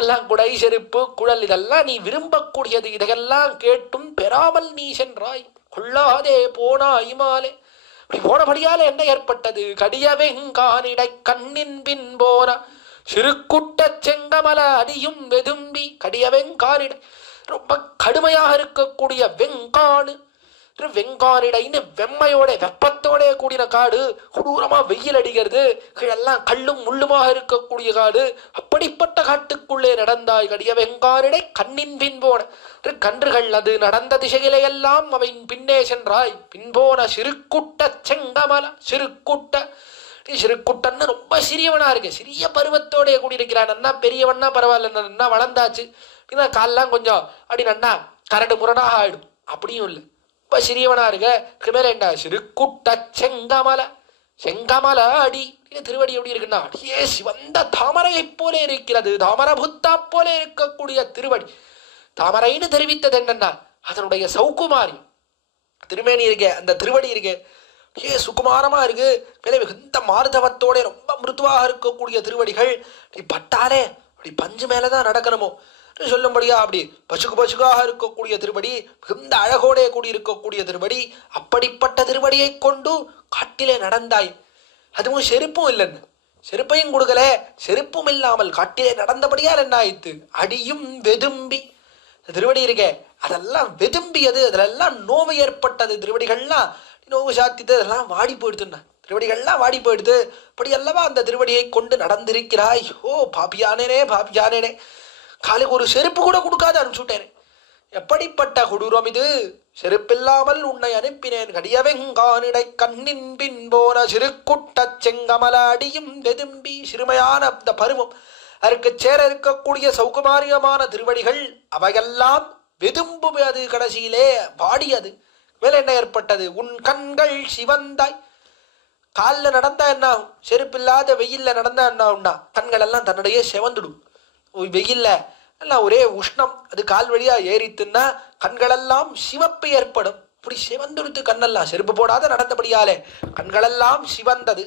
எல்லாம் குடை, செருப்பு, குழல் இதெல்லாம் நீ விரும்பக்கூடியது. இதையெல்லாம் கேட்டும் பெறாமல் நீ சென்றாய், கொள்ளாதே போனாய் மாலே. அப்படி போனபடியால என்ன ஏற்பட்டது? கடியவெங்கானிடை கண்ணின் பின் போன சிறுகுட்ட செங்கமல அடியும் வெதும்பி. கடியவெங்கானிடை ரொம்ப கடுமையாக இருக்கக்கூடிய வெங்காடு, வெங்கானிடைன்னு வெம்மையோட வெப்பத்தோட கூடின காடு, கொடூரமா வெயில் அடிக்கிறது, எல்லாம் கல்லும் முள்ளுமாக இருக்கக்கூடிய காடு. அப்படிப்பட்ட காட்டுக்குள்ளே நடந்தாய். கடிய வெங்கானிடை கண்ணின் பின் போன கன்றுகள் அது நடந்த திசையிலே எல்லாம் அவை பின்னே சென்றாய். பின்போன சிறுகுட்ட செங்கமல. சிறுகுட்டன்னு ரொம்ப சிறியவனா இருக்கு, சிறிய பருவத்தோடைய கூடியிருக்கிறான். நன்னா பெரியவன்னா பரவாயில்ல, நன்னா வளர்ந்தாச்சு, காலெல்லாம் கொஞ்சம் அப்படி நன்னா கரடு முரடாக ஆயிடும். அப்படியும் இல்லை, ரொம்ப சிறியவனா இருக்க. மேல என்ன சிறுகுட்ட செங்கமல அடி. திருவடி எப்படி இருக்குன்னா அடியே சிவந்த தாமரையை போல இருக்கிறது, தாமர புத்தா போல இருக்கக்கூடிய திருவடி. தாமரைன்னு தெரிவித்தது என்னன்னா அதனுடைய சௌகுமாரி திருமேனி இருக்கே, அந்த திருவடி இருக்கே சுகுமாரமா இருக்கு. மேலே மிகுந்த மார்தவத்தோட ரொம்ப மிருதுவாக இருக்கக்கூடிய திருவடிகள். நீ பட்டாலே அப்படி பஞ்சு மேலதான் நடக்கணுமோ சொல்லும்படியா அப்படி பசுகாக இருக்கக்கூடிய திருவடி, மிகுந்த அழகோட கூடி இருக்கக்கூடிய திருவடி. அப்படிப்பட்ட திருவடியை கொண்டு காட்டிலே நடந்தாய். அதுவும் செருப்பும் இல்லைன்னு, செருப்பையும் கொடுக்கல, செருப்பும் இல்லாமல் காட்டிலே நடந்தபடியால் என்ன ஆயிடுத்து? அடியும் வெதும்பி. திருவடி இருக்கே அதெல்லாம் வெதும்பியது, அதெல்லாம் நோவு ஏற்பட்டது. திருவடிகள்லாம் நோவு சாத்திட்டு அதெல்லாம் வாடி போயிடுதுன்னா, திருவடிகள்லாம் வாடி போயிடுது. அப்படி அல்லவா அந்த திருவடியை கொண்டு நடந்திருக்கிறாய். ஓ பாப்பியானேனே, காலுக்கு ஒரு செருப்பு கூட கொடுக்காது அனுப்பிச்சுட்டேன். எப்படிப்பட்ட கொடூரம் இது! செருப்பில்லாமல் உன்னை அனுப்பினேன். கடியவெங்கானிடை கண்ணின் பின் போன சிறுகுட்ட செங்கமல அடியும் வெதும்பி. சிறுமையான அந்த பருவம், அதற்கு சேர இருக்கக்கூடிய சௌகுமாரியமான திருவடிகள் அவையெல்லாம் வெதும்புவது, கடைசியிலே வாடியது. மேல என்ன ஏற்பட்டது? உன் கண்கள் சிவந்தாய். காலில் நடந்தா என்ன ஆகும்? செருப்பில்லாத வெயில்ல நடந்தா என்ன ஆகும்னா கண்கள் எல்லாம் தன்னுடைய செவந்துடும். வெயில்ல எல்லாம் ஒரே உஷ்ணம், அது கால் வழியா ஏறித்துன்னா கண்களெல்லாம் சிவப்பு ஏற்படும். இப்படி சிவந்துடுத்து கண்ணெல்லாம், செருப்பு போடாத நடந்தபடியாலே கண்களெல்லாம் சிவந்தது.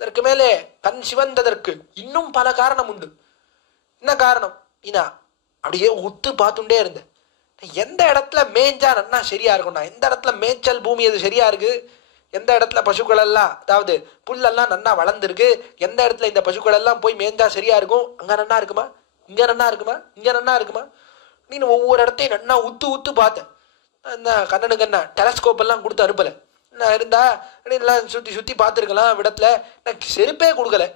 அதற்கு மேலே கண் சிவந்ததற்கு இன்னும் பல காரணம் உண்டு. என்ன காரணம்? இனா அப்படியே உத்து பார்த்துட்டே இருந்தேன். எந்த இடத்துல மேய்ஞ்சா நன்னா சரியா இருக்கும்னா, எந்த இடத்துல மேய்ச்சல் பூமி அது சரியா இருக்கு, எந்த இடத்துல பசுக்கள் எல்லாம் அதாவது புல்லெல்லாம் நன்னா வளர்ந்துருக்கு, எந்த இடத்துல இந்த பசுக்கள் எல்லாம் போய் மேய்ஞ்சா சரியா இருக்கும், அங்க நன்னா இருக்குமா, இங்க நன்னா இருக்குமா, இங்க நன்னா இருக்குமா, நீ ஒவ்வொரு இடத்தையும் நன்னா உத்து பார்த்தேன். இந்த கண்ணனுக்கு என்ன டெலஸ்கோப் எல்லாம் கொடுத்து அனுப்பலை. நான் இருந்தா எல்லாம் சுற்றி பார்த்துருக்கலாம். விடத்துல நான் செருப்பே கொடுக்கல,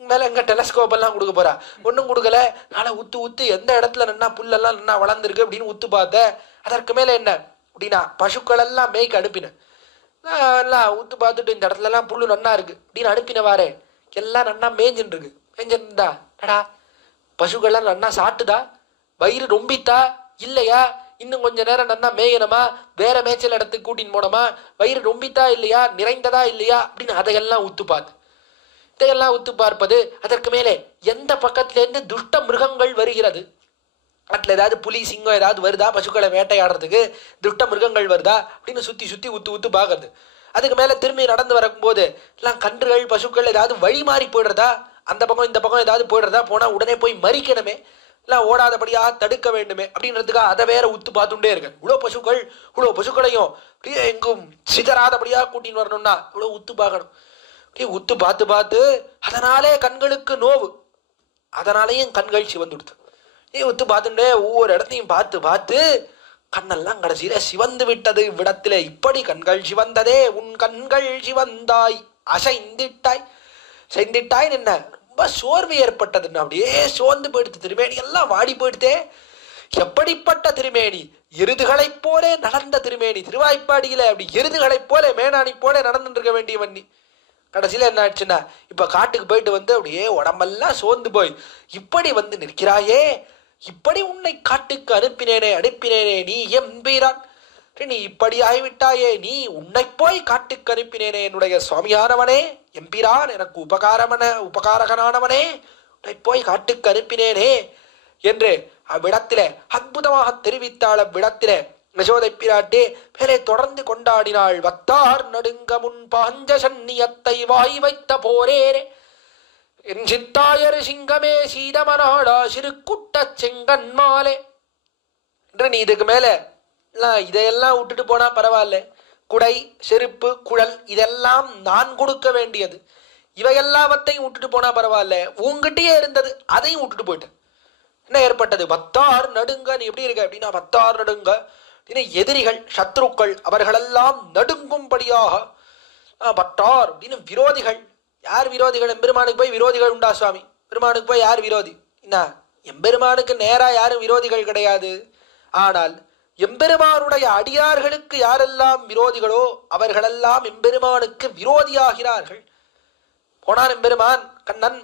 மேலே எங்கே டெலஸ்கோப் எல்லாம் கொடுக்க போறா, ஒன்றும் கொடுக்கல. அதனால் உத்து எந்த இடத்துல நன்னா புல்லெல்லாம் நன்னா வளர்ந்துருக்கு அப்படின்னு உத்து பார்த்தேன். அதற்கு மேலே என்ன அப்படின்னா பசுக்கள் எல்லாம் மேய்க்க அனுப்பினேன். எல்லாம் உத்து பார்த்துட்டு இந்த இடத்துலலாம் புல்லு நன்னா இருக்கு அப்படின்னு அனுப்பினவாரே எல்லாம் நன்னா மேய்ஞ்சுட்டு இருக்கு. மேய்ஞ்சிருந்தா டடா பசுக்கள்லாம் நன்னா சாப்பிட்டுதா, வயிறு ரொம்பித்தா இல்லையா, இன்னும் கொஞ்ச நேரம் நன்னா மேயணுமா, வேற மேய்ச்சல் இடத்துக்கு கூட்டின்னு போனோமா, வயிறு ரொம்பித்தா இல்லையா, நிறைந்ததா இல்லையா அப்படின்னு அதையெல்லாம் உத்து பார்த்து இதையெல்லாம் உத்து பார்ப்பது. அதற்கு மேலே எந்த பக்கத்திலேருந்து துஷ்ட மிருகங்கள் வருகிறது, காட்டில் ஏதாவது புலி சிங்கம் ஏதாவது வருதா, பசுக்களை வேட்டையாடுறதுக்கு துஷ்ட மிருகங்கள் வருதா அப்படின்னு சுற்றி உத்து பார்க்கறது. அதுக்கு மேலே திரும்பி நடந்து வரும்போது எல்லாம் கன்றுகள் பசுக்கள் ஏதாவது வழி மாறி போயிடுறதா, அந்த பக்கம் இந்த பக்கம் ஏதாவது போயிடுறதா, போனால் உடனே போய் மறிக்கணுமே, எல்லாம் ஓடாதபடியாக தடுக்க வேண்டுமே அப்படின்றதுக்காக அதை வேற உத்து பார்த்துட்டே இருக்கேன். இவ்வளோ பசுக்களையும் அப்படியே எங்கும் சிதறாதபடியாக கூட்டின்னு வரணும்னா இவ்வளோ உத்து பார்க்கணும். அப்படியே உத்து பார்த்து அதனாலே கண்களுக்கு நோவு, அதனாலேயும் கண்கள் சிவந்துடுது. உத்து பார்த்துட்டே ஒவ்வொரு இடத்தையும் பார்த்து கண்ணெல்லாம் கடைசியில சிவந்து விட்டது. இவ்விடத்திலே இப்படி கண்கள் சிவந்ததே, உன் கண்கள் சிவந்தாய் அசைந்திட்டாய். செய்திட்டாய் என்ன, ரொம்ப சோர்வு ஏற்பட்டது. அப்படியே சோர்ந்து போயிடுது, திருமேனி எல்லாம் வாடி போயிடுதே. எப்படிப்பட்ட திருமேனி, எருதுகளைப் போல நடந்த திருமேனி. திருவாய்ப்பாடியில அப்படி எருதுகளைப் போல மேனானி போல நடந்துட்டு இருக்க வேண்டிய வண்டி. கடைசியில என்ன ஆச்சுன்னா, இப்ப காட்டுக்கு போயிட்டு வந்து அப்படியே உடம்பெல்லாம் சோர்ந்து போய் இப்படி வந்து நிற்கிறாயே, இப்படி உன்னை காட்டுக்கு அனுப்பினேனே நீ எம்பீரான், நீ இப்படி ஆகிவிட்டாயே, நீ உன்னை போய் காட்டுக்கு அனுப்பினேனே என்னுடைய சுவாமியானவனே, எம்பிரான் எனக்கு உபகாரகனானவனே, உன்னை போய் காட்டுக்கு அனுப்பினேனே என்று அவ்விடத்திலே அற்புதமாக தெரிவித்தாள். அவ்விடத்திலே யசோதை பிராட்டி மேலே தொடர்ந்து கொண்டாடினாள். வத்தார் நடுங்க முன் பாஞ்ச சன்னியத்தை வாய் வைத்த போரேரே, என் சித்தாயர் சிங்கமே சீதமனாடா சிறுகுட்ட செங்கன்மாலே என்று. நீ இதுக்கு மேல இதையெல்லாம் விட்டுட்டு போனா பரவாயில்ல, குடை செருப்பு குழல் இதெல்லாம் நான் கொடுக்க வேண்டியது, இவையெல்லாவத்தையும் விட்டுட்டு போனா பரவாயில்ல, உங்ககிட்டயே இருந்தது அதையும் விட்டுட்டு போயிட்டேன். என்ன ஏற்பட்டது, பத்தார் நடுங்க. நீ எப்படி இருக்க அப்படின்னா, பத்தார் நடுங்க எதிரிகள் சத்ருக்கள் அவர்களெல்லாம் நடுங்கும்படியாக. பத்தார் அப்படின்னு விரோதிகள். யார் விரோதிகள்? எம்பெருமானுக்கு போய் விரோதிகள் உண்டா சுவாமி? பெருமானுக்கு போய் யார் விரோதி? என்ன, எம்பெருமானுக்கு நேரா யாரும் விரோதிகள் கிடையாது. ஆனால் எம்பெருமானுடைய அடியார்களுக்கு யாரெல்லாம் விரோதிகளோ அவர்களெல்லாம் எம்பெருமானுக்கு விரோதியாகிறார்கள். போனான் எம்பெருமான், கண்ணன்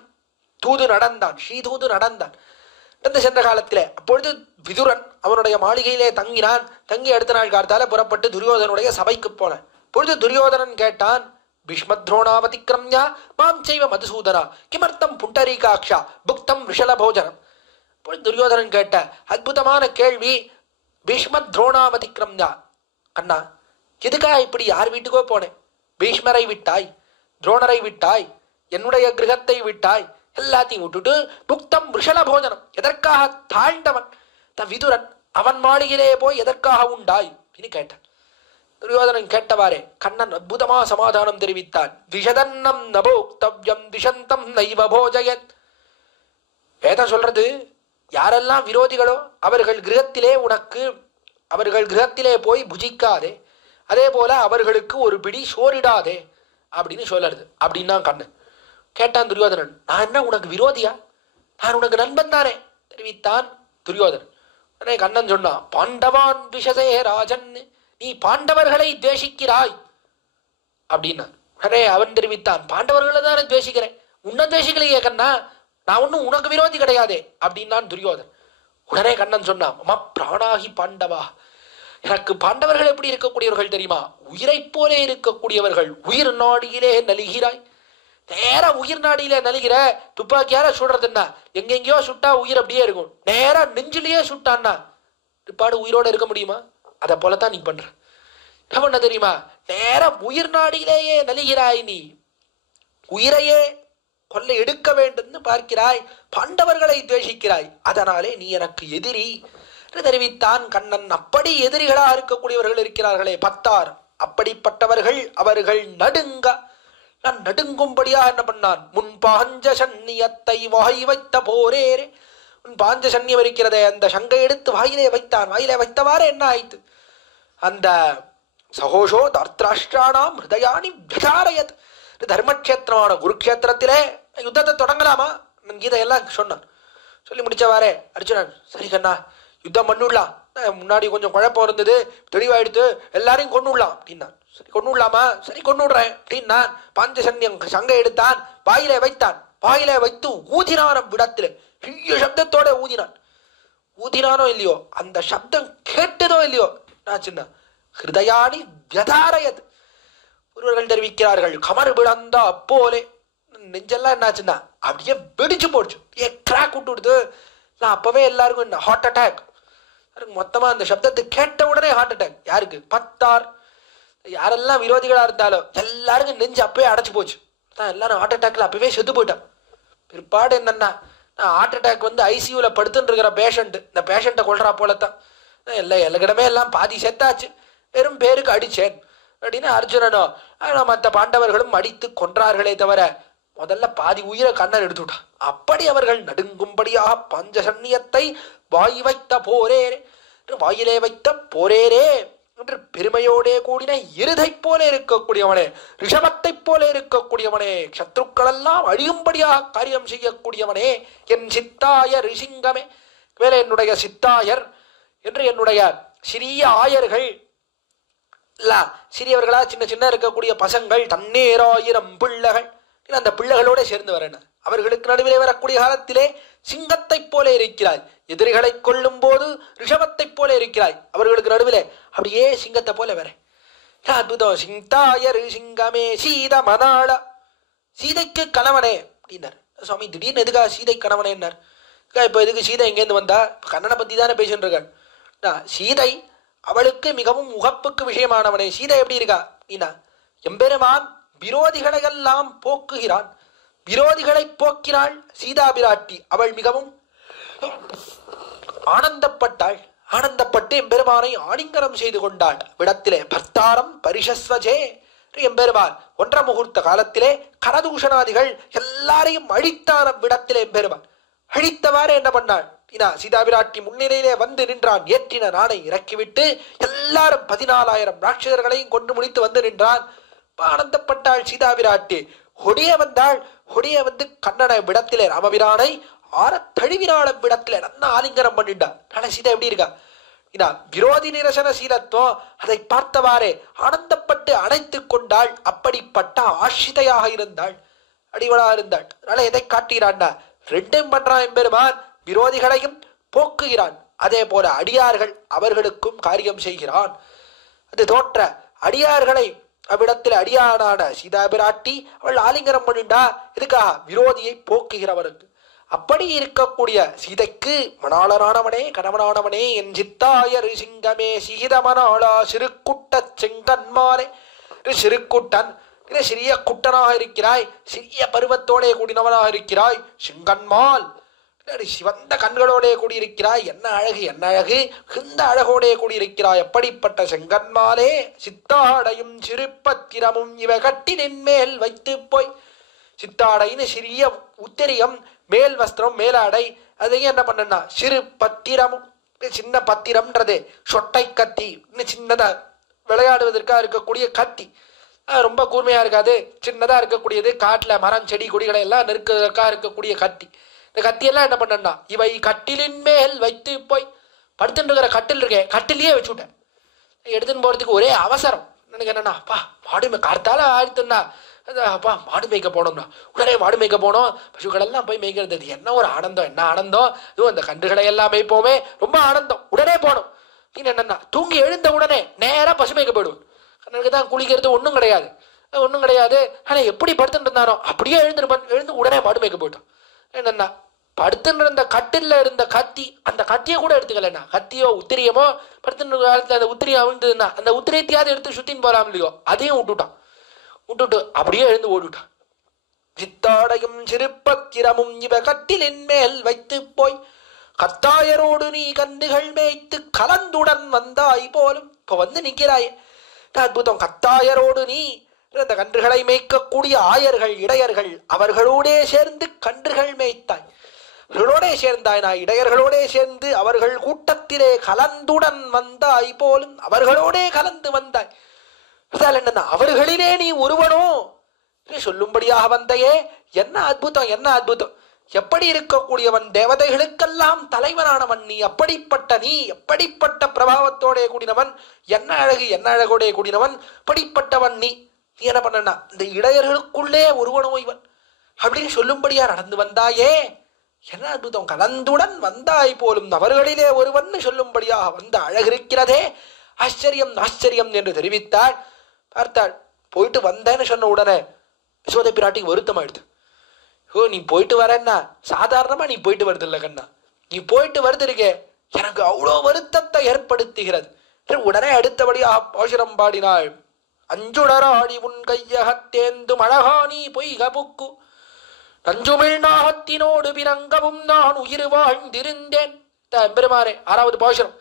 தூது நடந்தான், ஸ்ரீதூது நடந்தான் சென்ற காலத்திலே. அப்பொழுது விதுரன் அவனுடைய மாளிகையிலே தங்கினான். தங்கி அடுத்த நாள் காலத்தால புறப்பட்டு துரியோதனுடைய சபைக்கு போனான். பொழுது துரியோதனன் கேட்டான், பீஷ்மத்ரோணாவதிக்ரம்யா மாம் செய்வ மதுசூதனா கிமர்த்தம் புண்டரீகாட்சா புக்தம் விஷல போஜனம். பொழுது துரியோதனன் கேட்ட அற்புதமான கேள்வி, பீஷ்மத்ரோணாவதிக்ரம்யா, அண்ணா எதுக்காக இப்படி யார் வீட்டுக்கோ போனேன்? பீஷ்மரை விட்டாய், துரோணரை விட்டாய், என்னுடைய கிரகத்தை விட்டாய், எல்லாத்தையும் விட்டுட்டு புக்தம் விஷல போஜனம், எதற்காக தாழ்ந்தவன் விதுரன் அவன் மாளிகையிலே போய் எதற்காக உண்டாய் அப்படின்னு கேட்டான். துரியோதனன் கேட்டவாறே கண்ணன் அற்புதமா சமாதானம் தெரிவித்தான். விஷதன்னம் நபோக்தவ்யம் விஷந்தம் நைவ போஜயத். வேதம் சொல்றது, யாரெல்லாம் விரோதிகளோ அவர்கள் கிரகத்திலே போய் புஜிக்காதே, அதே போல அவர்களுக்கு ஒரு பிடி சோறிடாதே அப்படின்னு சொல்லுறது அப்படின்னா கண்ணன். கேட்டான் துரியோதனன், நான் என்ன உனக்கு விரோதியா? நான் உனக்கு நண்பன் தானே தெரிவித்தான் துரியோதனன். கண்ணன் சொன்னான், பாண்டவான் விஷசே ராஜன், நீ பாண்டவர்களை துவேஷிக்கிறாய் அப்படின்னா. அவன் தெரிவித்தான், பாண்டவர்களை தானே துவேஷிக்கிறேன், உன்னை துவேஷிக்கலையே கண்ணா, நான் ஒன்னும் உனக்கு விரோதி கிடையாதே அப்படின்னான் துரியோதன். உடனே கண்ணன் சொன்னான், மம பிராணாகி பாண்டவா, எனக்கு பாண்டவர்கள் எப்படி இருக்கக்கூடியவர்கள் தெரியுமா? உயிரை போலே இருக்கக்கூடியவர்கள். உயிர் நாடியிலே நலிகிறாய், நேரா உயிர் நாடியில நலிகிற. துப்பாக்கியால சுடுறதுன்னா எங்கெங்கயோ சுட்டா உயிர் அப்படியே இருக்கும், நேரா நெஞ்சிலேயே சுட்டான்னா பிற்பாடு உயிரோட இருக்க முடியுமா? அதை போலத்தான் நீ பண்ற. என்ன பண்ண தெரியுமா? நேரா உயிர் நாடியிலேயே நலிகிறாய், நீ உயிரையே கொல்ல எடுக்க வேண்டும் பார்க்கிறாய், பாண்டவர்களை துவேஷிக்கிறாய், அதனாலே நீ எனக்கு எதிரி தெரிவித்தான் கண்ணன். அப்படி எதிரிகளாக இருக்கக்கூடியவர்கள் இருக்கிறார்களே பத்தார், அப்படிப்பட்டவர்கள் அவர்கள் நடுங்க. நான் நடுங்கும்படியா என்ன பண்ணான், முன் பாஞ்ச சன்னியத்தை வாய் வைத்த போரேரே. உன் பாஞ்ச சன்னியம் இருக்கிறதே அந்த சங்கை எடுத்து வாயிலே வைத்தான். வாயிலே வைத்தவாறு என்ன ஆயிற்று, அந்த சகோஷோ தர்த்ராஷ்டிராணாம் ஹிருதயானி விதாரயத். தர்மக்ஷேத்திரமான குருக்ஷேத்திரத்திலே யுத்தத்தை தொடங்கலாமா கீதையெல்லாம் சொன்னான். சொல்லி முடிச்சவாறே அர்ஜுனன், சரி கண்ணா யுத்தம் பண்ணிடலாம், முன்னாடி கொஞ்சம் குழப்பம் இருந்தது, தெளிவாயிடுத்து, எல்லாரையும் கொண்டுடலாம் அப்படின்னா. சரி கொண்டுடலாமா? சரி கொண்டுடுறேன் அப்படின்னா பாஞ்சசன்யம் சங்கை எடுத்தான், வாயிலே வைத்தான். வாயிலே வைத்து ஊதினான். விடத்திலே பெரிய சப்தத்தோட ஊதினான். ஊதினானோ இல்லையோ, அந்த சப்தம் கேட்டதோ இல்லையோ, என்னாச்சுன்னா ஹிருதயானி வியதாரயத். ஒருவர்கள் தெரிவிக்கிறார்கள், கமர் விழந்தா அப்போலே நெஞ்செல்லாம் என்னாச்சுன்னா அப்படியே வெடிச்சு போடுச்சு, கிராக் விட்டு விடுது. நான் அப்பவே எல்லாருக்கும் என்ன ஹார்ட் அட்டாக், மொத்தமா அந்த சப்தத்தை கேட்ட உடனே ஹார்ட் அட்டாக். யாருக்கு? பத்தார். யாரெல்லாம் விரோதிகளா இருந்தாலும் எல்லாருக்கும் நெஞ்சு அப்பவே அடைச்சு போச்சு. எல்லாரும் ஹார்ட் அட்டாக்ல அப்பவே செத்து போயிட்டான். பிற்பாடு என்னன்னா, ஹார்ட் அட்டாக் வந்து ஐசியூல படுத்துன்னு இருக்கிற பேஷண்ட், இந்த பேஷண்ட்டை கொள்றா போலத்தான் எல்லா எல்லாம் பாதி செத்தாச்சு, வெறும் பேருக்கு அடிச்சேன் அப்படின்னு அர்ஜுனனோ மற்ற பாண்டவர்களும் அடித்து கொன்றார்களே தவிர முதல்ல பாதி உயிரை கண்ணன் எடுத்துட்டான். அப்படி அவர்கள் நடுங்கும்படியாக பஞ்சசன்னியத்தை வாய் வைத்த போரே வாயிலே வைத்த போரேரே என்று பெருமையோடே கூடின இருதை போல இருக்கக்கூடியவனே, ரிஷபத்தை போல இருக்கக்கூடியவனே, சத்ருக்களெல்லாம் அழியும்படியாக காரியம் செய்யக்கூடியவனே, என் சித்தாய ரிசிங்கமே. மேலே என்னுடைய சித்தாயர் என்று என்னுடைய சிறிய ஆயர்கள் இல்ல, சிறியவர்களா சின்ன சின்ன இருக்கக்கூடிய பசங்கள், தன்னேராயிரம் பிள்ளைகள், அந்த பிள்ளைகளோட சேர்ந்து வரணும். அவர்களுக்கு நடுவிலே வரக்கூடிய காலத்திலே சிங்கத்தை போல இருக்கிறாய், எதிரிகளை கொள்ளும் போது ரிஷபத்தை போல இருக்கிறாய், அவர்களுக்கு நடுவிலே அப்படியே சிங்கத்தை போல வர அற்புதம். சிங்தாயர் சிங்கமே சீத மனாள, சீதைக்கு கணவனே அப்படின்னார் சுவாமி. திடீர்னு எதுக்கா சீதை கணவனே என்னார்? இப்ப எதுக்கு சீதை எங்கேருந்து வந்தா? கண்ணனை பத்தி தானே பேசிட்டு இருக்காள். சீதை அவளுக்கு மிகவும் உகப்புக்கு விஷயமானவனே. சீதை எப்படி இருக்கா அப்படின்னா, எம்பெருமான் விரோதிகளை எல்லாம் போக்குகிறான், விரோதிகளை போக்கினாள் சீதா பிராட்டி. அவள் மிகவும் ஆனந்தப்பட்டாள். ஆனந்தப்பட்டு எம்பெருமானை ஆலிங்கனம் செய்து கொண்டாள். விடத்திலே பர்த்தாரம் பரிஷஸ்வஜே, எம்பெருமான் ஒன்றை முகூர்த்த காலத்திலே கரதூஷணாதிகள் எல்லாரையும் அழித்தான விடத்திலே எம்பெருமான் அழித்தவாறு என்ன பண்ணாள்? சீதா பிராட்டி முன்னிலையிலே வந்து நின்றான். ஏற்றின நாணை இறக்கிவிட்டு எல்லாரும் 14,000 ராட்சசர்களையும் கொண்டு முடித்து வந்து நின்றான். ஆனந்தப்பட்டாள் சீதா பிராட்டி. ஹொடிய வந்தாள். ஹொடிய வந்து கண்ணனை விடத்திலே ராமபிரானை ஆற தழுவினாள விடத்திலே நல்ல ஆலிங்கனம் பண்ணிட்டான். ஆனா சீதா எப்படி இருக்கா? விரோதி நிரசன சீலத்துவம் அதை பார்த்தவாறே ஆனந்தப்பட்டு அணைத்து கொண்டாள். அப்படிப்பட்ட ஆஷிதையாக இருந்தாள், அடிவளா இருந்தாள். அதனால எதை காட்டுகிறான்னா, ரெண்டும் பண்றான் எம்பெருமான். விரோதிகளையும் போக்குகிறான், அதே போல அடியார்கள் அவர்களுக்கும் காரியம் செய்கிறான். அது தோற்ற அடியார்களை அவ்விடத்தில் அடியானான சீதா பிராட்டி அவள் ஆலிங்கனம் பண்ணிண்டா. எதுக்காக? விரோதியை போக்குகிறவருக்கு. அப்படி இருக்கக்கூடிய சீதைக்கு மணாளரானவனே, கணவனானவனே, என் சித்தாய ரிசிங்கமே சீத மணாளா சிறுக்குட்ட செங்கன்மாலே. சிறுக்குட்டன் சிறிய குட்டனாக இருக்கிறாய், சிறிய பருவத்தோடே கூடினவனாக இருக்கிறாய். சிங்கன்மால் சிவந்த கண்களோடே கூடியிருக்கிறாய். என்ன அழகு, என்ன அழகு, இந்த அழகோடே கூடியிருக்கிறாய். எப்படிப்பட்ட செங்கன்மாலே சித்தாடையும் சிறுபத்திரமும் இவ கட்டினின் மேல் வைத்து போய். சித்தாடைன்னு சிறிய உத்திரியம், மேல் வஸ்திரம், மேலாடை. அதையும் என்ன பண்ணா, சிறு பத்திரமும், சின்ன பத்திரம்ன்றது சொட்டை கத்தி, இன்னும் சின்னதா விளையாடுவதற்காக இருக்கக்கூடிய கத்தி. ரொம்ப கூர்மையா இருக்காது, சின்னதா இருக்கக்கூடியது. காட்டுல மரம் செடி கொடிகளை எல்லாம் நெருக்குவதற்காக இருக்கக்கூடிய கத்தி. இந்த கத்தியெல்லாம் என்ன பண்ணா, இவை கட்டிலின் மேல் வைத்து போய். படுத்துட்டு இருக்கிற கட்டில் இருக்கேன், கட்டிலேயே வச்சுவிட்டேன். எடுத்துன்னு போறதுக்கு ஒரே அவசரம். எனக்கு என்னன்னா, அப்பா மாடு கார்த்தால ஆயிடுத்துன்னா, அப்பா மாடு மேய்க்க போனோம்னா உடனே மாடு மேய்க்க போனோம். பசுக்கள் எல்லாம் போய் மேய்க்கிறது என்ன ஒரு ஆனந்தம், என்ன ஆனந்தம். இதுவும் அந்த கன்றுகளை எல்லாம் மேய்ப்போமே, ரொம்ப ஆனந்தம். உடனே போனோம். நீங்க என்னன்னா, தூங்கி எழுந்த உடனே நேரா பசு மேய்க்க போயிடுவோம். கண்ணனுக்கு தான் குளிக்கிறது ஒன்றும் கிடையாது, ஒன்றும் கிடையாது. ஆனா எப்படி படுத்துட்டு இருந்தாரோ அப்படியே எழுந்து உடனே மாடு மேய்க்க போயிட்டோம். என்னன்னா, படுத்துன்னு இருந்த கட்டில இருந்த கத்தி, அந்த கத்தியை கூட எடுத்துக்கலண்ணா. கத்தியோ உத்திரியமோ படுத்துன்னு காலத்துல அந்த உத்திரியம் அவிழ்ந்ததுன்னா அந்த உத்திரியத்தையாவது எடுத்து சுத்தின்னு போலாம் இல்லையோ, அதையும் விட்டுட்டு அப்படியே எழுந்து ஓடிவிட்டான். சித்தாடையும் சிறுபத்திரமும் இவ கட்டிலின் மேல் வைத்து போய். கத்தாயரோடு நீ கன்றுகள் மேய்த்து கலந்துடன் வந்தாய் போலும். இப்ப வந்து நிக்கிறாயே, அற்புதம். கத்தாயரோடு நீ அந்த கன்றுகளை மேய்க்கக்கூடிய ஆயர்கள், இடையர்கள் அவர்களோடே சேர்ந்து கன்றுகள் மேய்த்தாய். அவர்களோடே சேர்ந்தாய். நான் இடையர்களோடே சேர்ந்து அவர்கள் கூட்டத்திலே கலந்துடன் வந்தாய் போலும். அவர்களோடே கலந்து வந்தாய். என்னன்னா, அவர்களிலே நீ ஒருவனோ சொல்லும்படியாக வந்தையே. என்ன அற்புதம், என்ன அற்புதம். எப்படி இருக்கக்கூடியவன், தேவதைகளுக்கெல்லாம் தலைவனானவன் நீ. அப்படிப்பட்ட நீ, எப்படிப்பட்ட பிரபாவத்தோட கூடினவன், என்ன அழகு, என்ன அழகோட கூடினவன், அப்படிப்பட்டவன் நீ. நீ என்ன பண்ணா, இந்த இடையர்களுக்குள்ளே ஒருவனோ இவன் அப்படின்னு சொல்லும்படியா நடந்து வந்தாயே. என்ன அற்புதம். கலந்துடன் வந்தாய் போலும், அவர்களிலே ஒருவன் சொல்லும்படியாக வந்த அழகு இருக்கிறதே. ஆச்சரியம், ஆச்சரியம் என்று தெரிவித்தாள். பார்த்தாள். போயிட்டு வந்தேன்னு சொன்ன உடனே யசோதை பிராட்டிக்கு வருத்தம் ஆயிடுது. ஓ, நீ போயிட்டு வரேன்னா சாதாரணமா நீ போயிட்டு வருது இல்ல கண்ணா, நீ போயிட்டு வருது இருக்கே, எனக்கு அவ்வளோ வருத்தத்தை ஏற்படுத்துகிறது. உடனே அடுத்தபடியாக பாசுரம் பாடினாள். அஞ்சுடராடி உன் கையகத்தேந்தும் அழகானி பொய்கபுக்கு நஞ்சுமிழ் நாகத்தினோடு பிறங்கவும் நான் உயிர் வாழ்ந்திருந்தேன். பெருமாறே, 6வது பாசுரம்.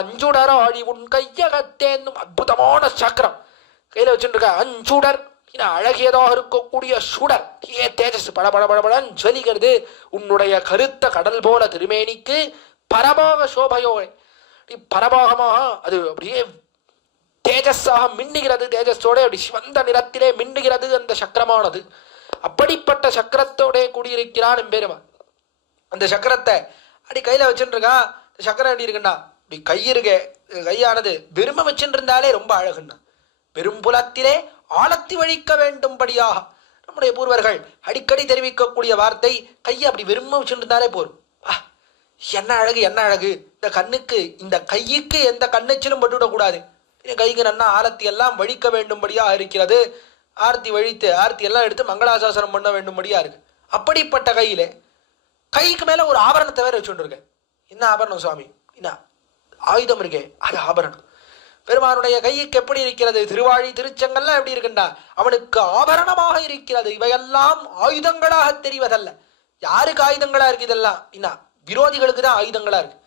அஞ்சுடராடி உன் கையகத்தேந்தும், அற்புதமான சக்கரம் கையில வச்சுருக்க. அஞ்சுடர், அழகியதாக இருக்கக்கூடிய சுடர், தேஜஸ் படபடபடபடன் ஜொலிக்கிறது. உன்னுடைய கருத்த கடல் போல திருமேனிக்கு பரமாக சோபையோட பரபாகமாக அது அப்படியே தேஜஸாக மின்னுகிறது. தேஜஸோட அப்படி சிவந்த நிறத்திலே மின்னுகிறது அந்த சக்கரமானது. அப்படிப்பட்ட சக்கரத்தோட கூடியிருக்கிறான் எம்பெருமான். அந்த சக்கரத்தை அப்படி கையில வச்சுட்டு இருக்கான். இந்த சக்கரம் எப்படி இருக்குண்ணா, இப்படி கையானது வெறுமை வச்சுட்டு இருந்தாலே ரொம்ப அழகுண்ணா. பெரும்புலத்திலே ஆழத்தி வழிக்க வேண்டும்படியாக நம்முடைய பூர்வர்கள் அடிக்கடி தெரிவிக்கக்கூடிய வார்த்தை, கையை அப்படி வெறுமை வச்சுட்டு இருந்தாலே போரும். என்ன அழகு, என்ன அழகு. இந்த கண்ணுக்கு, இந்த கைக்கு எந்த கண்ணச்சிலும் பட்டுவிடக்கூடாது. கைக்கு நன்னா ஆரத்தி எல்லாம் வழிக்க வேண்டும்படியாக இருக்கிறது. ஆர்த்தி வழித்து ஆர்த்தி எல்லாம் எடுத்து மங்களாசாசனம் பண்ண வேண்டும்படியா இருக்கு. அப்படிப்பட்ட கையில கைக்கு மேல ஒரு ஆபரணத்தை வேற வச்சுட்டு இருக்கேன். என்ன ஆபரணம் சுவாமி? என்ன ஆயுதம் இருக்கே, அது ஆபரணம். பெருமானுடைய கைக்கு எப்படி இருக்கிறது? திருவாழி திருச்செங்கல்லாம் எப்படி இருக்குண்டா, அவனுக்கு ஆபரணமாக இருக்கிறது. இவையெல்லாம் ஆயுதங்களாக தெரிவதல்ல. யாருக்கு ஆயுதங்களா இருக்கு இதெல்லாம்? என்ன விரோதிகளுக்கு தான் ஆயுதங்களா இருக்கு.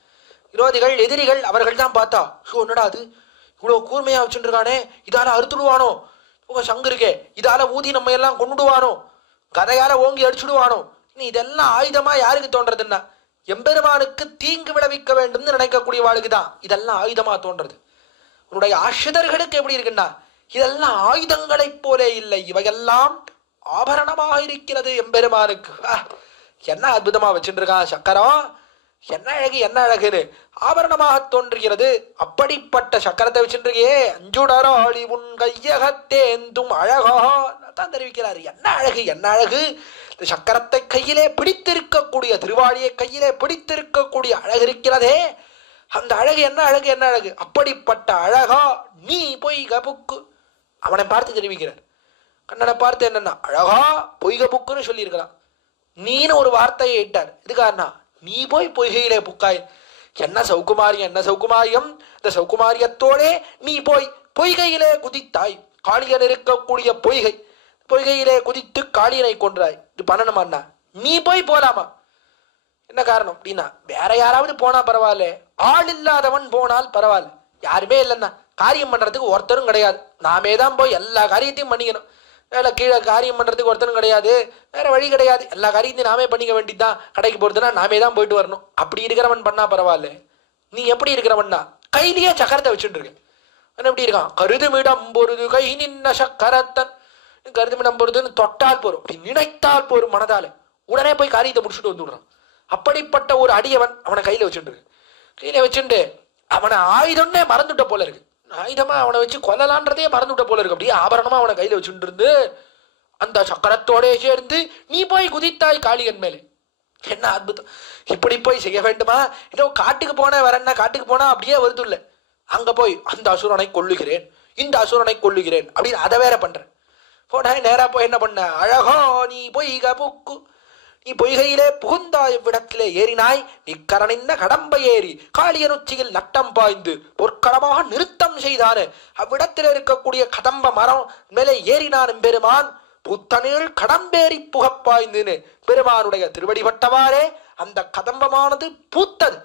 விரோதிகள், எதிரிகள், அவர்கள் தான் பார்த்தா, என்னடா அது இவ்வளவு கூர்மையா வச்சுட்டு இருக்கானே, இதால அறுத்துடுவானோ, சங்கு இருக்கே இதால ஊதி நம்ம எல்லாம் கொண்டுடுவானோ, கதையால ஓங்கி அடிச்சுடுவானோ. இதெல்லாம் ஆயுதமா யாருக்கு தோன்றதுன்னா, எம்பெருமானுக்கு தீங்கு விளைவிக்க வேண்டும் நினைக்கக்கூடிய வாழ்க்கை தான் இதெல்லாம் ஆயுதமா தோன்றது. உன்னுடைய ஆசிரியர்களுக்கு எப்படி இருக்குன்னா, இதெல்லாம் ஆயுதங்களை போலே இல்லை, இவையெல்லாம் ஆபரணமாக இருக்கிறது எம்பெருமானுக்கு. என்ன அற்புதமா வச்சுட்டு இருக்கான் சக்கரம். என்ன அழகு, என்ன அழகுன்னு ஆபரணமாக தோன்றுகிறது. அப்படிப்பட்ட சக்கரத்தை வச்சுருக்கே, அஞ்சுடராளி உன் கையகத்தேந்தும் அழகா தான் தெரிவிக்கிறார். என்ன அழகு, என்ன அழகு. இந்த சக்கரத்தை கையிலே பிடித்திருக்கக்கூடிய, திருவாழியை கையிலே பிடித்திருக்கக்கூடிய அழகு இருக்கிறதே, அந்த அழகு என்ன அழகு, என்ன அழகு. அப்படிப்பட்ட அழகா நீ பொய்க புக்கு. அவனை பார்த்து தெரிவிக்கிறார். கண்ணனை பார்த்து என்னன்னா, அழகா பொய்க புக்குன்னு சொல்லியிருக்கலாம். நீன்னு ஒரு வார்த்தையை இட்டார். இதுக்காரனா, நீ போய் பொய்கையிலே புக்காய். என்ன சௌகுமாரியம், என்ன சௌகுமாரியம். இந்த சௌகுமாரியத்தோடே நீ போய் பொய்கையிலே குதித்தாய். காளியன் இருக்கக்கூடிய பொய்கை, பொய்கையிலே குதித்து காளியனை கொன்றாய். இது பண்ணணுமாண்ணா? நீ போய் போலாமா? என்ன காரணம் அப்படின்னா, வேற யாராவது போனா பரவாயில்ல, ஆள் இல்லாதவன் போனால் பரவாயில்ல. யாருமே இல்லைன்னா காரியம் பண்றதுக்கு ஒருத்தரும் கிடையாது. நாமே தான் போய் எல்லா காரியத்தையும் பண்ணிக்கணும். வேலை கீழே காரியம் பண்றதுக்கு ஒருத்தரும் கிடையாது, வேற வழி கிடையாது. எல்லா காரியத்தையும் நாமே பண்ணிக்க வேண்டியதுதான். கடைக்கு போறதுன்னா நாமே தான் போயிட்டு வரணும். அப்படி இருக்கிறவன் பண்ணா பரவாயில்ல. நீ எப்படி இருக்கிறவன்னா, கையிலேயே சக்கரத்தை வச்சுட்டு இருக்க. எப்படி இருக்கான்? கருதுமிடம் பொருது கை நின்ன சக்கரத்தன். கருதுமிடம் பொருதுன்னு தொட்டால் போரும், அப்படி நினைத்தால் போரும் மனதால உடனே போய் காரியத்தை முடிச்சுட்டு வந்துடுறான். அப்படிப்பட்ட ஒரு அடியவன் அவனை கையில வச்சுட்டு இருக்கு. கையில வச்சுட்டு அவனை ஆயுதம்னே மறந்துட்ட போல இருக்கு. ஆயுதமா அவனை வச்சு கொல்லலான்றதே மறந்துட்ட போல இருக்கு. அப்படியே ஆபரணமா அவனை கையில வச்சுட்டு இருந்து அந்த சக்கரத்தோட சேர்ந்து நீ போய் குதித்தாய் காளியன் மேலே. என்ன அற்புதம். இப்படி போய் செய்ய வேண்டுமா? ஏதோ காட்டுக்கு போன வரன்னா, காட்டுக்கு போனா அப்படியே வருது இல்ல, அங்க போய் அந்த அசுரனை கொல்லுகிறேன், இந்த அசுரனை கொல்லுகிறேன் அப்படின்னு அதை வேற பண்றேன். போனா நேரா போய் என்ன பண்ண, அழகோ நீ பொய்க புக்கு. நீ பொய்கையிலே புகுந்தாய், இவ்விடத்திலே ஏறினாய். நிக்கரனின்ன கடம்பை ஏறி காளியனுச்சியில் நட்டம் பாய்ந்து பொற்களமாக நிறுத்தம் செய்தானு. அவ்விடத்தில் இருக்கக்கூடிய கதம்ப மரம் மேலே ஏறினான் பெருமான். புத்தனில் கடம்பேறி புகப்பாய்ந்துன்னு பெருமானுடைய திருவடிபட்டவாறே அந்த கதம்பமானது பூத்தது.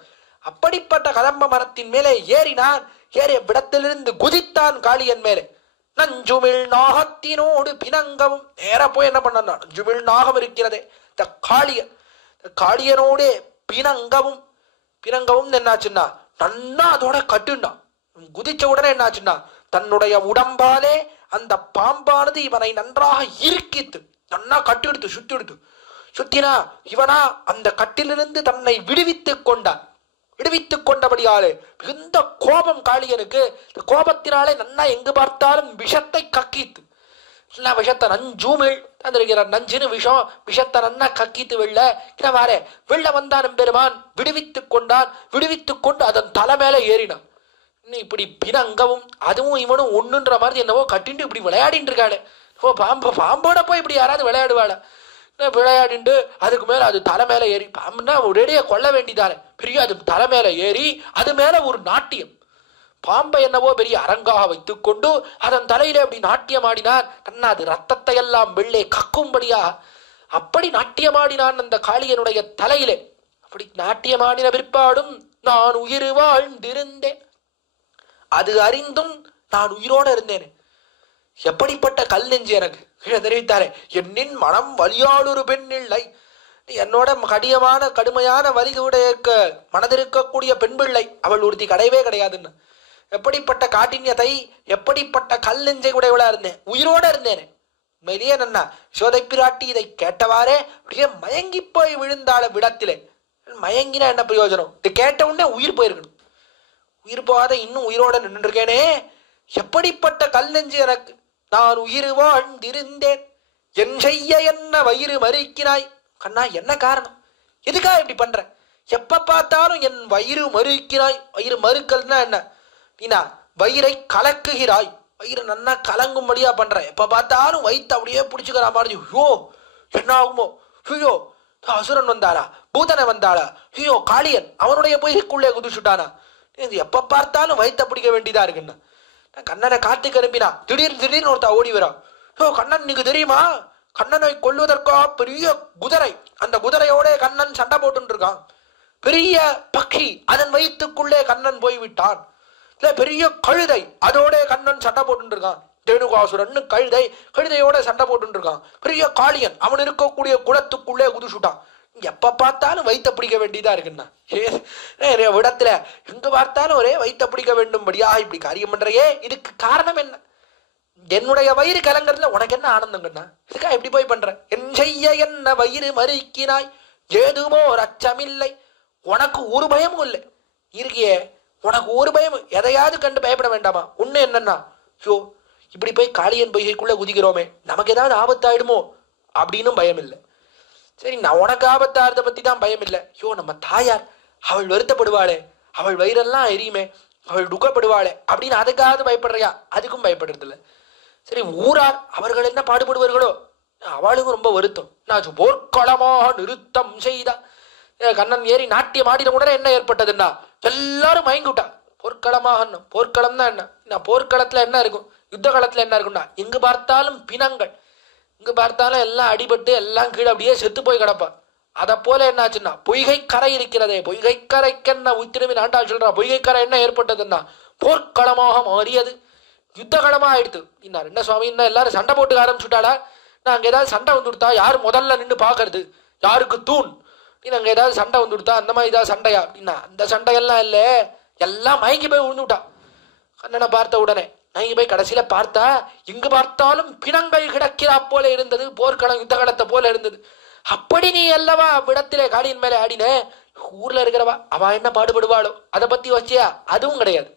அப்படிப்பட்ட கதம்ப மரத்தின் மேலே ஏறினான். ஏறிய விடத்திலிருந்து குதித்தான் காளியன் மேலே. நஞ்சுமிழ் நாகத்தினோடு பிணங்கவும். நேர போய் என்ன பண்ணான், நஞ்சுமிழ் நாகம் இருக்கிறதே இந்த காளியன், காளியனோட பிணங்கவும். பிணங்கவும் என்னாச்சுன்னா, நன்னா அதோட கட்டுண்டான். குதிச்ச உடனே என்னாச்சுன்னா, தன்னுடைய உடம்பாலே அந்த பாம்பானது இவனை நன்றாக இருக்கித்து நன்னா கட்டு எடுத்து சுத்தி எடுத்து சுத்தினா இவனா அந்த கட்டிலிருந்து தன்னை விடுவித்துக் கொண்டான். விடுவித்துக் கொண்டபடியாலே மிகுந்த கோபம் காளியனுக்கு. இந்த கோபத்தினாலே நன்னா எங்கு பார்த்தாலும் விஷத்தை கக்கித்து, விஷத்தை நஞ்சூமிழ் தந்திருக்கிறார். நஞ்சுன்னு விஷம், விஷத்தை நன்னா கக்கித்து வெள்ள வந்தான் பெருமான். விடுவித்துக் கொண்டான். விடுவித்துக் கொண்டு அதன் தலை மேல ஏறினான். இன்னும் இப்படி பிணங்கவும் அதுவும் இவனும் ஒண்ணுன்ற மாதிரி என்னவோ கட்டிட்டு இப்படி விளையாடிட்டு இருக்காளே. பாம்போட போய் இப்படி யாராவது விளையாடுவாள? விளையாடிண்டு அதுக்கு மேல அது தலை மேல ஏறி, பாம்புனா ஒரேடியா கொல்ல வேண்டிதானே, பெரிய அது தலை மேல ஏறி அது மேல ஒரு நாட்டியம். பாம்பை என்னவோ பெரிய அரங்காக வைத்துக் கொண்டு அதன் தலையில அப்படி நாட்டியம் ஆடினான். கண்ணா அது ரத்தத்தை எல்லாம் வெள்ளை கக்கும்படியா அப்படி நாட்டியமாடினான் அந்த காளியனுடைய தலையிலே. அப்படி நாட்டியமாடின பிற்பாடும் நான் உயிர் வாழ்ந்திருந்தேன், அது அறிந்தும் நான் உயிரோட இருந்தேன். எப்படிப்பட்ட கல் நெஞ்சு எனக்கு தெரிவித்தாரே. என்னின் மனம் வலியாளொரு பெண் இல்லை. என்னோட கடுமையான வலியுடைய மனதிருக்கக்கூடிய பெண் பிள்ளை அவள் ஒருத்தி கிடையவே கிடையாதுன்னு. எப்படிப்பட்ட காட்டின்யத்தை, எப்படிப்பட்ட கல் நெஞ்சை உடையவளா இருந்தேன், உயிரோட இருந்தேனே. உண்மையிலேயே நன்னா யசோதை பிராட்டி இதை கேட்டவாறே அப்படியே மயங்கி போய் விழுந்தாள விடத்திலே. மயங்கினா என்ன பிரயோஜனம்? இது கேட்ட உடனே உயிர் போயிருக்கணும். உயிர் போகாத இன்னும் உயிரோட நின்றுருக்கேனே, எப்படிப்பட்ட கல் நெஞ்சு எனக்கு. நான் உயிர் வாழ்ந்திருந்தேன், என் செய்ய என்ன வயிறு மறுக்கினாய். கண்ணா என்ன காரணம், எதுக்காக இப்படி பண்ற? எப்ப பார்த்தாலும் என் வயிறு மறுக்கினாய். வயிறு மறுக்கல்னா என்ன? நீனா வயிறை கலக்குகிறாய், வயிறு நன்னா கலங்கும்படியா பண்ற. எப்ப பார்த்தாலும் வயிற்று அப்படியே பிடிச்சுக்கிற மாதிரி. ஐயோ என்ன ஆகுமோ, ஐயோ அசுரன் வந்தாளா, பூதனை வந்தாளா, ஐயோ காளியன் அவனுடைய பொய்க்குள்ளே குதிச்சுட்டானா. எப்ப பார்த்தாலும் வயிற்ற பிடிக்க வேண்டியதா இருக்குன்னு கண்ணனை காத்துக்கு அனுப்பினா திடீர்னு ஒருத்தா ஓடி வரா. ஐயோ கண்ணன் நீங்க தெரியுமா, கண்ணனை கொல்வதற்கா பெரிய குதிரை, அந்த குதிரையோட கண்ணன் சண்டை போட்டு இருக்கான். பெரிய பக்ஷி, அதன் வயிற்றுக்குள்ளே கண்ணன் போய் விட்டான். பெரிய கழுதை, அதோட கண்ணன் சண்டை போட்டு இருக்கான். தேனுகாசுரன் கழுதையோட சண்டை போட்டு இருக்கான். பெரிய காளியன் அவன் இருக்கக்கூடிய குளத்துக்குள்ளே குதிச்சுட்டான். எப்ப பார்த்தாலும் வயிற்ற பிடிக்க வேண்டியதா இருக்குன்னா விடத்துல எங்க பார்த்தாலும் ஒரே வயிற்ற பிடிக்க வேண்டும்படியா இப்படி காரியம் பண்றையே. இதுக்கு காரணம் என்ன? என்னுடைய வயிறு கலங்கிறதுல உனக்கு என்ன ஆனந்தங்கண்ணா? இதுக்கா எப்படி போய் பண்ற? என் செய்ய என்ன வயிறு மறுக்கினாய், ஏதுமோ அச்சமில்லை. உனக்கு ஒரு பயமும் இல்லை இருக்கியே, உனக்கு ஒரு பயம், எதையாவது கண்டு பயப்பட வேண்டாமா? ஒண்ணு என்னன்னா, ஐயோ இப்படி போய் காளியன் பொய்கைக்குள்ள குதிக்கிறோமே, நமக்கு ஏதாவது ஆபத்தாயிடுமோ அப்படின்னு பயம் இல்லை. சரி நான் உனக்கு ஆபத்தாரத்தை பத்தி தான் பயம் இல்லை. ஐயோ நம்ம தாயார் அவள் வருத்தப்படுவாளே, அவள் வயிறெல்லாம் எரியுமே, அவள் துக்கப்படுவாளே அப்படின்னு அதுக்காவது பயப்படுறியா? அதுக்கும் பயப்படுறது இல்லை. சரி ஊரார் அவர்கள் என்ன பாடுபடுவார்களோ, அவளுக்கும் ரொம்ப வருத்தம். நான் போர்க்களமா நிறுத்தம் செய்தா கண்ணன் ஏறி நாட்டியம் ஆடின உடனே என்ன ஏற்பட்டதுன்னா எல்லாரும் மயங்கிவிட்டா. போர்க்களமாக, போர்க்களம் தான் என்ன, போர்க்களத்துல என்ன இருக்கும், யுத்த காலத்துல என்ன இருக்கும்னா எங்கு பார்த்தாலும் பிணங்கள், இங்கு பார்த்தாலும் எல்லாம் அடிபட்டு எல்லாம் கீழே அப்படியே செத்து போய் கிடப்பா. அதை போல என்னாச்சுன்னா பொய்கை கரை இருக்கிறதே, பொய்கை கரைக்கென்ன உத்திரவி ஆண்டாள் சொல்றா. பொய்கை கரை என்ன ஏற்பட்டதுன்னா போர்க்களமாக மாறியது, யுத்த களமா ஆயிடுத்து. என்ன சுவாமி என்ன எல்லாரும் சண்டை போட்டு ஆரம்பிச்சுட்டாளா? நான் அங்க ஏதாவது சண்டை வந்து கொடுத்தா யாரு முதல்ல நின்று பாக்குறது, யாருக்கு தூண், நீ அங்க ஏதாவது சண்டை வந்து கொடுத்தா அந்த மாதிரி ஏதாவது சண்டையா அப்படின்னா அந்த சண்டையெல்லாம் இல்லை, எல்லாம் மயங்கி போய் விழுந்துட்டா. கண்ணனை பார்த்த உடனே மயங்கி போய் கடைசியில பார்த்தா இங்கு பார்த்தாலும் பிணங்கள் கிடக்கிறா போல இருந்தது, போர்க்களம் யுத்த களத்தை போல இருந்தது. அப்படி நீ அல்லவா விடத்திலே காளியின் மேலே ஆடின, ஊர்ல இருக்கிறவா அவ என்ன பாடுபடுவாளோ அதை பத்தி வச்சியா? அதுவும் கிடையாது.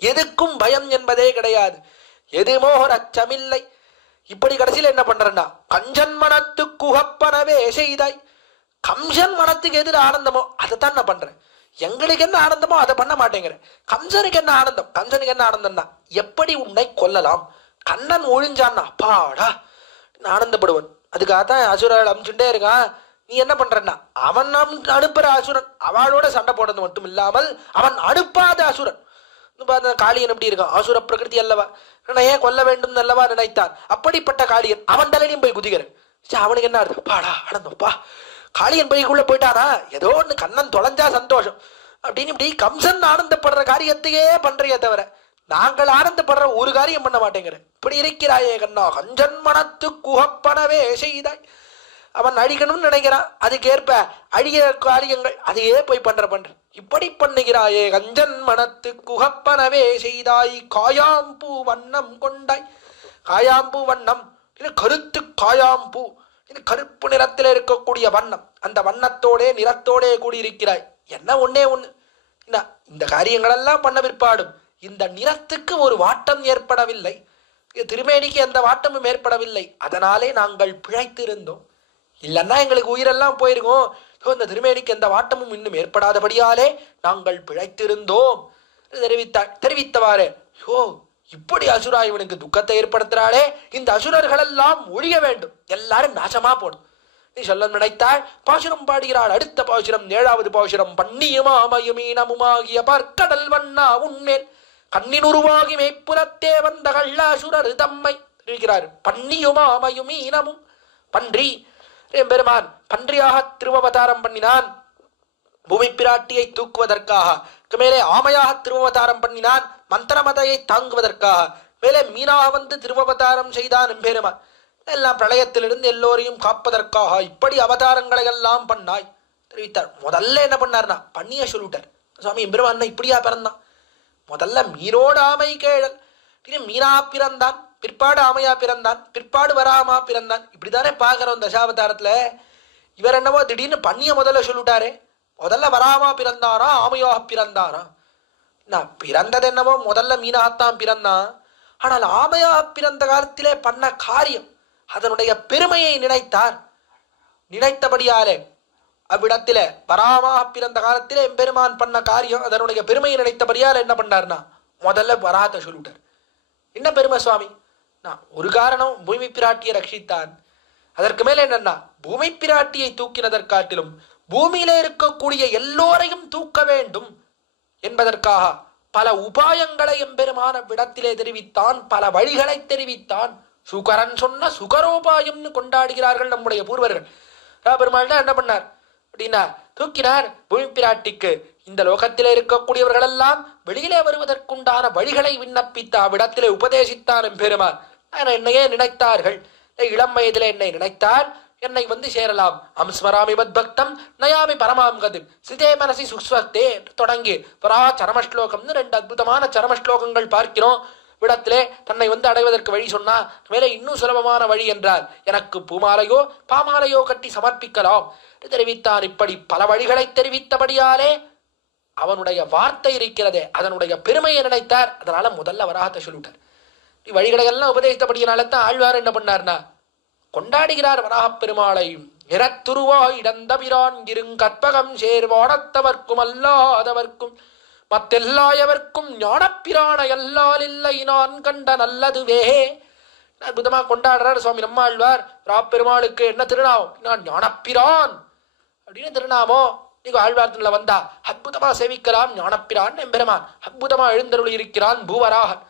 எதுக்கும் பயம் என்பதே கிடையாது, எதுமோ ஒரு அச்சமில்லை. இப்படி கடைசியில என்ன பண்றா, கஞ்சன் மனத்து குகப்பனவே செய்தாய். கம்சன் மனத்துக்கு எதிர ஆனந்தமோ அதைத்தான் நான் பண்றேன், எங்களுக்கு என்ன ஆனந்தமோ அதை பண்ண மாட்டேங்கிறேன். கம்சனுக்கு என்ன ஆனந்தம், கம்சனுக்கு என்ன ஆனந்தம்னா எப்படி உன்னை கொல்லலாம். கண்ணன் ஒழிஞ்சான்னா அப்பாடா ஆனந்தப்படுவன். அதுக்காகத்தான் அசுரர்கள் அமிச்சுட்டே இருக்கான். நீ என்ன பண்றன்னா அவன் அனுப்புற அசுரன் அவளோட சண்டை போடுறது மட்டும் இல்லாமல் அவன் அனுப்பாத அசுரன். காளியன் எப்படி இருக்கான், அசுர பிரகிருதி அல்லவா, ஏன் கொல்ல வேண்டும் அல்லவா நினைத்தான். அப்படிப்பட்ட காளியன் அவன் தலையிலையும் போய் குதிக்கிறேன். அவனுக்கு என்ன அர்த்தம், பாடா ஆனந்தப்பா காளியன் பைக்குள்ள போயிட்டானா ஏதோ ஒன்று கண்ணன் தொலைஞ்சா சந்தோஷம் அப்படின்னு இப்படி கம்சன் ஆனந்தப்படுற காரியத்தையே பண்றியே தவிர நாங்கள் ஆனந்தப்படுற ஒரு காரியம் பண்ண மாட்டேங்கிறேன். இப்படி இருக்கிறாயே கண்ணா, கஞ்சன் மனத்து குகப்பனவே செய்தாய். அவன் அழிக்கணும்னு நினைக்கிறான், அதுக்கேற்ப அழிய காரியங்கள் அதையே போய் பண்ற. இப்படி பண்ணுகிறாயே கஞ்சன் மனத்து குகப்பனவே செய்தாய். காயாம்பூ வண்ணம் கொண்டாய். காயாம்பூ வண்ணம் கருத்து, காயாம்பூ கருப்பு நிறத்தில் இருக்கக்கூடிய வண்ணம், அந்த வண்ணத்தோடே நிறத்தோடே கூடியிருக்கிறாய். என்ன ஒன்னே ஒண்ணு, இந்த காரியங்களெல்லாம் பண்ண பிற்பாடும் இந்த நிறத்துக்கு ஒரு வாட்டம் ஏற்படவில்லை, திருமேனிக்கு எந்த வாட்டமும் ஏற்படவில்லை. அதனாலே நாங்கள் பிழைத்திருந்தோம், இல்லைன்னா எங்களுக்கு உயிரெல்லாம் போயிருக்கோம். இந்த திருமேனிக்கு எந்த வாட்டமும் இன்னும் ஏற்படாதபடியாலே நாங்கள் பிழைத்திருந்தோம் தெரிவித்தவாறே. யோ இப்படி அசுரா இவனுக்கு துக்கத்தை ஏற்படுத்துறாளே, இந்த அசுரர்கள் எல்லாம் ஒழிய வேண்டும், எல்லாரும் நாசமா போடும் நீ சொல்ல நினைத்தாள். பாசுரம் பாடுகிறாள். அடுத்த பாசுரம் 7வது பாசுரம். பன்னியுமாமயுமீனமுமாகிய பார்க்கடல் வண்ணா உன்மேல் கண்ணின் உருவாகி மேய்ப்புலத்தே வந்த கள்ளாசுரர் தம்மை இருக்கிறார். பன்னியுமாமயுமீனமும் பன்றி பெருமான் பன்றியாக திருவவதாரம் பண்ணினான் பூமி பிராட்டியை தூக்குவதற்காக. மேலே ஆமையாக திருவவதாரம் பண்ணினான் மந்திரமதையை தாங்குவதற்காக. மேலே மீனாக வந்து திருவவதாரம் செய்தான் எம்பெருமான். எல்லாம் பிரளயத்திலிருந்து எல்லோரையும் காப்பதற்காக இப்படி அவதாரங்களை எல்லாம் பண்ணாய் தெரிவித்தார். முதல்ல என்ன பண்ணார்னா பண்ணிய சொல்லிட்டார். சுவாமி எம்பெருமான் இப்படியா பிறந்தான்? முதல்ல மீனோடு ஆமை கேழல், மீனா பிறந்தான், பிற்பாடு ஆமையா பிறந்தான், பிற்பாடு வராமா பிறந்தான். இப்படித்தானே பார்க்கிறோம் தசாவதாரத்துல. இவர் என்னவோ திடீர்னு பண்ணிய முதல்ல சொல்லிட்டாரே. முதல்ல வராமா பிறந்தாரா ஆமையாக பிறந்தாரா? நான் பிறந்தது என்னவோ முதல்ல மீனாகத்தான் பிறந்தான். ஆனால் ஆமையாக பிறந்த காலத்திலே பண்ண காரியம் அதனுடைய பெருமையை நினைத்தார். நினைத்தபடியாலே அவ்விடத்திலே வராமாக பிறந்த காலத்திலே எம்பெருமான் பண்ண காரியம் அதனுடைய பெருமையை நினைத்தபடியால் என்ன பண்ணார்னா முதல்ல வராத சொல்லிட்டார். என்ன பெருமை சுவாமி? நான் ஒரு காரணம் பூமி பிராட்டியை ரட்சித்தான். அதற்கு மேல என்னன்னா பூமி பிராட்டியை தூக்கினதற்காட்டிலும் பூமியில இருக்கக்கூடிய எல்லோரையும் தூக்க வேண்டும் என்பதற்காக பல உபாயங்களை எம்பெருமான விடத்திலே தெரிவித்தான், பல வழிகளை தெரிவித்தான். சுகரன் சொன்ன சுகரோபாயம்னு கொண்டாடுகிறார்கள் நம்முடைய பூர்வர்கள். பெருமாள் என்ன பண்ணார் அப்படின்னா தூக்கினார் பூமி பிராட்டிக்கு. இந்த லோகத்திலே இருக்கக்கூடியவர்கள் எல்லாம் வெளியிலே வருவதற்குண்டான வழிகளை விண்ணப்பித்த அவ்விடத்திலே உபதேசித்தான் எம்பெருமான். என்னையே நினைத்தார்கள். இளம் வயதிலே என்னை நினைத்தால் என்னை சேரலாம். அம்ஸ்மராமி பக்தம் நயாமி பரமாம் கதி சிதே மனசி சுஸ்வக்தே தொடங்கி பரா சரமஸ்லோகம்னு 2 அற்புதமான சரமஸ்லோகங்கள் பார்க்கிறோம். விடத்திலே தன்னை அடைவதற்கு வழி சொன்னா மேலே இன்னும் சுலபமான வழி என்றால் எனக்கு பூமாலையோ பாமாலையோ கட்டி சமர்ப்பிக்கலாம் தெரிவித்தான். இப்படி பல வழிகளை தெரிவித்தபடியாலே அவனுடைய வார்த்தை இருக்கிறதே அதனுடைய பெருமையை நினைத்தார். அதனால முதல்ல வராகத்தை சொல்லிட்டார். வழிகளை எல்லாம் உபதேசித்தபடியினால தான் ஆழ்வார் என்ன பண்ணார்னா கொண்டாடுகிறார் வராகப் பெருமாளையும். நிறத்துருவாய் இடந்தபிரான் இருங்கற்பகம் சேர்வாடத்தவர்க்கும் அல்லாதவர்க்கும் மத்தெல்லாயவர்க்கும் ஞானப்பிரான எல்லால் இல்லை நான் கண்ட நல்லதுவே. அற்புதமா கொண்டாடுறார் சுவாமி நம்மாழ்வார். ராப்பெருமாளுக்கு என்ன திருநாமம்? நான் ஞானப்பிரான் அப்படின்னு திருநாமம். நீங்க ஆழ்வார்த்துல வந்தா அற்புதமா சேவிக்கலாம். ஞானப்பிரான் எம்பெருமான் அற்புதமா எழுந்தருளி இருக்கிறான் பூவராகன்.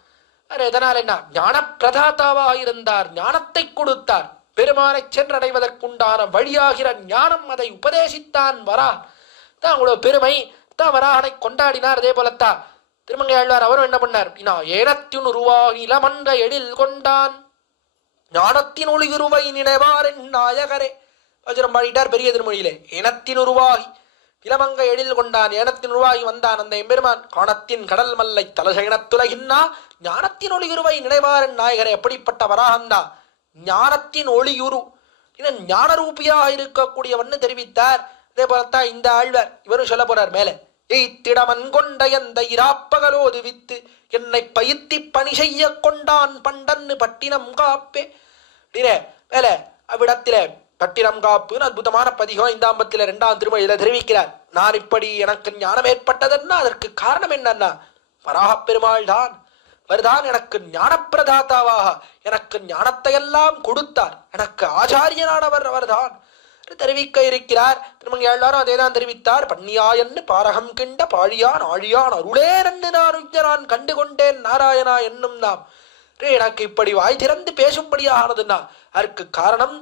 எதனால் என்ன ஞான பிரதாத்தாவாக இருந்தார், ஞானத்தை கொடுத்தார். பெருமானை சென்றடைவதற்குண்டான வழியாகிற ஞானம் அதை உபதேசித்தான் வரா தான் உங்களோட பெருமை தான் வராகனை கொண்டாடினார். அதே போலத்தான் திருமங்கை ஆழ்வார் அவரும் என்ன பண்ணார்? ஏனத்தின் உருவாகி இளமன்ற எழில் கொண்டான் ஞானத்தின் ஒளியுருவை நினைவார் நாயகரே வஜ்ரம் பாடிட்டார் பெரிய திருமொழியிலே. ஏனத்தின் உருவாகி இளமங்க எழில் கொண்டான், ஏனத்தின் உருவாகி வந்தான் அந்த எம்பெருமான். காணத்தின் கடல் மல்லை தலசைனத்துலகின்னா ஞானத்தின் ஒளியுருவை நினைவாரன் நாயகரே. எப்படிப்பட்ட வராகந்தா ஞானத்தின் ஒளியுரு ஞான ரூபியாக இருக்கக்கூடியவன்னு தெரிவித்தார். அதே போலத்தான் இந்த ஆழ்வார் இவரும் சொல்ல போறார் மேல. எய்த்திடமன் கொண்ட எந்த இராப்பகலோது வித்து என்னை பயிர்த்தி பணி செய்ய கொண்டான் பண்டன்னு பட்டினம் காப்பே மேல அவ்விடத்திலே பட்டினம் காப்புன்னு அற்புதமான பதிகம் 5 திருமொழியில தெரிவிக்கிறார். நான் இப்படி எனக்கு ஞானம் ஏற்பட்டதுன்னா அதற்கு காரணம் என்னன்னா வராகப் பெருமாள் தான். அவர்தான் எனக்கு ஞானப்பிரதாத்தாவாக எனக்கு ஞானத்தை எல்லாம் கொடுத்தார். எனக்கு ஆச்சாரியனானவர் அவர்தான் தெரிவிக்க இருக்கிறார். திருமங்கை எல்லாரும் அதேதான் தெரிவித்தார். பண்ணியாயன்னு பாரகம் கிண்ட பாழியான் ஆழியான் அருளே நன்று நான் கண்டு கொண்டேன் நாராயணா என்னும் நாம். எனக்கு இப்படி வாய் திறந்து பேசும்படியானதுன்னா அதற்கு காரணம்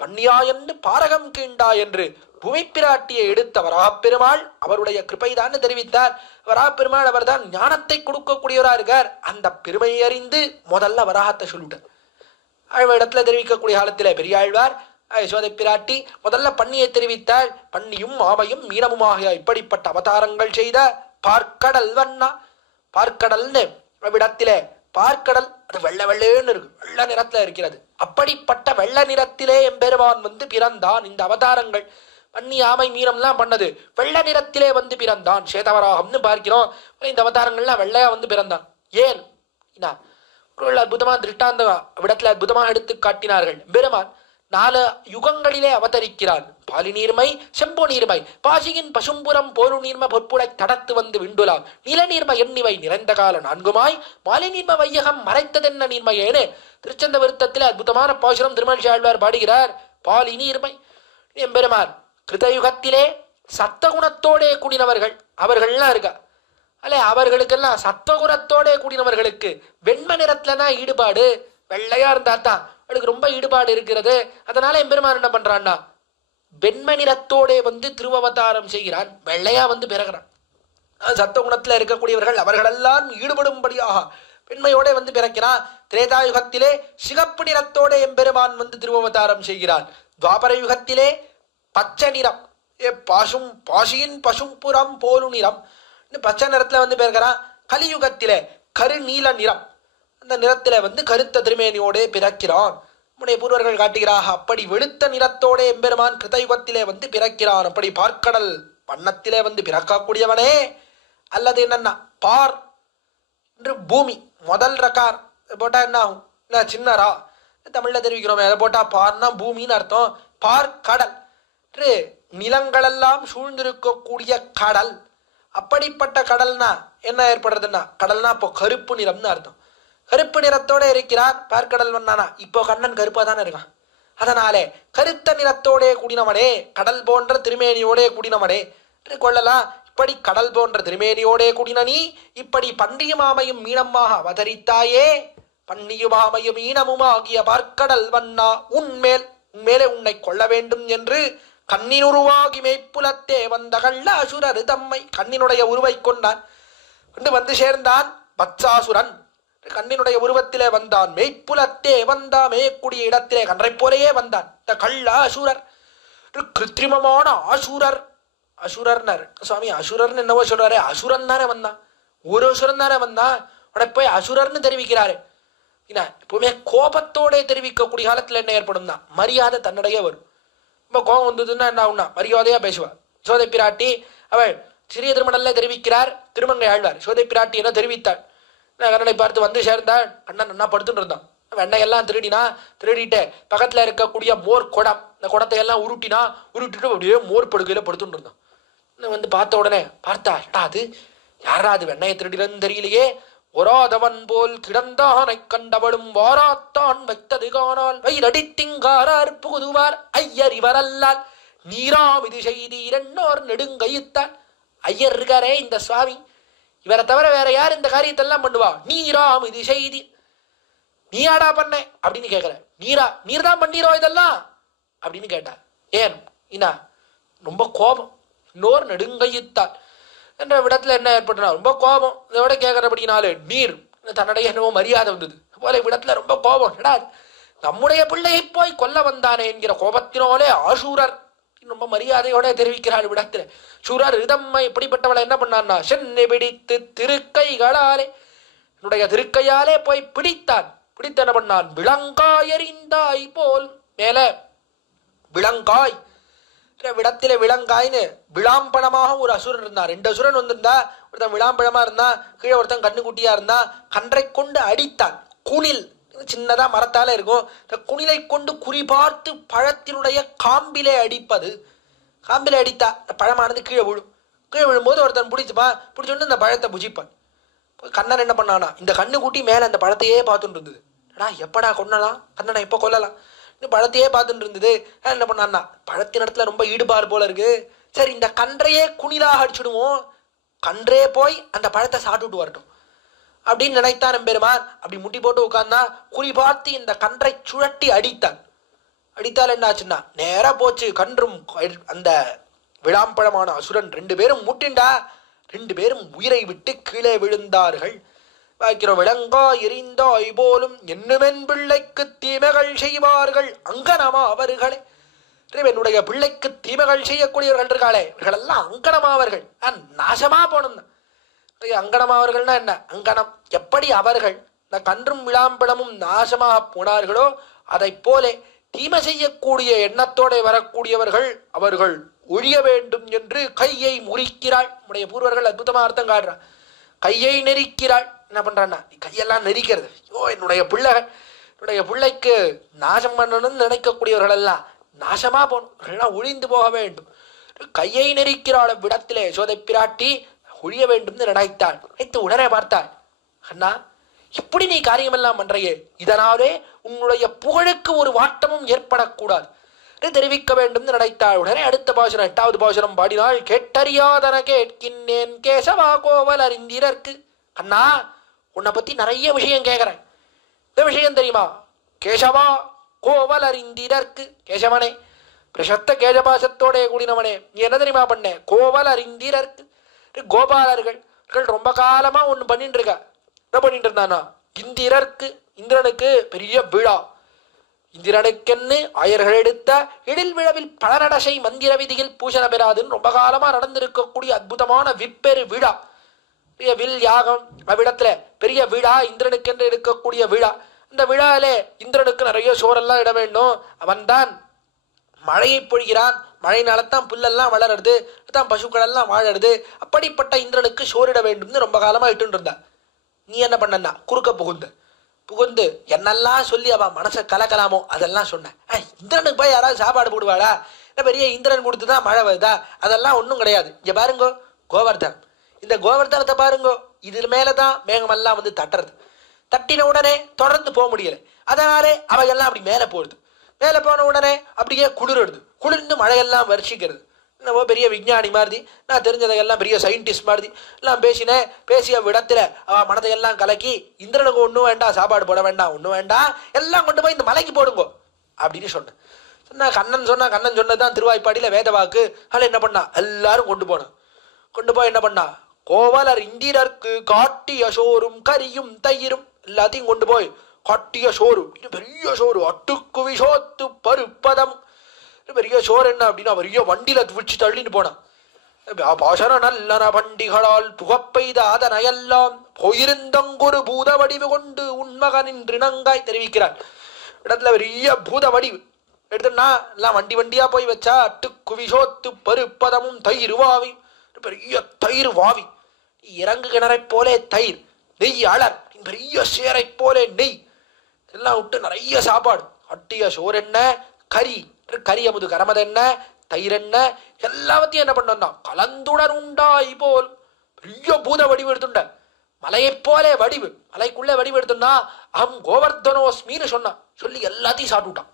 பண்ணியாயன்னு பாரகம் கீண்டா என்று பூமி பிராட்டியை எடுத்த வராகப் பெருமாள் அவருடைய கிருபைதான் தெரிவித்தார். வராகப் பெருமாள் அவர் தான் ஞானத்தை கொடுக்கக்கூடியவராக இருக்கார். அந்த பெருமையை அறிந்து முதல்ல வராகத்தை சொல்லிட்டார். ஆழ்வார் இடத்துல தெரிவிக்கக்கூடிய காலத்திலே பெரியாழ்வார் யசோதை பிராட்டி முதல்ல பண்ணியை தெரிவித்தாள். பண்ணியும் ஆமையும் மீனமுமாக இப்படிப்பட்ட அவதாரங்கள் செய்த பார்க்கடல் வண்ணா. பார்க்கடல்னு அவ்விடத்திலே பார்க்கடல் அது வெள்ளை வெள்ளேன்னு இருக்கு, வெள்ள நிறத்துல இருக்கிறது. அப்படிப்பட்ட வெள்ள நிறத்திலே எம்பெருமான் பிறந்தான். இந்த அவதாரங்கள் பண்ணி ஆமை மீனம்லாம் பண்ணது வெள்ள நிறத்திலே பிறந்தான். சேதவராகம்னு பார்க்கிறோம். இந்த அவதாரங்கள்லாம் வெள்ளையா பிறந்தான். ஏன் அற்புதமா திருஷ்டாந்த விடத்துல அற்புதமாக எடுத்து காட்டினார்கள். பெருமான் 4 யுகங்களிலே அவதரிக்கிறான். பாலி நீர்மை செம்பு நீர்மை பாசியின் பசும்புறம் போரு நீர்ம பொற்புடை தடத்து விண்டுலாம் நில நீர்ம எண்ணிவை நிறைந்த கால 4மாய் மாலி நீர்ம வையகம் மறைத்ததென்ன நீர்மையேனு திருச்சந்த விருத்தத்திலே அற்புதமான பாசுரம் திருமணி ஆழ்வார் பாடுகிறார். பாலி நீர்மை எம்பெருமான் கிருதயுகத்திலே சத்தகுணத்தோடே கூடினவர்கள் அவர்கள்லாம் இருக்கா அல்ல, அவர்களுக்கெல்லாம் சத்வகுணத்தோட கூடினவர்களுக்கு வெண்மை நிறத்துலதான் ஈடுபாடு. வெள்ளையா இருந்தா தான் அவளுக்கு ரொம்ப ஈடுபாடு இருக்கிறது. அதனால எம்பெருமான் என்ன பண்றான்னா வெண்மை நிறத்தோட திருவவதாரம் செய்கிறான். வெள்ளையா பிறகுறான். சத்தகுணத்துல இருக்கக்கூடியவர்கள் அவர்களெல்லாம் ஈடுபடும்படியாக பெண்மையோட வந்து பிறக்கிறான். திரேதாயுகத்திலே சிகப்பு நிறத்தோட எம்பெருமான் வந்து திருவவதாரம் செய்கிறான். துவாபர யுகத்திலே பச்சை நிறம், பாசியின் பசும்புறம் போலு நிறம், பச்சை நிறத்துல வந்து பிறக்கிறான். கலியுகத்திலே கரு நீல நிறம், அந்த நிறத்தில வந்து கருத்த திருமேனியோட பிறக்கிறான். நம்முடைய பூர்வர்கள் காட்டுகிறாக அப்படி வெளுத்த நிறத்தோட எம்பெருமான் கிருதயுகத்திலே வந்து பிறக்கிறான். அப்படி பார்க்கடல் வண்ணத்திலே வந்து பிறக்கக்கூடியவனே. அல்லது என்னன்னா பார் என்று பூமி முதல் ரகார் போட்டா என்ன ஆகும்? சின்னரா தமிழ்ல தெரிவிக்கிறோமே, அதை போட்டா பார்னா பூமின்னு அர்த்தம். பார் கடல் என்று நிலங்களெல்லாம் சூழ்ந்திருக்கக்கூடிய கடல். அப்படிப்பட்ட கடல்னா என்ன ஏற்படுறதுன்னா, கடல்னா இப்போ கருப்பு நிறம்னு அர்த்தம். கருப்பு நிறத்தோட இருக்கிறான் பார்க்கடல் வண்ணானா. இப்போ கண்ணன் கருப்பா தானே இருக்கான். அதனாலே கருத்த நிறத்தோடே கூடினவனே, கடல் போன்ற திருமேனியோடே கூடினவனே என்று கொள்ளலாம். இப்படி கடல் போன்ற திருமேனியோடே கூடின நீ இப்படி பன்னியுமாமையும் மீனமாக அவதரித்தாயே. பன்னியுமாமையும் மீனமும் ஆகிய பார்க்கடல் வண்ணா, உன்மேலே உன்னை கொள்ள வேண்டும் என்று கண்ணினுருவாகி மெய்ப்புலத்தே வந்த கள்ள அசுரரு தம்மை, கண்ணினுடைய உருவை கொண்டான் வந்து சேர்ந்தான். பத்சாசுரன் கண்ணினுடைய உருவத்திலே வந்தான். மெய்ப்புலத்தே வந்தா, மேயக்கூடிய இடத்திலே கன்றை போலேயே வந்தான். இந்த கள்ள அசுரர், கிருத்திரிமமான அசுரர். அசுரர்னர் சுவாமி, அசுரர்னு என்னவோ சொல்றாரு. அசுரன் தானே வந்தான், ஒரு அசுரன் தானே வந்தான். உடனே போய் அசுரர்னு தெரிவிக்கிறாரு. எப்பவுமே கோபத்தோட தெரிவிக்கக்கூடிய காலத்துல என்ன ஏற்படும் தான், மரியாதை தன்னிடையே வரும். ரொம்ப கோபம் வந்ததுன்னா என்ன ஆகும்னா மரியாதையா பேசுவா. சோதை பிராட்டி அவள் சிறிய திருமணல்ல தெரிவிக்கிறார். திருமங்கை ஆழ்வார் சோதை பிராட்டி என்ன தெரிவித்தாள். கண்ணனை பார்த்து வந்து சேர்ந்தாள். கண்ணன் என்ன படுத்துட்டு இருந்தான். வெண்ணையெல்லாம் திருடிட்டு பக்கத்துல இருக்கக்கூடிய மோர் குடம், இந்த குடத்தை எல்லாம் உருட்டிட்டு அப்படியே மோர் படுக்கையில படுத்துட்டு இருந்தான். வந்து பார்த்த உடனே பார்த்தா, அது யாரா அது வெண்ணையை திருடினு தெரியலையே. ஒராதவன் போல் கிடந்தானை கண்டவளும் வாராத்தான் வைத்தது காணால் வயிறடித்திங்காரார் புகுதுவார் ஐயர் இவரல்லால் நீராம் இது செய்தீர் என்னோர் நெடுங்கையுத்தான். ஐயர் இருக்காரே இந்த சுவாமி, இவரை தவிர வேற யார் இந்த காரியத்தெல்லாம் பண்ணுவா? நீராம் இது செய்தி, நீயாடா பண்ண அப்படின்னு கேட்கற. நீர் தான் பண்ணீரோ இதெல்லாம் அப்படின்னு கேட்டார். ஏன் இன்னா ரொம்ப கோபம். இன்னொரு நெடுங்கையுத்தான் என்ற விடத்துல என்ன ஏற்பட்டனா ரொம்ப கோபம். இதோட கேட்கறபடினாலே நீர் தன்னுடைய என்னவோ மரியாதை வந்தது போல விடத்துல ரொம்ப கோபம். நம்முடைய பிள்ளையை போய் கொல்ல வந்தானே என்கிற கோபத்தினாலே ஆசூரர் ரொம்ப மரியாதையோட தெரிவிக்கிறாள் விடத்துல. சூரர் இதம்மை எப்படிப்பட்டவளை என்ன பண்ணான்னா, சென்னை பிடித்து திருக்கைகளாலே, என்னுடைய திருக்கையாலே போய் பிடித்தான். பிடித்து என்ன பண்ணான், விளங்காய் எறிந்தாய் போல். மேல விளங்காய் விடத்திலே விளங்காய்னு விளாம்பழமாக ஒரு அசுரன் இருந்தான். 2 அசுரன் வந்திருந்தா, ஒருத்தன் விளாம்பழமா இருந்தான், கீழே ஒருத்தன் கண்ணுக்குட்டியா இருந்தான். கன்றை கொண்டு அடித்தான். குணில் சின்னதா மரத்தால இருக்கும். இந்த குணிலை கொண்டு குறிபார்த்து பழத்தினுடைய காம்பிலே அடிப்பது. காம்பிலே அடித்தா இந்த பழமானது கீழே விழும். கீழே விழும்போது ஒருத்தன் பிடிச்சோன்னு இந்த பழத்தை புஜிப்பான். கண்ணன் என்ன பண்ணானா, இந்த கண்ணுக்குட்டி மேல அந்த பழத்தையே பார்த்துட்டு இருந்தது. எப்படா கொன்னலாம் கண்ணனை, எப்போ கொல்லலாம் பழத்தையே பார்த்துட்டு இருந்தது. என்ன பண்ணான்னா, பழத்தின் இடத்துல ரொம்ப ஈடுபாடு போல இருக்கு, சரி இந்த கன்றையே குணிலாக அடிச்சுடுவோம், கன்றே போய் அந்த பழத்தை சாப்பிட்டுட்டு வரட்டும் அப்படின்னு நினைத்தான் எம்பெருமான். அப்படி முட்டி போட்டு உட்கார்ந்தா, குறிபார்த்து இந்த கன்றை சுழட்டி அடித்தான். அடித்தால் என்ன ஆச்சுன்னா, நேரா போச்சு கன்றும் அந்த விளாம்பழமான அசுரன் 2 பேரும் முட்டிண்டா. 2 பேரும் உயிரை விட்டு கீழே விழுந்தார்கள். வாய்க்கிறோம், விளங்கா எரிந்தாய் போலும் என்னுமென் பிள்ளைக்கு தீமைகள் செய்வார்கள் அங்கனமா அவர்களே. என்னுடைய பிள்ளைக்கு தீமைகள் செய்யக்கூடியவர்கள் இருக்காளே, இவர்களெல்லாம் அங்கனமாவர்கள், நாசமா போனோம். அங்கனமாவர்கள்னா என்ன, அங்கனம் எப்படி அவர்கள் இந்த கன்றும் விளாம்பழமும் நாசமாக போனார்களோ அதை போல தீமை செய்யக்கூடிய எண்ணத்தோட வரக்கூடியவர்கள் அவர்கள் ஒழிய வேண்டும் என்று கையை முறிக்கிறாள். நம்முடைய பூர்வர்கள் அற்புதமா அர்த்தம் காட்டுறான். கையை நெரிக்கிறாள். என்ன பண்றான்னா, கையெல்லாம் நெரிக்கிறது. என்னுடைய பிள்ளைக்கு நாசம் பண்ணணும்னு நினைக்கக்கூடியவர்கள் எல்லாம் நாசமா போகணும், ஒழிந்து போக வேண்டும். கையை நெரிக்கிறாள். விடத்திலே சோதை பிராட்டி ஒழிய வேண்டும் நினைத்தாள். நினைத்து உடனே பார்த்தாள், அண்ணா இப்படி நீ காரியமெல்லாம் பண்றையே, இதனாலே உன்னுடைய புகழுக்கு ஒரு வாட்டமும் ஏற்படக்கூடாது தெரிவிக்க வேண்டும் நினைத்தாள். உடனே அடுத்த பாசுரம் 8வது பாசுரம் பாடினாள். கேட்டறியாதன கேட்கின்றேன் கேசவா கோவல் அறிந்திரற்கு. அண்ணா உன்னை பத்தி நிறைய விஷயம் கேட்கிறேன், இந்த விஷயம் தெரியுமா? கேசவா கோவல் அறிந்திரற்கு, கேசவனே பிரசத்த கேசபாசத்தோட கூடினவனே, நீ என்ன தெரியுமா பண்ண? கோவல் அறிந்திரற்கு, கோபாலர்கள் ரொம்ப காலமா ஒண்ணு பண்ணிட்டு இருக்கா. என்ன பண்ணிட்டு இருந்தானா, இந்திரனுக்கு பெரிய விழா. இந்திரனுக்கென்னு ஆயர்கள் எடுத்த எழில் விழாவில் பலநடசை மந்திர விதியில் பூஷண பெறாதுன்னு ரொம்ப காலமா நடந்திருக்கக்கூடிய அற்புதமான விற்பெரு விழா, பெரிய வில் யாகம். அவ்விடத்துல பெரிய விழா, இந்திரனுக்கென்று இருக்கக்கூடிய விழா. இந்த விழாவிலே இந்திரனுக்கு நிறைய சோறெல்லாம் இட வேண்டும். அவன்தான் மழையை பொழிகிறான். மழையினால்தான் புல்லெல்லாம் வளருது, தான் பசுக்கள் எல்லாம் வாழறது. அப்படிப்பட்ட இந்திரனுக்கு சோறிட வேண்டும்னு ரொம்ப காலமா இட்டு இருந்தா. நீ என்ன பண்ணா, குறுக்க புகுந்து என்னெல்லாம் சொல்லி அவன் மனசை கலக்கலாமோ அதெல்லாம் சொன்னேன். இந்திரனுக்கு போய் யாராவது சாப்பாடு போடுவாளா? என்ன பெரிய இந்திரன் கொடுத்துதான் மழை வருதா? அதெல்லாம் ஒன்றும் கிடையாது. இங்க பாருங்கோ கோவர்தனம், இந்த கோவர்தனத்தை பாருங்கோ, இது மேலதான் மேகமெல்லாம் வந்து தட்டுறது. தட்டின உடனே தொடர்ந்து போக முடியல. அதனாலே அவையெல்லாம் அப்படி மேலே போடுது. மேலே போன உடனே அப்படியே குளிர்டுது. குளிர்ந்து மழையெல்லாம் வருஷிக்கிறது. என்னவோ பெரிய விஞ்ஞானி மாதிரி, நான் தெரிஞ்சதையெல்லாம் பெரிய சயின்டிஸ்ட் மாதிரி எல்லாம் பேசிய விடத்துல அவன் மனதையெல்லாம் கலக்கி, இந்திரனுக்கு ஒன்றும் வேண்டாம், சாப்பாடு போட வேண்டாம், ஒன்றும் வேண்டாம், எல்லாம் கொண்டு போய் இந்த மலைக்கு போடுங்கோ அப்படின்னு சொன்னேன். கண்ணன் சொன்னதான் திருவாய்ப்பாடியில வேத வாக்கு. அதில் என்ன பண்ணா, எல்லாரும் கொண்டு போய் என்ன பண்ணா, கோவலர் இந்திரர்க்கு காட்டிய சோறும் கரியும் தயிரும் எல்லாத்தையும் கொண்டு போய் காட்டிய சோறு, பெரிய சோறு, அட்டுக்கு விஷோத்து பருப்பதம், பெரிய சோறு என்ன அப்படின்னா பெரிய வண்டியில விழிச்சு தள்ளிட்டு போனான். பாசன நல்லன பண்டிகளால் புகப்பெய்த அதனையெல்லாம் போயிருந்தங்கொரு பூத வடிவு கொண்டு உண்மகனின் ரிணங்காய் தெரிவிக்கிறார். இடத்துல பெரிய பூத வடிவு எடுத்துனா எல்லாம் வண்டியா போய் வச்சா, அட்டுக்கு விஷோத்து பருப்பதமும் தயிர் வாவி, பெரிய தயிர் வாவி, இறங்கு கிணறை போலே தயிர், நெய் அலர், பெரிய சேரை போலே நெய் எல்லாம் விட்டு நிறைய சாப்பாடு. அட்டிய சோறு என்ன, கறி அமுது கரமது என்ன, தயிர் என்ன, எல்லாத்தையும் என்ன பண்ணா கலந்துடன் உண்டாய் போல் பெரிய பூத வடிவு எடுத்துட்ட. மலையை போலே வடிவு, மலைக்குள்ளே வடிவு எடுத்துனா கோவர்தனோஸ்மின்னு சொன்னான். சொல்லி எல்லாத்தையும் சாப்பிட்டுட்டான்,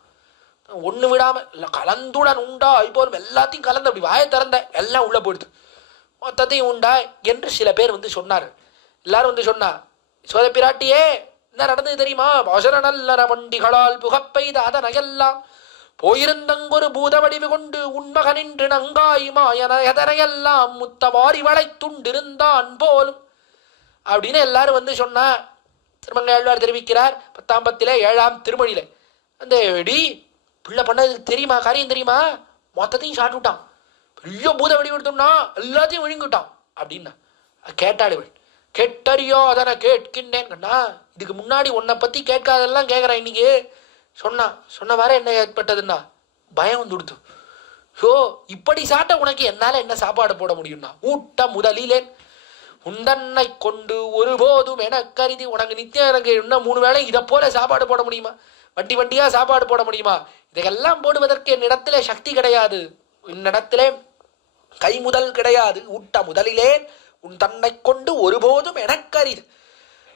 ஒண்ணு விடாம. கலந்துடன் உண்டாய் போல் எல்லாத்தையும் கலந்து அப்படி வாயை திறந்த எல்லாம் உள்ள போயிடுது. மொத்தத்தையும் உண்டாய் என்று சில பேர் வந்து சொன்னார். எல்லாரும் வந்து சொன்னா, சோத பிராட்டியே என்ன நடந்தது தெரியுமா? பாசன நல்ல வண்டிகளால் புகப்பெய்த அதனையெல்லாம் போயிருந்தங்கொரு பூத வடிவு கொண்டு உண்மகனின் நங்காயுமாயனையெல்லாம் முத்தவாரி வளைத்துண்டிருந்தான் போலும் அப்படின்னு எல்லாரும் வந்து சொன்னா. திருமங்கையாழ்வார் தெரிவிக்கிறார் 10ஆம் பத்திலே 7ஆம் திருமொழியில, அந்த வெடி பிள்ளை பண்ணதுக்கு தெரியுமா, காரியம் தெரியுமா? மொத்தத்தையும் சாப்பிட்டுட்டான், பெரிய பூத வடிவு எடுத்தோம்னா எல்லாத்தையும் விழுங்கிட்டான் அப்படின்னா. கேட்டாளுவள், கேட்டறியோ அதனை கேட்கின்றேன் கண்ணா, இதுக்கு முன்னாடி உன்னை பத்தி கேட்காதெல்லாம் கேட்கறான். இன்னைக்கு சொன்ன வர என்ன ஏற்பட்டதுன்னா பயம் வந்து கொடுத்து, யோ இப்படி சாட்ட உனக்கு என்னால என்ன சாப்பாடு போட முடியும்னா, ஊட்ட முதலிலேன் உண்டன்னை கொண்டு ஒருபோதும் என கருதி, உனக்கு நித்தியம் எனக்கு இன்னும் 3 வேளை இதை போல சாப்பாடு போட முடியுமா? வண்டியா சாப்பாடு போட முடியுமா? இதையெல்லாம் போடுவதற்கு என்னிடத்திலே சக்தி கிடையாது, என்னிடத்திலே கை முதல் கிடையாது. ஊட்ட முதலிலேன் உன் தன்னை கொண்டு ஒருபோதும் எனக்கரிது,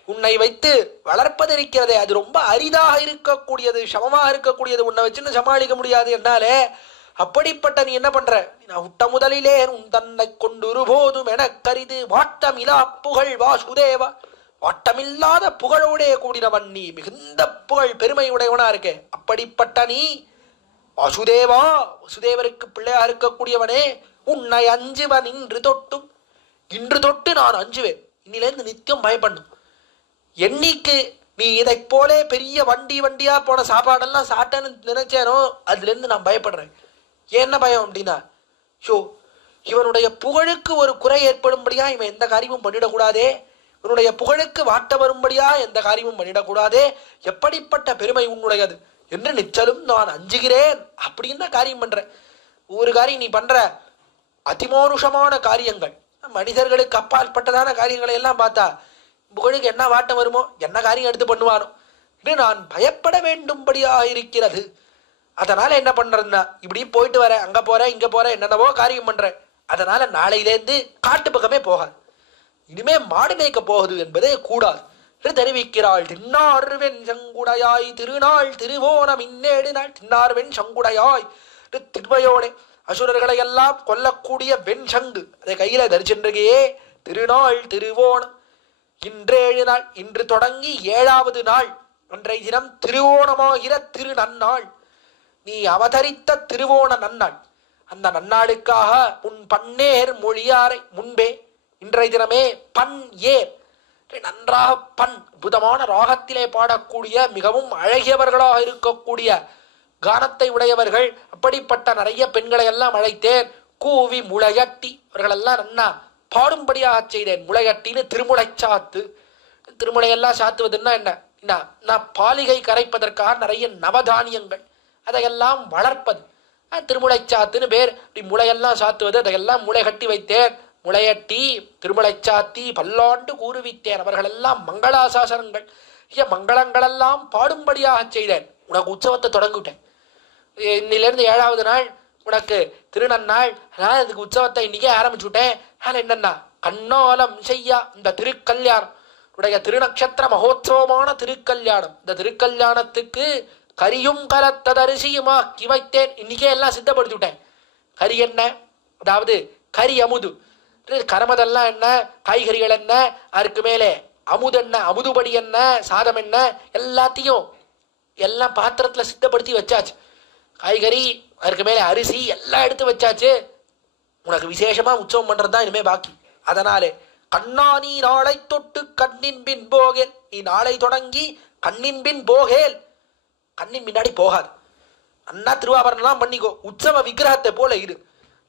உன்னை வைத்து வளர்ப்பது இருக்கிறதே அது ரொம்ப அரிதாக இருக்கக்கூடியது, சமமாக இருக்கக்கூடியது, உன்னை வச்சுன்னு சமாளிக்க முடியாது என்னாலே. அப்படிப்பட்ட நீ என்ன பண்ற? நான் உட்ட முதலிலே உன் தன்னை கொண்டு ஒருபோதும் எனக்கரிது, வாட்டமிலா புகழ் வாசுதேவா, வாட்டமில்லாத புகழோடைய கூடினவன் நீ, மிகுந்த புகழ் பெருமை உடையவனா இருக்கே. அப்படிப்பட்ட நீ வாசுதேவா, வசுதேவருக்கு பிள்ளையா இருக்கக்கூடியவனே, உன்னை அஞ்சுவன் இன்று தொட்டு நான் அஞ்சுவேன், இன்னிலேருந்து நித்தியம் பயப்படணும். என்னைக்கு நீ இதை போலே பெரிய வண்டியா போன சாப்பாடெல்லாம் சாப்பிட்டேன்னு நினைச்சேனோ அதுல இருந்து நான் பயப்படுறேன். என்ன பயம் அப்படின்னா, ஷோ இவனுடைய புகழுக்கு ஒரு குறை ஏற்படும்படியா இவன் எந்த காரியமும் பண்ணிடக்கூடாதே, இவனுடைய புகழுக்கு வாட்ட வரும்படியா எந்த காரியமும் பண்ணிடக்கூடாதே, எப்படிப்பட்ட பெருமை உன்னுடையது என்று நிச்சலும் நான் அஞ்சுகிறேன் அப்படின்னு தான் காரியம் பண்றேன். ஒரு காரியம் நீ பண்ற அதிமானுஷமான காரியங்கள், மனிதர்களுக்கு அப்பாற்பட்டதான காரியங்களை எல்லாம் பார்த்தா புகழுக்கு என்ன வாட்டம் வருமோ, என்ன காரியம் எடுத்து பண்ணுவானோ என்று நான் பயப்பட வேண்டும்படியாக இருக்கிறது. அதனால என்ன பண்றதுன்னா, இப்படி போயிட்டு வரேன், அங்க போறேன் இங்க போறேன், என்னென்னவோ காரியம் பண்றேன். அதனால நாளையிலேருந்து காட்டு பக்கமே போகாது, இனிமே மாடு மேய்க்க போகுது என்பதே கூடாது என்று தெரிவிக்கிறாள். தின்னார்வெண் சங்குடையாய் திருநாள் திருவோணம் இன்னேடு நாள், தின்னார்வெண் சங்குடையாய் திருவையோனே, அசுரர்களை எல்லாம் கொல்லக்கூடிய வெண் சங்கு அதை கையில தரிச்சென்றையே. திருநாள் திருவோணம் இன்றேழு நாள், இன்று தொடங்கி 7ஆவது நாள், அன்றைய தினம் திருவோணமாகிற திரு நன்னாள், நீ அவதரித்த திருவோண நன்னாள். அந்த நன்னாளுக்காக உன் பன்னேர் மொழியாரை முன்பே இன்றைய தினமே பண் ஏர் நன்றாக அற்புதமான ராகத்திலே பாடக்கூடிய மிகவும் அழகியவர்களாக இருக்கக்கூடிய கானத்தை உடையவர்கள். அப்படிப்பட்ட நிறைய பெண்களை எல்லாம் அழைத்தேன். கூவி முளையட்டி அவர்களெல்லாம் நன்னா பாடும்படியாக செய்தேன். முளையட்டின்னு திருமுளைச்சாத்து. திருமுளையெல்லாம் சாத்துவதுன்னா என்ன? நான் பாலிகை கரைப்பதற்காக நிறைய நவதானியங்கள் அதையெல்லாம் வளர்ப்பது திருமுளைச்சாத்துன்னு பேர். இப்படி முளையெல்லாம் சாத்துவது அதையெல்லாம் முளை கட்டி வைத்தேன். முளையட்டி திருமுளைச்சாத்தி பல்லாண்டு கூறுவித்தேன். அவர்களெல்லாம் மங்களாசாசனங்கள் மங்களங்களெல்லாம் பாடும்படியாக செய்தேன். உனக்கு உற்சவத்தை தொடங்கிவிட்டேன். இன்னிலிருந்து 7வது நாள் உனக்கு திருநன்னாள். நான் இதுக்கு உற்சவத்தை இன்னைக்கே ஆரம்பிச்சு விட்டேன். நான் என்னன்னா கண்ணோலம் செய்யா இந்த திருக்கல்யாணம் உடைய திருநக்ஷத்திர மகோத்சவமான திருக்கல்யாணம். இந்த திருக்கல்யாணத்துக்கு கரியும் கலத்ததரிசியுமாக்கி வைத்தேன். இன்னைக்கே எல்லாம் சித்தப்படுத்தி விட்டேன். கரி என்ன? அதாவது கரி அமுது. கரமதெல்லாம் என்ன? காய்கறிகள் என்ன? அதுக்கு மேலே அமுது என்ன? அமுதுபடி என்ன? சாதம் என்ன? எல்லாத்தையும் எல்லாம் பாத்திரத்தில் சித்தப்படுத்தி வச்சாச்சு. காய்கறி அதுக்கு மேலே அரிசி எல்லாம் எடுத்து வச்சாச்சு. உனக்கு விசேஷமா உற்சவம் பண்றது தான் இனிமே பாக்கி. அதனாலே கண்ணா நீ நாளை தொட்டு கண்ணின் பின் போகேல். நீ நாளை தொடங்கி கண்ணின் பின் போகேல். கண்ணின் முன்னாடி போகாது. நன்னா திருவாபரணம்லாம் பண்ணிக்கோ. உற்சவ விக்கிரகத்தை போல இரு.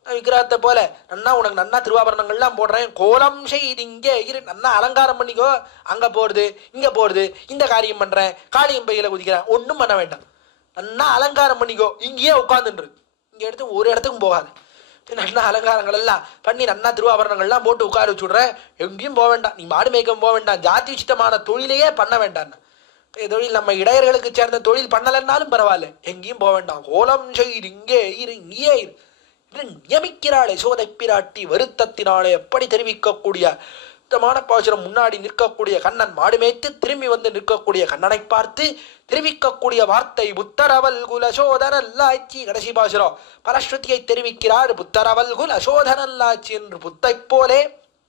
விக்கிரகத்தை போல நன்னா உனக்கு நன்னா திருவாபரணங்கள்லாம் போடுறேன். கோலம் செய்து இங்கே இரு. நன்னா அலங்காரம் பண்ணிக்கோ. அங்க போறது இங்க போறது இந்த காரியம் பண்றேன் காளியம் பையில குதிக்கிறேன் ஒன்றும் பண்ண வேண்டாம். நன்னா அலங்காரம் பண்ணிக்கோ. இங்கேயே உட்காந்துன்று. இங்க எடுத்து ஒரு இடத்துக்கும் போகாது. நன்னா அலங்காரங்கள் எல்லாம் பண்ணி நன்னா திருவாபரணங்கள்லாம் போட்டு உட்கார வச்சுடுறேன். எங்கேயும் போக வேண்டாம். நீ மாடு மேய்க்கம் போக வேண்டாம். ஜாதி உச்சிதமான தொழிலையே பண்ண வேண்டாம். தொழில் நம்ம இடையர்களுக்கு சேர்ந்த தொழில் பண்ணலைன்னாலும் பரவாயில்ல. எங்கேயும் போக வேண்டாம். கோலம் செய்து இங்கே இரு இங்கேயே இரு நியமிக்கிறாளே சோதை பிராட்டி வருத்தத்தினாலே. எப்படி தெரிவிக்கக்கூடிய சுத்தமான பாசுரம். முன்னாடி நிற்கக்கூடிய கண்ணன் மாடு மேய்த்து திரும்பி வந்து நிற்கக்கூடிய கண்ணனை பார்த்து தெரிவிக்கக்கூடிய வார்த்தை புத்தரவல் குல சோதனல்லாச்சி. கடைசி பாசுரம் பரஸ்ருதியை தெரிவிக்கிறார். புத்தரவல் குல சோதனல்லாச்சி என்று புத்தை போலே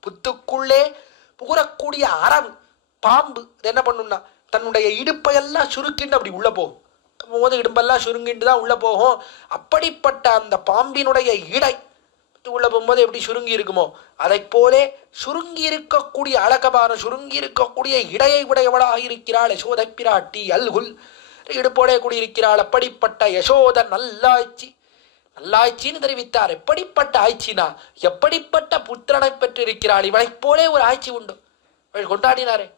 புத்துக்குள்ளே புகுறக்கூடிய அரவு பாம்பு என்ன பண்ணும்னா தன்னுடைய இடுப்பையெல்லாம் சுருக்கின்னு அப்படி உள்ள போகும். போது இடும்பெல்லாம் சுருங்கிட்டு தான் உள்ள போகும். அப்படிப்பட்ட அந்த பாம்பினுடைய இடை உள்ள போகும்போது எப்படி சுருங்கி இருக்குமோ அதை போலே சுருங்கி இருக்கக்கூடிய அழகபான சுருங்கி இருக்கக்கூடிய இடையை உடையவளாக இருக்கிறாள் யசோதை பிராட்டி. அல்குல் இடுப்போடே கூடியிருக்கிறாள். அப்படிப்பட்ட யசோத நல்லாய்ச்சி. நல்லாய்ச்சின்னு தெரிவித்தார். எப்படிப்பட்ட ஆய்ச்சினா எப்படிப்பட்ட புத்திரனை பெற்றிருக்கிறாள். இவனை போலே ஒரு ஆய்ச்சி உண்டு. அவள் கொண்டாடினாரே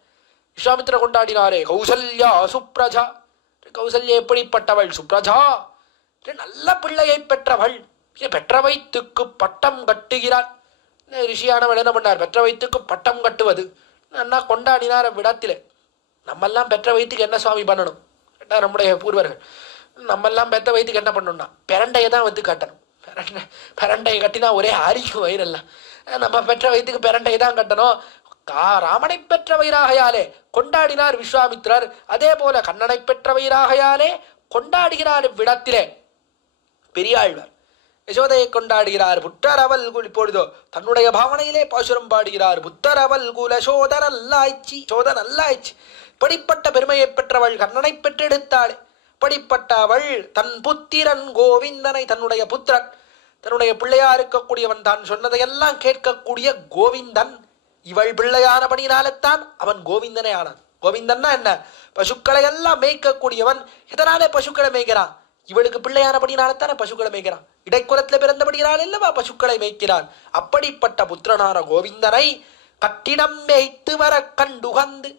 விஸ்வாமித்திர கொண்டாடினாரே. கௌசல்யா சுப்ரஜா. கௌசல்யா எப்படிப்பட்டவள்? சுப்ரஜா நல்ல பிள்ளையை பெற்றவள். பெற்ற வயிற்றுக்கு பட்டம் கட்டுகிறாள். ரிஷியானவள் என்ன பண்ணார்? பெற்ற வயிற்றுக்கு பட்டம் கட்டுவது நல்லா கொண்டாடினார். விடத்திலே நம்மெல்லாம் பெற்ற வயிற்றுக்கு என்ன சுவாமி பண்ணணும்? நம்முடைய பூர்வர்கள் நம்மெல்லாம் பெற்ற வயிற்றுக்கு என்ன பண்ணணும்னா பிரண்டையை தான் வந்து கட்டணும். பிரண்டையை கட்டினா ஒரே அரிக்கும் வயிறெல்லாம். நம்ம பெற்ற வயிற்றுக்கு பிரண்டையை தான் கட்டணும். ராமனை பெற்ற வயிறாகையாலே கொண்டாடினார் விஸ்வாமித்திரர். அதே போல கண்ணனை பெற்ற வயிறாகையாலே கொண்டாடுகிறார். விடத்திலே பெரியாழ்வார் யசோதையை கொண்டாடுகிறார். புத்தரவல் குல். இப்பொழுதோ தன்னுடைய பாவனையிலே பாசுரம் பாடுகிறார். புத்தரவல் குல சோதனல்லாய்ச்சி. சோதனல்லாய்ச்சி இப்படிப்பட்ட பெருமையை பெற்றவள் கண்ணனை பெற்றெடுத்தாள். இப்படிப்பட்ட அவள் தன் புத்திரன் கோவிந்தனை தன்னுடைய புத்திரன் தன்னுடைய பிள்ளையா இருக்கக்கூடியவன் தான் சொன்னதையெல்லாம் கேட்கக்கூடிய கோவிந்தன் இவள் பிள்ளையானபடினால்தான் அவன் கோவிந்தனே ஆனான். கோவிந்தன்னா என்ன? பசுக்களை எல்லாம் மேய்க்கக்கூடியவன். எதனாலே பசுக்களை மேய்க்கிறான்? இவளுக்கு பிள்ளையானபடினால்தானே பசுக்களை மேய்க்கிறான். இடைக்குலத்தில் பிறந்தபடினால் இல்லவா பசுக்களை மேய்க்கிறான். அப்படிப்பட்ட புத்திரனான கோவிந்தனை கட்டிடம் மேய்த்து வர கண்டுகந்து.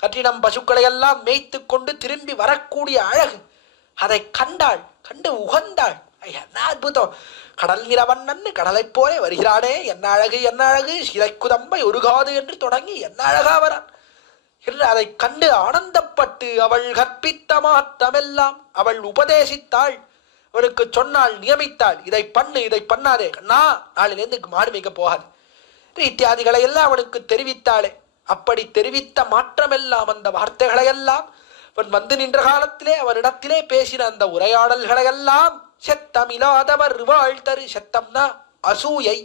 கட்டிடம் பசுக்களை எல்லாம் மேய்த்து கொண்டு திரும்பி வரக்கூடிய அழகு அதை கண்டாள். கண்டு உகந்தாள். என்ன அற்புதம்! கடல் நிறவண்ணன் கடலை போலே வருகிறானே என்ன அழகு என்ன அழகு. சிறைக்குதம்பை ஒருகாது என்று தொடங்கி என்ன அழகா வரான் என்று அதை கண்டு ஆனந்தப்பட்டு அவள் கற்பித்த மாற்றமெல்லாம் அவள் உபதேசித்தாள். அவனுக்கு சொன்னாள், நியமித்தாள். இதை பண்ணு இதை பண்ணாதே கண்ணா, நாளிலிருந்து மாடு மேய்க்க போகாது இத்தியாதிகளை எல்லாம் அவனுக்கு தெரிவித்தாளே. அப்படி தெரிவித்த மாற்றமெல்லாம் அந்த வார்த்தைகளை எல்லாம் அவன் வந்து நின்ற காலத்திலே அவனிடத்திலே பேசின அந்த உரையாடல்களையெல்லாம் செத்தமில்லாதவர் வாழ்த்தரு. செத்தம்னா அசூயை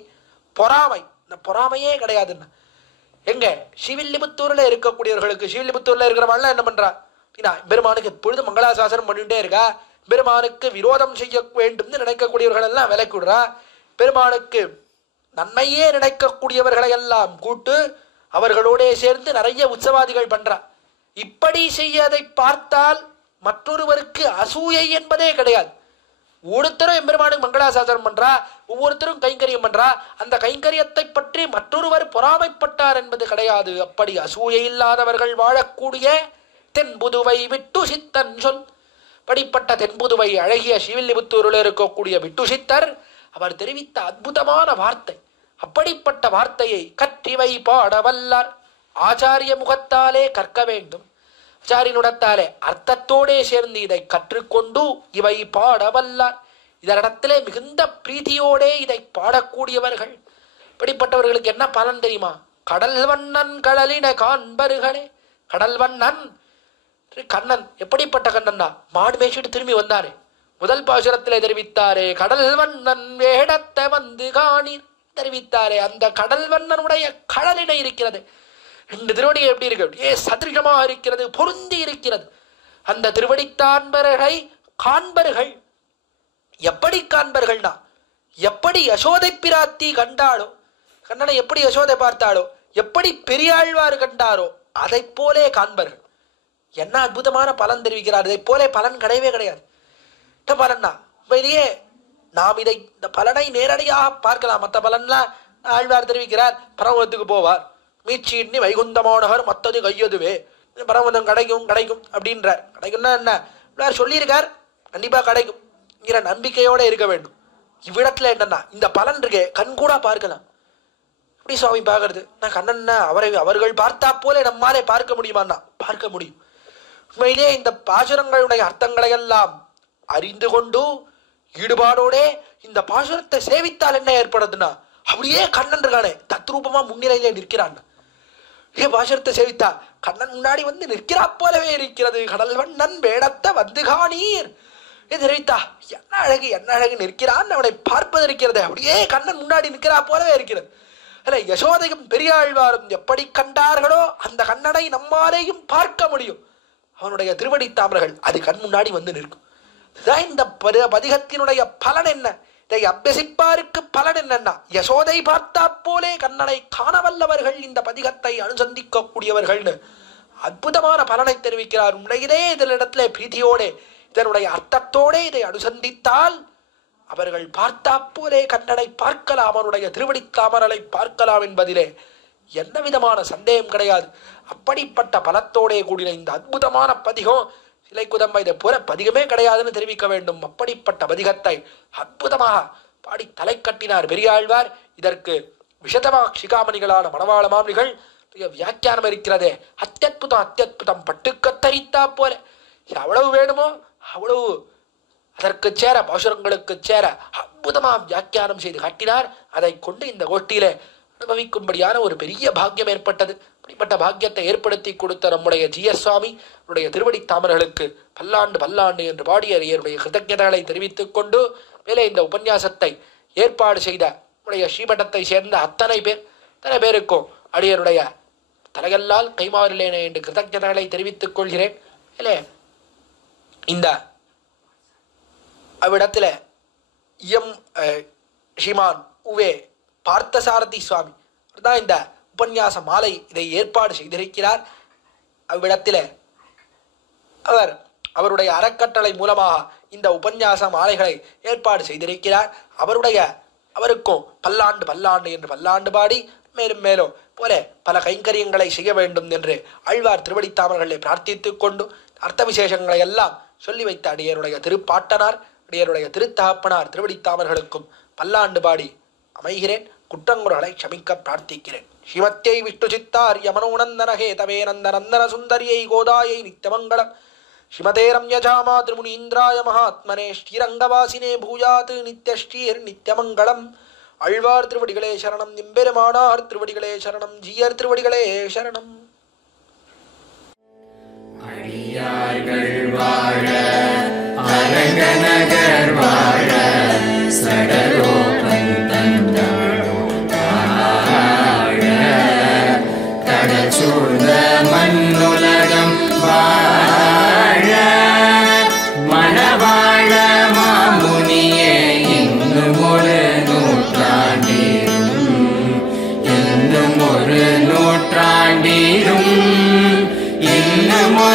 பொறாமை. இந்த பொறாமையே கிடையாதுன்னா எங்க ஸ்ரீவில்லிபுத்தூர்ல இருக்கக்கூடியவர்களுக்கு ஸ்ரீவில்லிபுத்தூர்ல இருக்கிறவள்லாம் என்ன பண்றா? பெருமானுக்கு எப்பொழுது மங்களாசாசனம் பண்ணிட்டே இருக்கா. பெருமானுக்கு விரோதம் செய்ய வேண்டும்னு நினைக்கக்கூடியவர்கள் எல்லாம் விலக்கி விடுறா. பெருமானுக்கு நன்மையே நினைக்கக்கூடியவர்களை எல்லாம் கூட்டு அவர்களோட சேர்ந்து நிறைய உற்சவாதிகள் பண்றா. இப்படி செய்யதை பார்த்தால் மற்றொருவருக்கு அசூயை என்பதே கிடையாது. ஒவ்வொருத்தரும் எம்பெருமானுக்கு மங்களாசாசனம் பண்றா, ஒவ்வொருத்தரும் கைங்கரியம் பண்றா. அந்த கைங்கரியத்தை பற்றி மற்றொருவர் பொறாமைப்பட்டார் என்பது கிடையாது. அப்படி அசூயை இல்லாதவர்கள் வாழக்கூடிய தென்புதுவை விட்டு சித்தன் சொல். படிப்பட்ட தென்புதுவை அழகிய ஸ்ரீவில்லிபுத்தூரில் இருக்கக்கூடிய விட்டு சித்தர் அவர் தெரிவித்த அற்புதமான வார்த்தை. அப்படிப்பட்ட வார்த்தையை கற்றிவை பாட வல்லார். ஆச்சாரிய முகத்தாலே கற்க வேண்டும், ஆச்சாரியனுடத்தாலே அர்த்தத்தோடே சேர்ந்து இதை கற்றுக்கொண்டு இவை பாட வல்லார். இதனிடத்திலே மிகுந்த பிரீதியோடே இதை பாடக்கூடியவர்கள். இப்படிப்பட்டவர்களுக்கு என்ன பலன் தெரியுமா? கடல் வண்ணன் கடலின காண்பர்களே. கடல் வண்ணன் கண்ணன் எப்படிப்பட்ட கண்ணன்னா, மாடு மேய்ச்சிட்டு திரும்பி வந்தாரு. முதல் பாசுரத்திலே தெரிவித்தாரே, கடல் வண்ணன் வேடத்தை வந்து காணீர் தெரிவித்தாரே. அந்த கடல் வண்ணனுடைய கடலினை இருக்கிறது. 2 திருவடி எப்படி இருக்கு? அப்படியே சதிருஷமாக இருக்கிறது, பொருந்தி இருக்கிறது. அந்த திருவடித்தான்பர்களை காண்பர்கள். எப்படி காண்பர்கள்னா, எப்படி யசோதை பிராத்தி கண்டாளோ, கண்ணனை எப்படி யசோதை பார்த்தாளோ, எப்படி பெரியாழ்வார் கண்டாரோ அதை போலே காண்பர்கள். என்ன அற்புதமான பலன் தெரிவிக்கிறார். இதை போலே பலன் கிடையவே கிடையாது. என்ன பலன்னா, உண்மையிலேயே நாம் இதை இந்த பலனை நேரடியாக பார்க்கலாம். மற்ற பலன்லாம் ஆழ்வார் தெரிவிக்கிறார், பரமத்துக்கு போவார், மீட்சியின்னி வைகுந்தமானவர் மத்தது கையதுவே, பரமதம் கிடைக்கும் கிடைக்கும் அப்படின்றார். கிடைக்கும்னா என்ன சொல்லியிருக்கார், கண்டிப்பா கிடைக்கும்ங்கிற நம்பிக்கையோட இருக்க வேண்டும். இவ்விடத்துல என்னன்னா, இந்த பலன் இருக்கே கண்கூடா பார்க்கலாம். எப்படி சுவாமி பார்க்கறது? நான் கண்ணன்னா அவர்கள் பார்த்தா போல நம்மாலே பார்க்க முடியுமான்னா பார்க்க முடியும். உண்மையிலே இந்த பாசுரங்களுடைய அர்த்தங்களை எல்லாம் அறிந்து கொண்டு ஈடுபாடோடே இந்த பாசுரத்தை சேவித்தால் என்ன ஏற்படுதுன்னா, அப்படியே கண்ணன் இருக்கானே தத்ரூபமா முன்னிலையிலே நிற்கிறான். பாசுரத்தை சேவித்தா கண்ணன் முன்னாடி வந்து நிற்கிறா போலவே இருக்கிறது. கடல் வண்ணன் வேடத்தை வந்து காணீர் தெரிவித்தா என்ன அழகு என்ன அழகு நிற்கிறான், அவனை பார்ப்பது இருக்கிறது. அப்படியே கண்ணன் முன்னாடி நிற்கிறா போலவே இருக்கிறது. அல்ல, யசோதையும் பெரியாழ்வாரும் எப்படி கண்டார்களோ அந்த கண்ணனை நம்மாலேயும் பார்க்க முடியும். அவனுடைய திருவடி தாமரைகள் அது கண் முன்னாடி வந்து நிற்கும். இதுதான் இந்த பதிகத்தினுடைய பலன். என்ன இதை அபியசிப்பாருக்கு பலன் என்னன்னா, யசோதை பார்த்தா போலே கண்ணனை காணவல்லவர்கள் இந்த பதிகத்தை அனுசந்திக்க கூடியவர்கள்னு அற்புதமான பலனை தெரிவிக்கிறார். உண்மையிலே இதனிடத்திலே பிரீதியோட இதனுடைய அர்த்தத்தோட இதை அனுசந்தித்தால் அவர்கள் பார்த்தா போலே கண்ணனை பார்க்கலாம், அவனுடைய திருவடி தாமரை பார்க்கலாம் என்பதிலே எந்த விதமான சந்தேகம் கிடையாது. அப்படிப்பட்ட பலத்தோடே கூடின இந்த அற்புதமான பதிகம் சிலை குதம்ப இதை போல பதிகமே கிடையாதுன்னு தெரிவிக்க வேண்டும். அப்படிப்பட்ட பதிகத்தை அற்புதமாக பாடி தலை கட்டினார் பெரியாழ்வார். இதற்கு விஷதமா சிகாமணிகளான மணவாள மாமணிகள் வியாக்கியானம் இருக்கிறதே, அத்தியுதம் அத்தியுதம் பட்டுக்கத்தரித்தா போல. எவ்வளவு வேணுமோ அவ்வளவு அதற்கு சேர பாசுரங்களுக்கு சேர அற்புதமா வியாக்கியானம் செய்து காட்டினார். அதை கொண்டு இந்த கோஷ்டியில அனுபவிக்கும்படியான ஒரு பெரிய பாக்கியம் ஏற்பட்டது. அப்படிப்பட்ட பாக்கியத்தை ஏற்படுத்தி கொடுத்த நம்முடைய ஜிஎஸ் சுவாமி திருவடி தாமர்களுக்கு பல்லாண்டு பல்லாண்டு என்று பாடிய அடியருடைய கிருதஜதைகளை தெரிவித்துக் கொண்டு மேலே இந்த உபன்யாசத்தை ஏற்பாடு செய்த நம்முடைய ஸ்ரீமட்டத்தை சேர்ந்த அத்தனை பேருக்கும் அடியருடைய தலையல்லால் கைமாறிலேனே என்று கிருதஜதைகளை தெரிவித்துக் கொள்கிறேன். மேலே இந்த அவ்விடத்துல ஸ்ரீமான் உவே பார்த்தசாரதி சுவாமி தான் இந்த உபன்யாச மாலை இதை ஏற்பாடு செய்திருக்கிறார். அவ்விடத்தில் அவருடைய அறக்கட்டளை மூலமாக இந்த உபன்யாச மாலைகளை ஏற்பாடு செய்திருக்கிறார். அவருக்கும் பல்லாண்டு பல்லாண்டு என்று பல்லாண்டு பாடி மேலும் மேலும் போல பல கைங்கரியங்களை செய்ய வேண்டும் என்று ஆழ்வார் திருவடித்தாமர்களை பிரார்த்தித்துக் கொண்டு அர்த்த விசேஷங்களை எல்லாம் சொல்லி வைத்த அடியருடைய திருப்பாட்டனார் அடியருடைய திருத்தகப்பனார் திருவடித்தாமர்களுக்கும் பல்லாண்டு பாடி அமைகிறேன். குற்றங்குறளை க்ஷமிக்க பிரார்த்திக்கிறேன். ஸ்ரீமத்யை விஷ்ணு சித்தார் யமனோநந்தன ஹேதவே நந்த நந்தன சுந்தரியை கோதாயை நித்யமங்கலம். ஸ்ரீமதே ரம்யஜாமா திருமுனீந்திராய மகாத்மனே ஸ்ரீரங்கவாசினே பூயாத் நித்யஸ்ரீர் நித்யமங்கலம். ஆழ்வார் திருவடிகளே சரணம், எம்பெருமானார் திருவடிகளே சரணம், ஜீயர் திருவடிகளே சரணம். அடியார்கள் வாழ அரங்கநகர் வாழ சடகோபன் தந்தாளோ வாழ கடல் சூழ்ந்த மண்ணுலகம் வாழ மணவாழ மாமுனியே இன்னும் ஒரு நூற்றாண்டிலும் இன்னும் ஒரு நூற்றாண்டு நீரும் இன்னுமோ